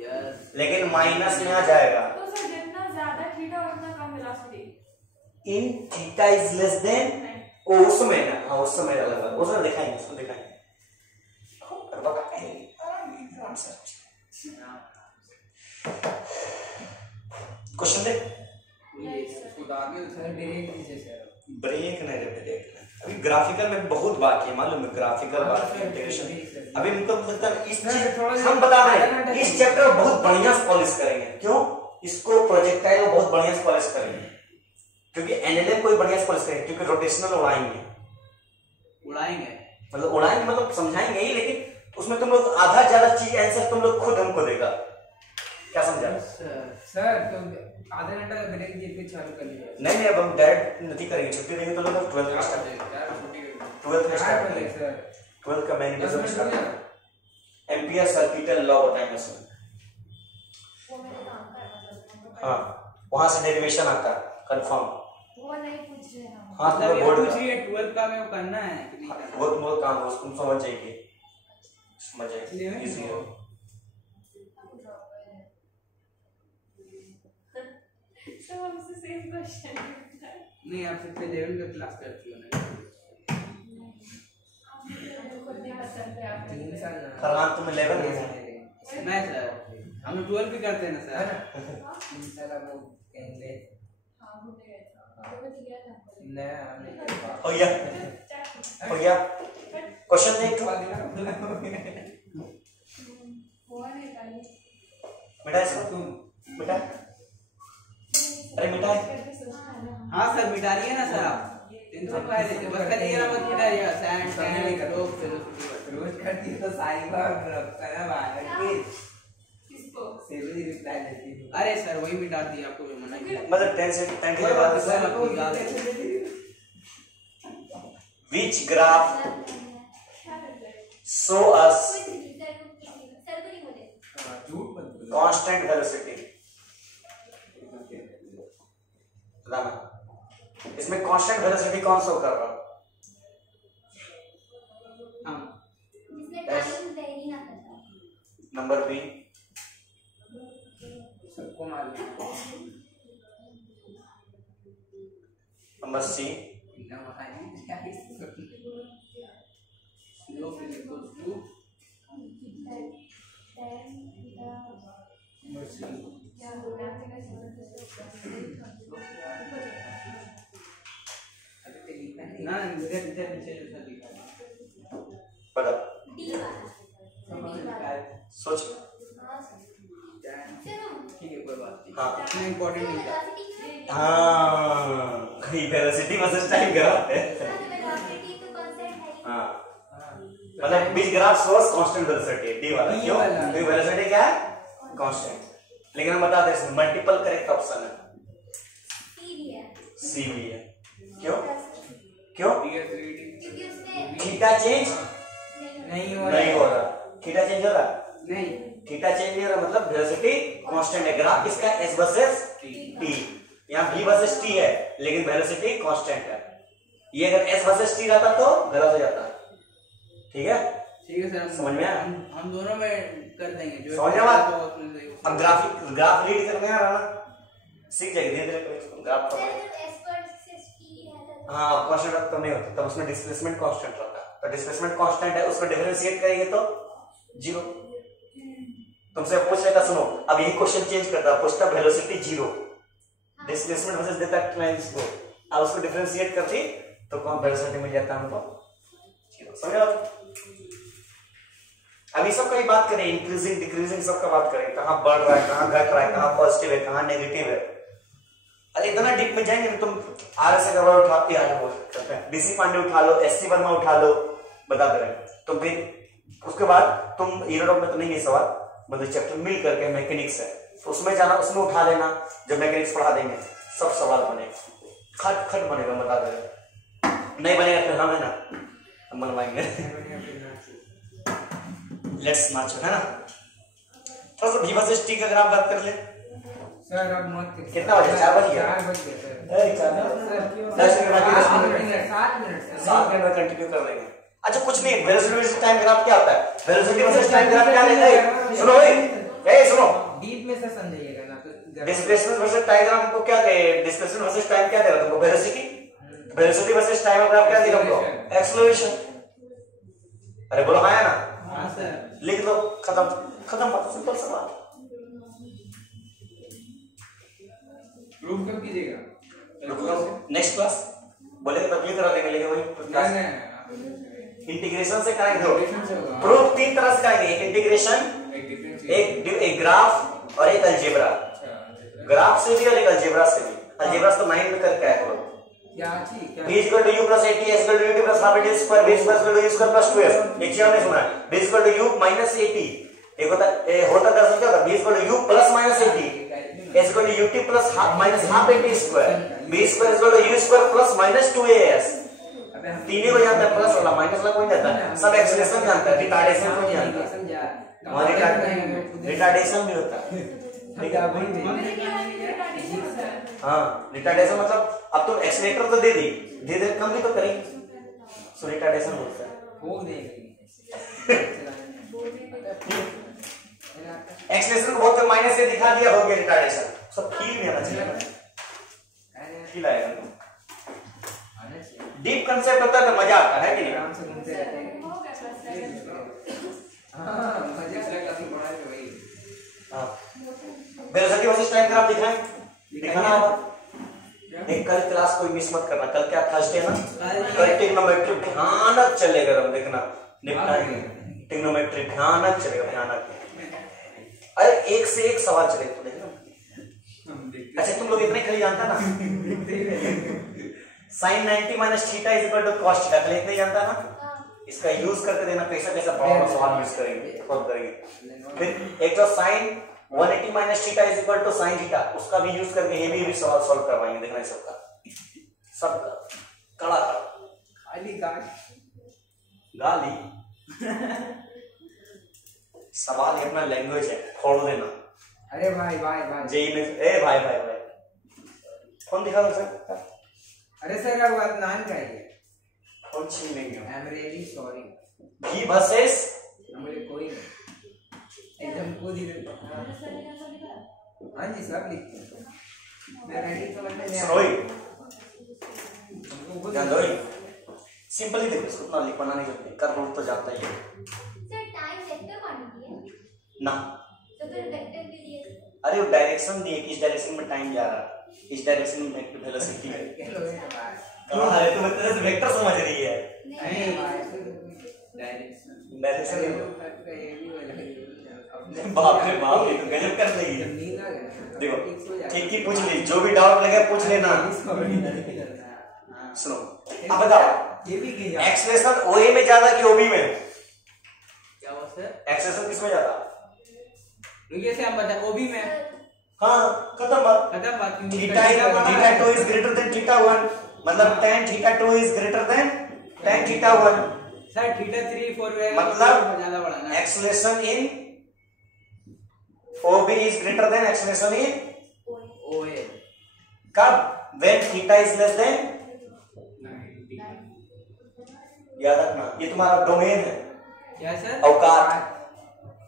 यस। लेकिन माइनस में आ जाएगा तो सर जितना ज्यादा थीटा उतना कम velocity. In theta is less than, ओ उस समय ना, हाँ उस समय अलग, उसमें दिखाएंगे, उसको दिखाएंगे। क्वेश्चन दे, ब्रेक नहीं रे, ब्रेक नहीं। अभी ग्राफिकल में बहुत बाकी है, मालूम है, ग्राफिकल बात इंटीग्रेशन अभी मतलब इस चीज हम बता रहे हैं, इस चैप्टर में बहुत बढ़िया से पॉलिश करेंगे। क्यों? इसको प्रोजेक्टाइल बहुत बढ़िया से पॉलिश करेंगे, क्योंकि एनएलएम को बढ़िया से पॉलिश करेंगे, क्योंकि रोटेशनल उड़ाएंगे मतलब उड़ाएंगे मतलब समझाएंगे ही, लेकिन उसमें तुम लोग आधा ज्यादा चीज आंसर तुम लोग खुद हमको देगा। क्या समझा सर? तो आधा घंटा का ब्रेक दे के चालू कर लीजिए। नहीं अब हम डायरेक्ट नहीं करेंगे, छुट्टी देंगे तो लोग 12th में स्टार्ट करेंगे, 12th में स्टार्ट करेंगे, 12th का मैग्नेटिज्म स्टार्ट करेंगे, एम्पियर सर्किटल लॉ बताएंगे उसमें। हाँ वहां से डेरिवेशन आता है कंफर्म। वो नहीं पूछ रहे हम। हाँ मतलब बोर्ड पूछ रही है 12th का में वो करना है कि नहीं करना? बहुत काम है, तुम समझ जाएंगे, समझ जाएंगे इजी है। तो हमसे सेम क्वेश्चन नहीं, आप सबसे 11 का क्लास करती हो ना? खुद नहीं पसंद है आप 3 साल ना। फरहान तुम 11 है नहीं सर, हम लोग 12 भी करते हैं ना सर। 3 साल हम लोग कहेंगे हां घूमने गए थे तो बच गया था नया हो गया क्वेश्चन देख वो नहीं कर बेटा इसको बेटा, अरे बेटा हाँ सर मिटा दिए ना सर, आप टेंशन काहे लेते, बस करिए ना, मत मिटाइएगा। सैंड सैंड लोग रोज करती है तो सारी बार करना बाहर के किसको सेवरी रिप्लाई देती है। अरे सर वही मिटा दिया, आपको जो मना किया। मतलब 10 से 10 के बाद which graph show us constant velocity? इसमें कांस्टेंट वेलोसिटी कौन शो कर रहा है? नंबर बी सबको मालूम नंबर सी ना महानी लोग इक्वल्स टू ना इधर इधर नीचे जैसा दिखा बता सोच। ठीक है कोई बात नहीं, हाँ इतना इम्पोर्टेंट नहीं था। हाँ वेलोसिटी वर्सेस टाइम ग्राफ है। हाँ मतलब बीच graph source constant velocity D वाला, क्यों? क्योंकि वेलोसिटी क्या है? कांस्टेंट। लेकिन हम बता दें इसमें मल्टीपल करेक्ट ऑप्शन है, सी भी है। क्यों? क्यों? थीटा चेंज नहीं हो रहा, थीटा चेंज हो रहा नहीं, थीटा चेंज नहीं हो रहा, मतलब वेलोसिटी कांस्टेंट है। ग्राफ किसका? एस वर्सेस टी, यहाँ v वर्सेस टी है, लेकिन वेलोसिटी कांस्टेंट है। ये अगर s वर्सेस टी रहता तो गलत हो जाता। ठीक है सर, समझ में आया? हम दोनों में कर देंगे जो समझ में आया? अब ग्राफ रीड करने आ रहा ना, सीख जाएगी धीरे धीरे ग्राफ का। हाँ कांस्टेंट तब नहीं होता, तब उसमें डिस्प्लेसमेंट कांस्टेंट रहता है, तो डिस्प्लेसमेंट कांस्टेंट है, उसको डिफरेंशिएट करेंगे तो 0। तुमसे पूछ लेता, सुनो अब यही क्वेश्चन चेंज करता, पूछता वेलोसिटी 0, डिस्प्लेसमेंट वर्सेस देता टाइम्स को, अब उसको डिफरेंशिएट करती तो कौन वेलोसिटी मिल जाता हमको 0। समझ रहे हो? अभी सबका ही बात करें, इंक्रीजिंग डिक्रीजिंग सबका बात करें, कहां बढ़ रहा है, कहां घट रहा है, कहां पॉजिटिव है, कहां नेगेटिव है। अरे इतना डीप में जाएंगे तुम आर एस अग्रवाल उठा के डीसी पांडे उठा लो, एससी वर्मा उठा लो, बता दे रहे तो फिर उसके बाद तुम यूरोप में तो नहीं है सवाल, मतलब चैप्टर मिल करके मैकेनिक्स है तो उसमें जाना, उसमें उठा लेना, जब मैकेनिक्स पढ़ा देंगे सब सवाल बनेगा, खट खट बनेगा, बता दे रहे। नहीं बनेगा फिर हम है ना, हम बनवाएंगे। लेट्स नाचो, है ना? थोड़ा सा भी वर्सेस टी का अगर आप बात कर ले सर, अब मत कितना बजे? 4 बज गया। 4 बज गए सर। 10 मिनट बाद 7 मिनट 7 मिनट में कंटिन्यू कर लेंगे। अच्छा कुछ नहीं, वेलोसिटी वर्सेस टाइम ग्राफ क्या होता है? वेलोसिटी वर्सेस टाइम ग्राफ क्या लेते हैं? सुनो ए सुनो, डीप में से समझिएगा ना तो डिस्प्लेसमेंट वर्सेस टाइम ग्राफ को क्या कहे? डिस्प्लेसमेंट वर्सेस टाइम क्या दे रहा है तुमको? Velocity. Velocity versus time graph क्या देगा हमको? एक्सेलरेशन। अरे बोलो हाँ या ना? हां सर। लिख लो, खत्म खत्म बात, सिंपल सा बात। प्रूफ कब कीजिएगा? नेक्स्ट क्लास बोलेंगे तब ये करा देंगे, लेकिन वही क्लास इंटीग्रेशन से करेंगे। प्रूफ 3 तरह से करेंगे, एक इंटीग्रेशन, एक ग्राफ और एक अलजेब्रा। ग्राफ से भी और एक अलजेब्रा से भी। अलजेब्रा तो 9 में करके आए हो। क्या चीज? क्या b = u + 80 s = ut + half a square, b = u square + 2s। एक चीज हमने सुना है, b = u - 80। एक होता दरअसल क्या होता है, b = u + -80, s = ut + -half a square, b square = u square + -2as। तीनों को जानता है, प्लस वाला माइनस वाला कोई जानता है, सब एक्सप्रेशन जानता है, रिटार्डेशन कोई जानता है, रिटार्डेशन भी होता है। ठीक है मेरे क्या है कि रिटार्डेशन होता है। हाँ, रिटार्डेशन मतलब अब तुम एक्सीलरेटर तो दे दे कम भी तो करेंगे, सो रिटार्डेशन बोलते हैं। हो देंगे एक्सीलरेशन को बोलते माइनस से दिखा दिया, हो गया रिटार्डेशन। सब फील में आना चाहिए, फील आएगा। डीप कंसेप्ट होता है तो मजा आता है कि नहीं? आराम से घूमते रहते हैं। हो गया क्लास है। हां, मजे से क्लास पढ़ा है भाई। हां, वेलोसिटी वर्सेस टाइम ग्राफ दिखाना होगा। एक कल क्लास कोई मिस मत करना, कल क्या थर्सडे है ना, कल ट्रिग्नोमेट्री भयानक चलेगा, हम देखना निपटाएंगे। ट्रिग्नोमेट्री भयानक चलेगा, भयानक। अरे एक से एक सवाल चलेगा, तो देखना। अच्छा तुम लोग इतने खाली जानता ना, sin 90 - थीटा = cos थीटा, कल इतने जानता ना, इसका यूज करके देना, कैसा कैसा बड़ा सवाल मिस करेंगे, सॉल्व करेंगे। फिर एक तो sin 180 - थीटा = sin थीटा, उसका भी यूज करके ये भी सवाल सॉल्व करवाएंगे, देखना है सबका, सब कड़ा खाली गाली सवाल ये अपना लैंग्वेज है, छोड़ देना। अरे भाई भाई जेई में ए भाई फोन दिखा दो सर। अरे सर अब अदनान का है, फोन छीन लेंगे। I am really sorry. भी वर्सेस मुझे कोई नहीं, एकदम खुद ही। हाँ जी सब लिखते हैं, मैं रेडी समझने नहीं सरोई हमको ध्यान दो, सिंपल ही देखो, इसको इतना लिखना नहीं करते, कर लो तो जाता ही है सर टाइम वेक्टर क्वांटिटी है ना। तो फिर वेक्टर के लिए अरे वो डायरेक्शन दिए कि इस डायरेक्शन में टाइम जा रहा है, इस डायरेक्शन में वेलोसिटी है। कहां है तुम इतने से वेक्टर समझ रही है? नहीं भाई डायरेक्शन बाप रे बाप, ये तो गजब कर रही है। नींद आ गया देखो ठीक ही पूछ ली, जो भी डाउट लगे पूछ लेना। सुनो अब बताओ, ये भी किया एक्सप्रेशन ओए में ज्यादा कि ओबी में? क्या हुआ सर? एक्सप्रेशन किस में ज्यादा? रुकिए से हम बता ओबी में। हाँ खत्म बात। खत्म बात। Theta 2 is greater than theta 1, मतलब tan theta 2 is greater than tan theta 1। Sir theta 3 4 है, मतलब ज्यादा बड़ा ना। Acceleration in OB is greater than acceleration in OA कब? when theta is less then. याद रखना, ये तुम्हारा डोमेन है। क्या सर? औकात।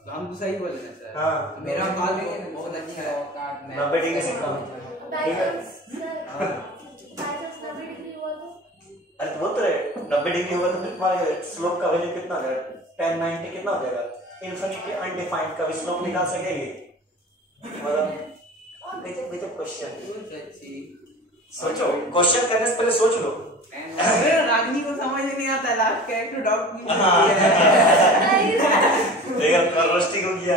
तो हम तो सही बोले ना सर। हाँ। मेरा औकात भी बहुत अच्छा है। औकात में 90 डिग्री से कम, ठीक है? सर 90 डिग्री हुआ तो अरे तो बोलते रहे 90 डिग्री होगा तो फिर तुम्हारा स्लोप का वैल्यू कितना हो जाएगा? tan 90 कितना हो जाएगा? इन्फिनिटी अनडिफाइंड का भी स्लोप निकाल सकेंगे? मतलब गजब क्वेश्चन। सोचो, क्वेश्चन करने से पहले सोच लो। रागनी को समझ नहीं आता लास्ट का एक तो डाउट देखा कर रोस्टिंग हो गया।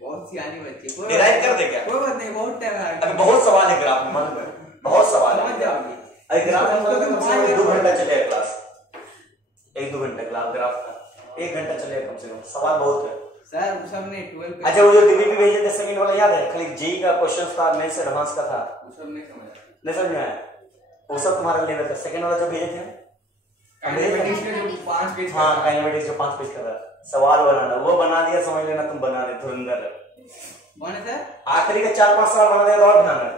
बहुत सियानी बच्ची। डिराइव कर दे क्या? कोई बात नहीं, बहुत टाइम लगा। अभी बहुत सवाल है ग्राफ में, मन में बहुत सवाल है। समझ जाओगी। अरे ग्राफ में कम से कम 2 घंटा चलेगा क्लास, 1-2 घंटा ग्राफ का 1 घंटा चलेगा कम से कम, सवाल बहुत है सर। सबने 12 अच्छा वो जो डीबीपी भेजे थे सेकंड वाला याद है? खाली जेई का क्वेश्चन था, मेंस एडवांस का था, सब नहीं समझ नहीं समझ में आया? वो सब तुम्हारा लेवल था। सेकंड वाला जो भेजे थे काइनेमेटिक्स में जो 5 पेज हाँ, काइनेमेटिक्स जो 5 पेज का था, सवाल बनाना, वो बना दिया, समझ लेना तुम बना रहे धुरंधर। कौन है सर? आखिरी का 4-5 सवाल बना दिया तो और बनाना है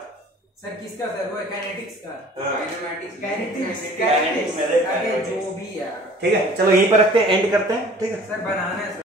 सर। किसका सर? वो काइनेटिक्स का। काइनेमेटिक्स काइनेटिक्स में आगे जो भी यार। ठीक है, चलो यहीं पर रखते हैं, एंड करते हैं। ठीक है सर, बनाना है।